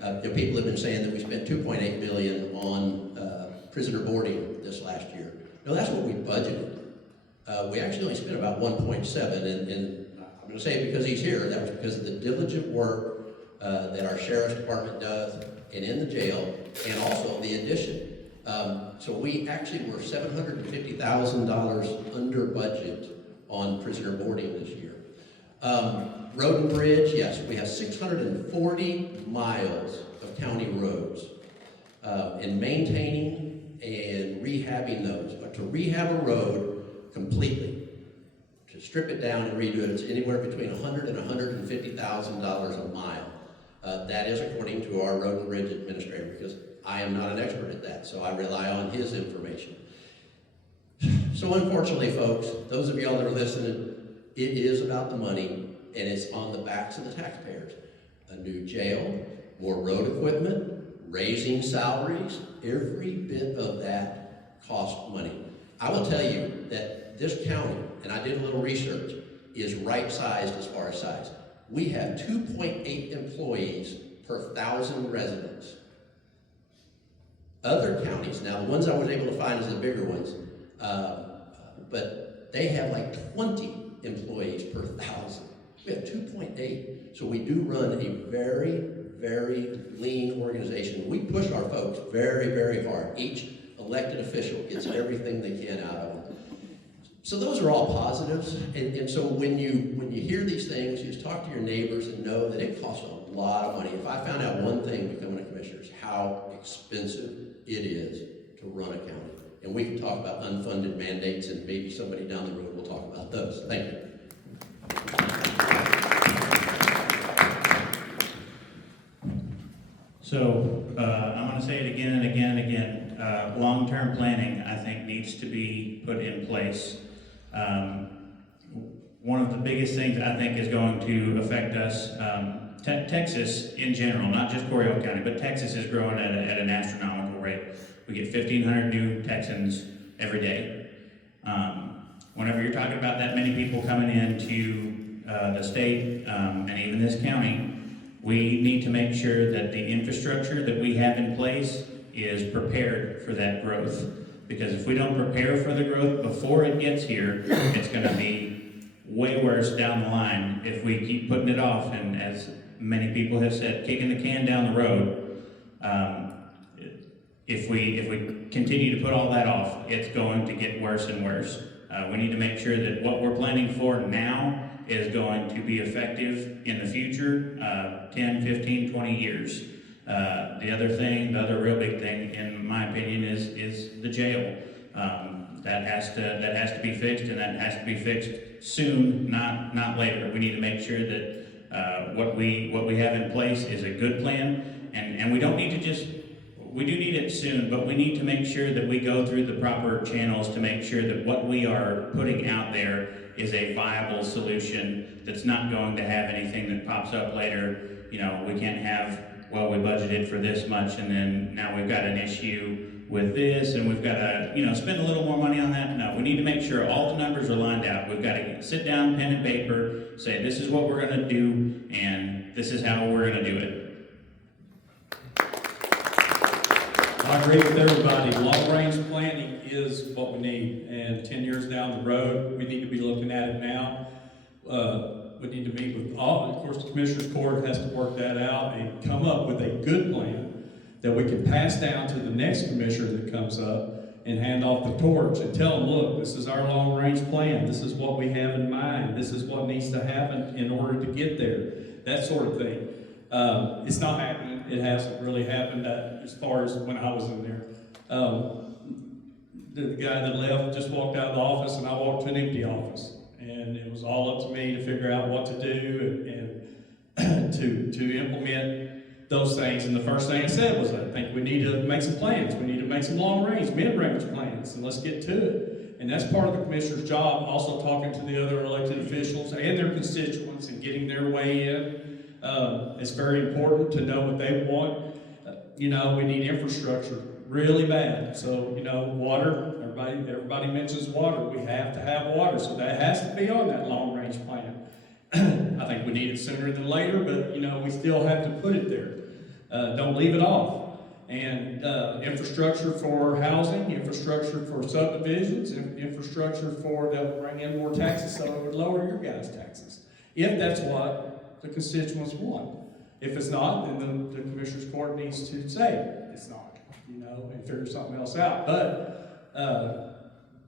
and people have been saying that we spent $2.8 million on prisoner boarding this last year. No, that's what we budgeted. We actually only spent about 1.7, and I'm going to say it because he's here. That was because of the diligent work that our sheriff's department does, and in the jail, and also the addition. So we actually were $750,000 under budget on prisoner boarding this year. Road and bridge, yes, we have 640 miles of county roads, and maintaining and rehabbing those. But to rehab a road completely, to strip it down and redo it, it's anywhere between $100,000 and $150,000 a mile. That is according to our road and bridge administrator, because I am not an expert at that, so I rely on his information. So unfortunately, folks, those of y'all that are listening, it is about the money, and it's on the backs of the taxpayers. A new jail, more road equipment, raising salaries, every bit of that costs money. I will tell you that this county, and I did a little research, is right-sized as far as size. We have 2.8 employees per 1,000 residents. Other counties, now the ones I was able to find is the bigger ones, but they have like 20 employees per 1,000. We have 2.8. So we do run a very, very lean organization. We push our folks very, very hard. Each elected official gets everything they can out of them. So those are all positives. And so when you hear these things, you just talk to your neighbors and know that it costs a lot of money. If I found out one thing becoming a commissioner is how expensive it is to run a county. And we can talk about unfunded mandates, and maybe somebody down the road will talk about those. Thank you. So I'm going to say it again and again and again. Long-term planning, I think, needs to be put in place. One of the biggest things I think is going to affect us, Texas in general, not just Coryell County, but Texas is growing at an astronomical rate. We get 1,500 new Texans every day. Whenever you're talking about that many people coming into the state and even this county, we need to make sure that the infrastructure that we have in place is prepared for that growth. Because if we don't prepare for the growth before it gets here, it's going to be way worse down the line if we keep putting it off. And as many people have said, kicking the can down the road. If we continue to put all that off, it's going to get worse and worse. We need to make sure that what we're planning for now is going to be effective in the future, 10, 15, 20 years. The other real big thing, in my opinion, is the jail. That has to be fixed, and that has to be fixed soon, not later. We need to make sure that what we have in place is a good plan, and we don't need to just. We do need it soon, but we need to make sure that we go through the proper channels to make sure that what we are putting out there is a viable solution that's not going to have anything that pops up later. You know, we can't have, well, we budgeted for this much and then now we've got an issue with this and we've got to, you know, spend a little more money on that. No, we need to make sure all the numbers are lined out. We've got to sit down, pen and paper, say this is what we're going to do and this is how we're going to do it. I agree with everybody. Long-range planning is what we need, and 10 years down the road, we need to be looking at it now. We need to meet with all, of course, the Commissioners Court has to work that out and come up with a good plan that we can pass down to the next commissioner that comes up and hand off the torch and tell them, look, this is our long-range plan. This is what we have in mind. This is what needs to happen in order to get there. That sort of thing. It's not happening. It hasn't really happened as far as when I was in there. The guy that left just walked out of the office and I walked to an empty office. And it was all up to me to figure out what to do and to implement those things. And the first thing I said was, I think we need to make some plans. We need to make some long-range, mid-range plans, and let's get to it. And that's part of the commissioner's job, also talking to the other elected officials and their constituents and getting their way in. It's very important to know what they want. You know, we need infrastructure really bad. So, you know, water, everybody mentions water. We have to have water, so that has to be on that long-range plan. I think we need it sooner than later, but, you know, we still have to put it there. Don't leave it off. And infrastructure for housing, infrastructure for subdivisions, infrastructure for they'll bring in more taxes, so it would lower your guys' taxes. If that's what the constituents want. If it's not, then the Commissioner's Court needs to say it's not, you know, and figure something else out. But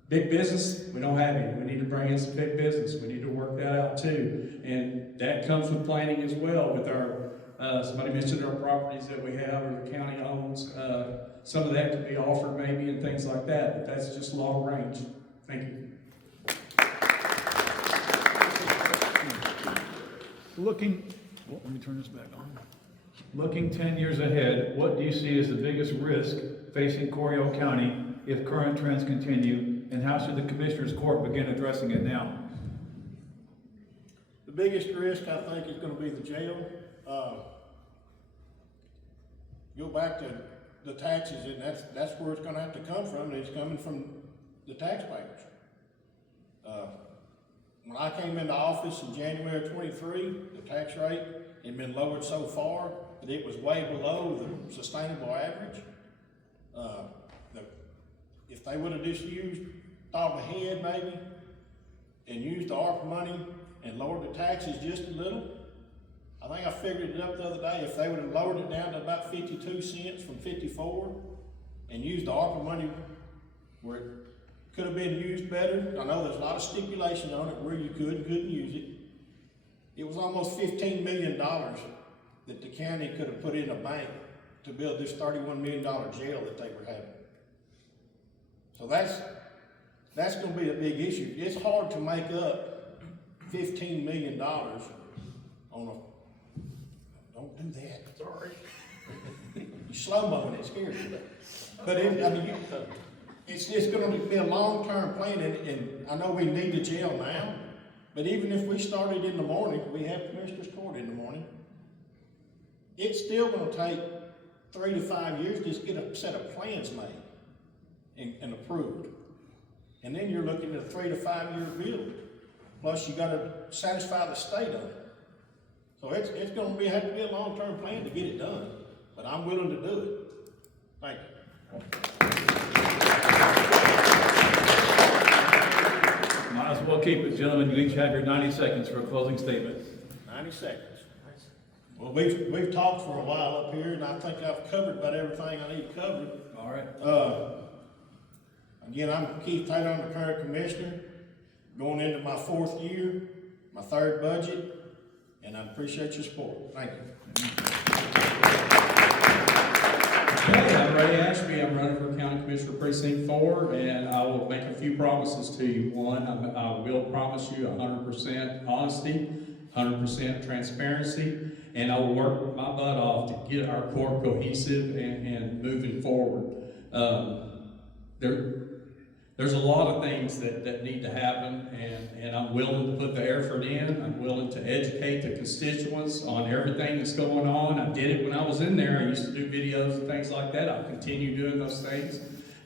big business, we don't have any. We need to bring in some big business. We need to work that out too. And that comes with planning as well with our, somebody mentioned our properties that we have or the county owns. Some of that could be offered maybe and things like that, but that's just long range. Thank you. Let me turn this back on. Looking 10 years ahead, what do you see as the biggest risk facing Coryell County if current trends continue, and how should the Commissioners Court begin addressing it now? The biggest risk, I think, is going to be the jail. Go back to the taxes, and that's where it's going to have to come from, and it's coming from the taxpayers. When I came into office in January of 23, the tax rate had been lowered so far that it was way below the sustainable average. If they would have just thought ahead maybe, and used the ARPA money and lowered the taxes just a little, I think I figured it up the other day, if they would have lowered it down to about 52 cents from 54 and used the ARPA money where it could have been used better. I know there's a lot of stipulation on it where you could and couldn't use it. It was almost $15 million that the county could have put in a bank to build this $31 million jail that they were having. So that's going to be a big issue. It's hard to make up $15 million on a, don't do that. Sorry. You slow-moing it, scares me. But it's going to be a long-term plan, and I know we need the jail now, but even if we started in the morning, we have Commissioners Court in the morning, it's still going to take 3 to 5 years to just get a set of plans made and approved. And then you're looking at a 3 to 5 year build. Plus you got to satisfy the state of it. So it's going to have to be a long-term plan to get it done, but I'm willing to do it. Thank you. Might as well keep it, gentlemen. You each have your 90 seconds for a closing statement. 90 seconds. Well, we've talked for a while up here, and I think I've covered about everything I need to cover. All right. Again, I'm Keith Taylor. I'm the current commissioner, going into my 4th year. my third budget, and I appreciate your support. Thank you. Okay, I'm Ray Ashby. I'm running for County Commissioner Precinct 4, and I will make a few promises to you. One, I will promise you 100% honesty, 100% transparency, and I will work my butt off to get our court cohesive and moving forward. There's a lot of things that need to happen, and I'm willing to put the effort in. I'm willing to educate the constituents on everything that's going on. I did it when I was in there. I used to do videos and things like that. I'll continue doing those things.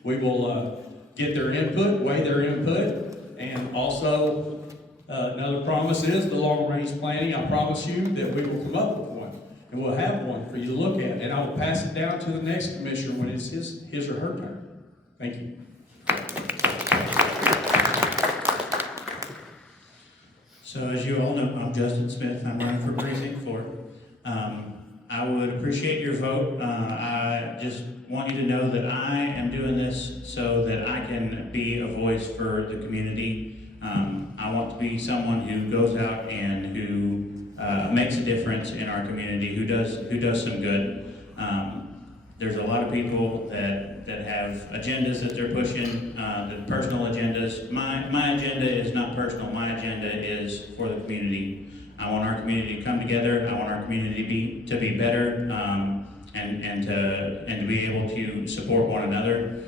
We will get their input, weigh their input, and also another promise is the long-range planning. I promise you that we will come up with one, and we'll have one for you to look at, and I will pass it down to the next commissioner when it's his or her turn. Thank you. So as you all know, I'm Justin Smith. I'm running for Precinct 4. I would appreciate your vote. I just want you to know that I am doing this so that I can be a voice for the community. I want to be someone who goes out and who makes a difference in our community, who does some good. There's a lot of people that have agendas that they're pushing, the personal agendas. My agenda is not personal. My agenda is for the community. I want our community to come together. I want our community to be better, and to be able to support one another.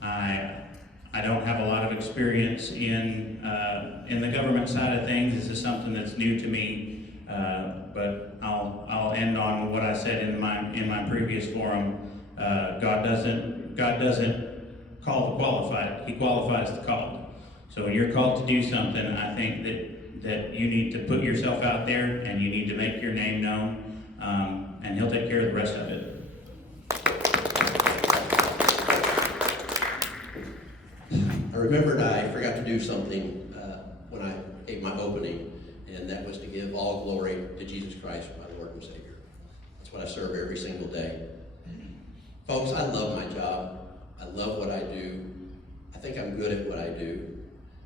I don't have a lot of experience in the government side of things. This is something that's new to me, but I'll end on what I said in my previous forum. God doesn't call the qualified; He qualifies the called. So when you're called to do something, I think that you need to put yourself out there and you need to make your name known, and He'll take care of the rest of it. I remembered I forgot to do something when I gave my opening, and that was to give all glory to Jesus Christ, my Lord and Savior. That's what I serve every single day. Folks, I love my job. I love what I do. I think I'm good at what I do.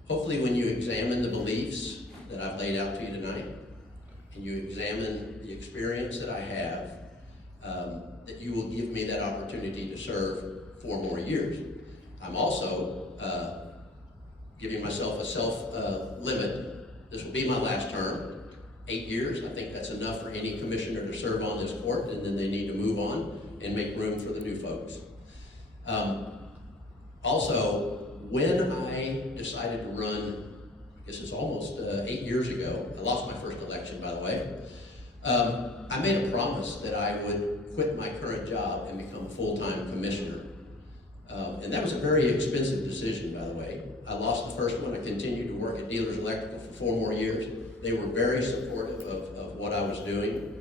Hopefully when you examine the beliefs that I've laid out to you tonight, and you examine the experience that I have, that you will give me that opportunity to serve 4 more years. I'm also giving myself a self-limit. This will be my last term, 8 years. I think that's enough for any commissioner to serve on this court, and then they need to move on and make room for the new folks. Also, when I decided to run, I guess it's almost 8 years ago, I lost my first election, by the way, I made a promise that I would quit my current job and become a full-time commissioner. And that was a very expensive decision, by the way. I lost the first one. I continued to work at Dealers Electrical for 4 more years. They were very supportive of what I was doing.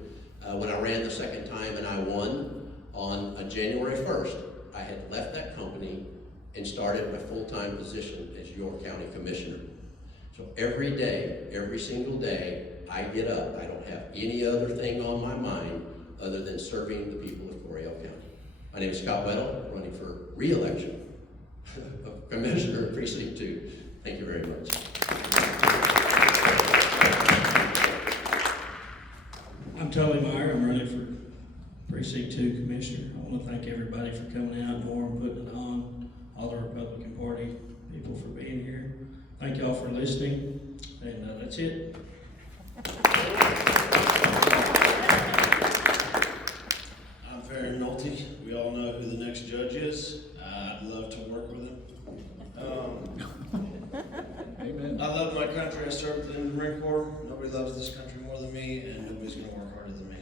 When I ran the second time and I won, on January 1st, I had left that company and started my full-time position as York County Commissioner. So every day, every single day, I get up. I don't have any other thing on my mind other than serving the people of Coryell County. My name is Scott Weddle, running for re-election of Commissioner of Precinct 2. Thank you very much. I'm Tully Meyer. I'm running for Precinct 2 Commissioner. I want to thank everybody for coming out, Norm putting it on, all the Republican Party people for being here. Thank y'all for listening, and that's it. I'm Farron Nolte. We all know who the next judge is. I'd love to work with him. Amen. I love my country. I served in the Marine Corps. Nobody loves this country more than me, and nobody's going to work harder than me.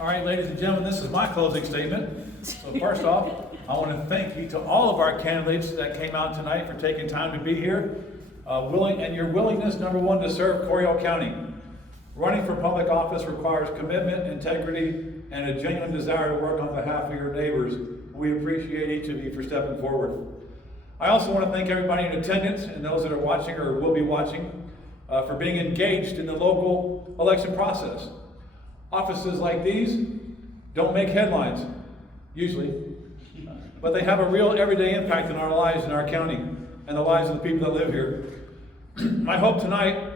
All right, ladies and gentlemen, this is my closing statement. So first off, I want to thank you to all of our candidates that came out tonight for taking time to be here, and your willingness, number one, to serve Coryell County. Running for public office requires commitment, integrity, and a genuine desire to work on behalf of your neighbors. We appreciate each of you for stepping forward. I also want to thank everybody in attendance and those that are watching or will be watching for being engaged in the local election process. Offices like these don't make headlines, usually, but they have a real everyday impact in our lives in our county and the lives of the people that live here. My hope tonight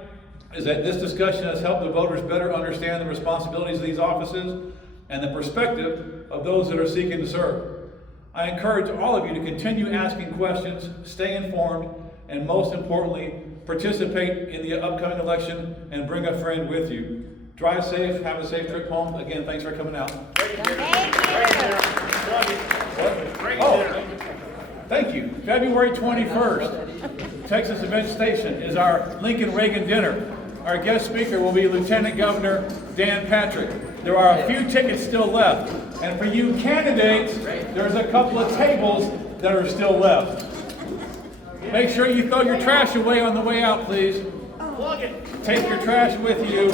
is that this discussion has helped the voters better understand the responsibilities of these offices and the perspective of those that are seeking to serve. I encourage all of you to continue asking questions, stay informed, and most importantly, participate in the upcoming election and bring a friend with you. Drive safe, have a safe trip home. Again, thanks for coming out. Thank you. February 21st, Texas Event Station is our Lincoln Reagan dinner. Our guest speaker will be Lieutenant Governor Dan Patrick. There are a few tickets still left. And for you candidates, there's a couple of tables that are still left. Make sure you throw your trash away on the way out, please. Take your trash with you.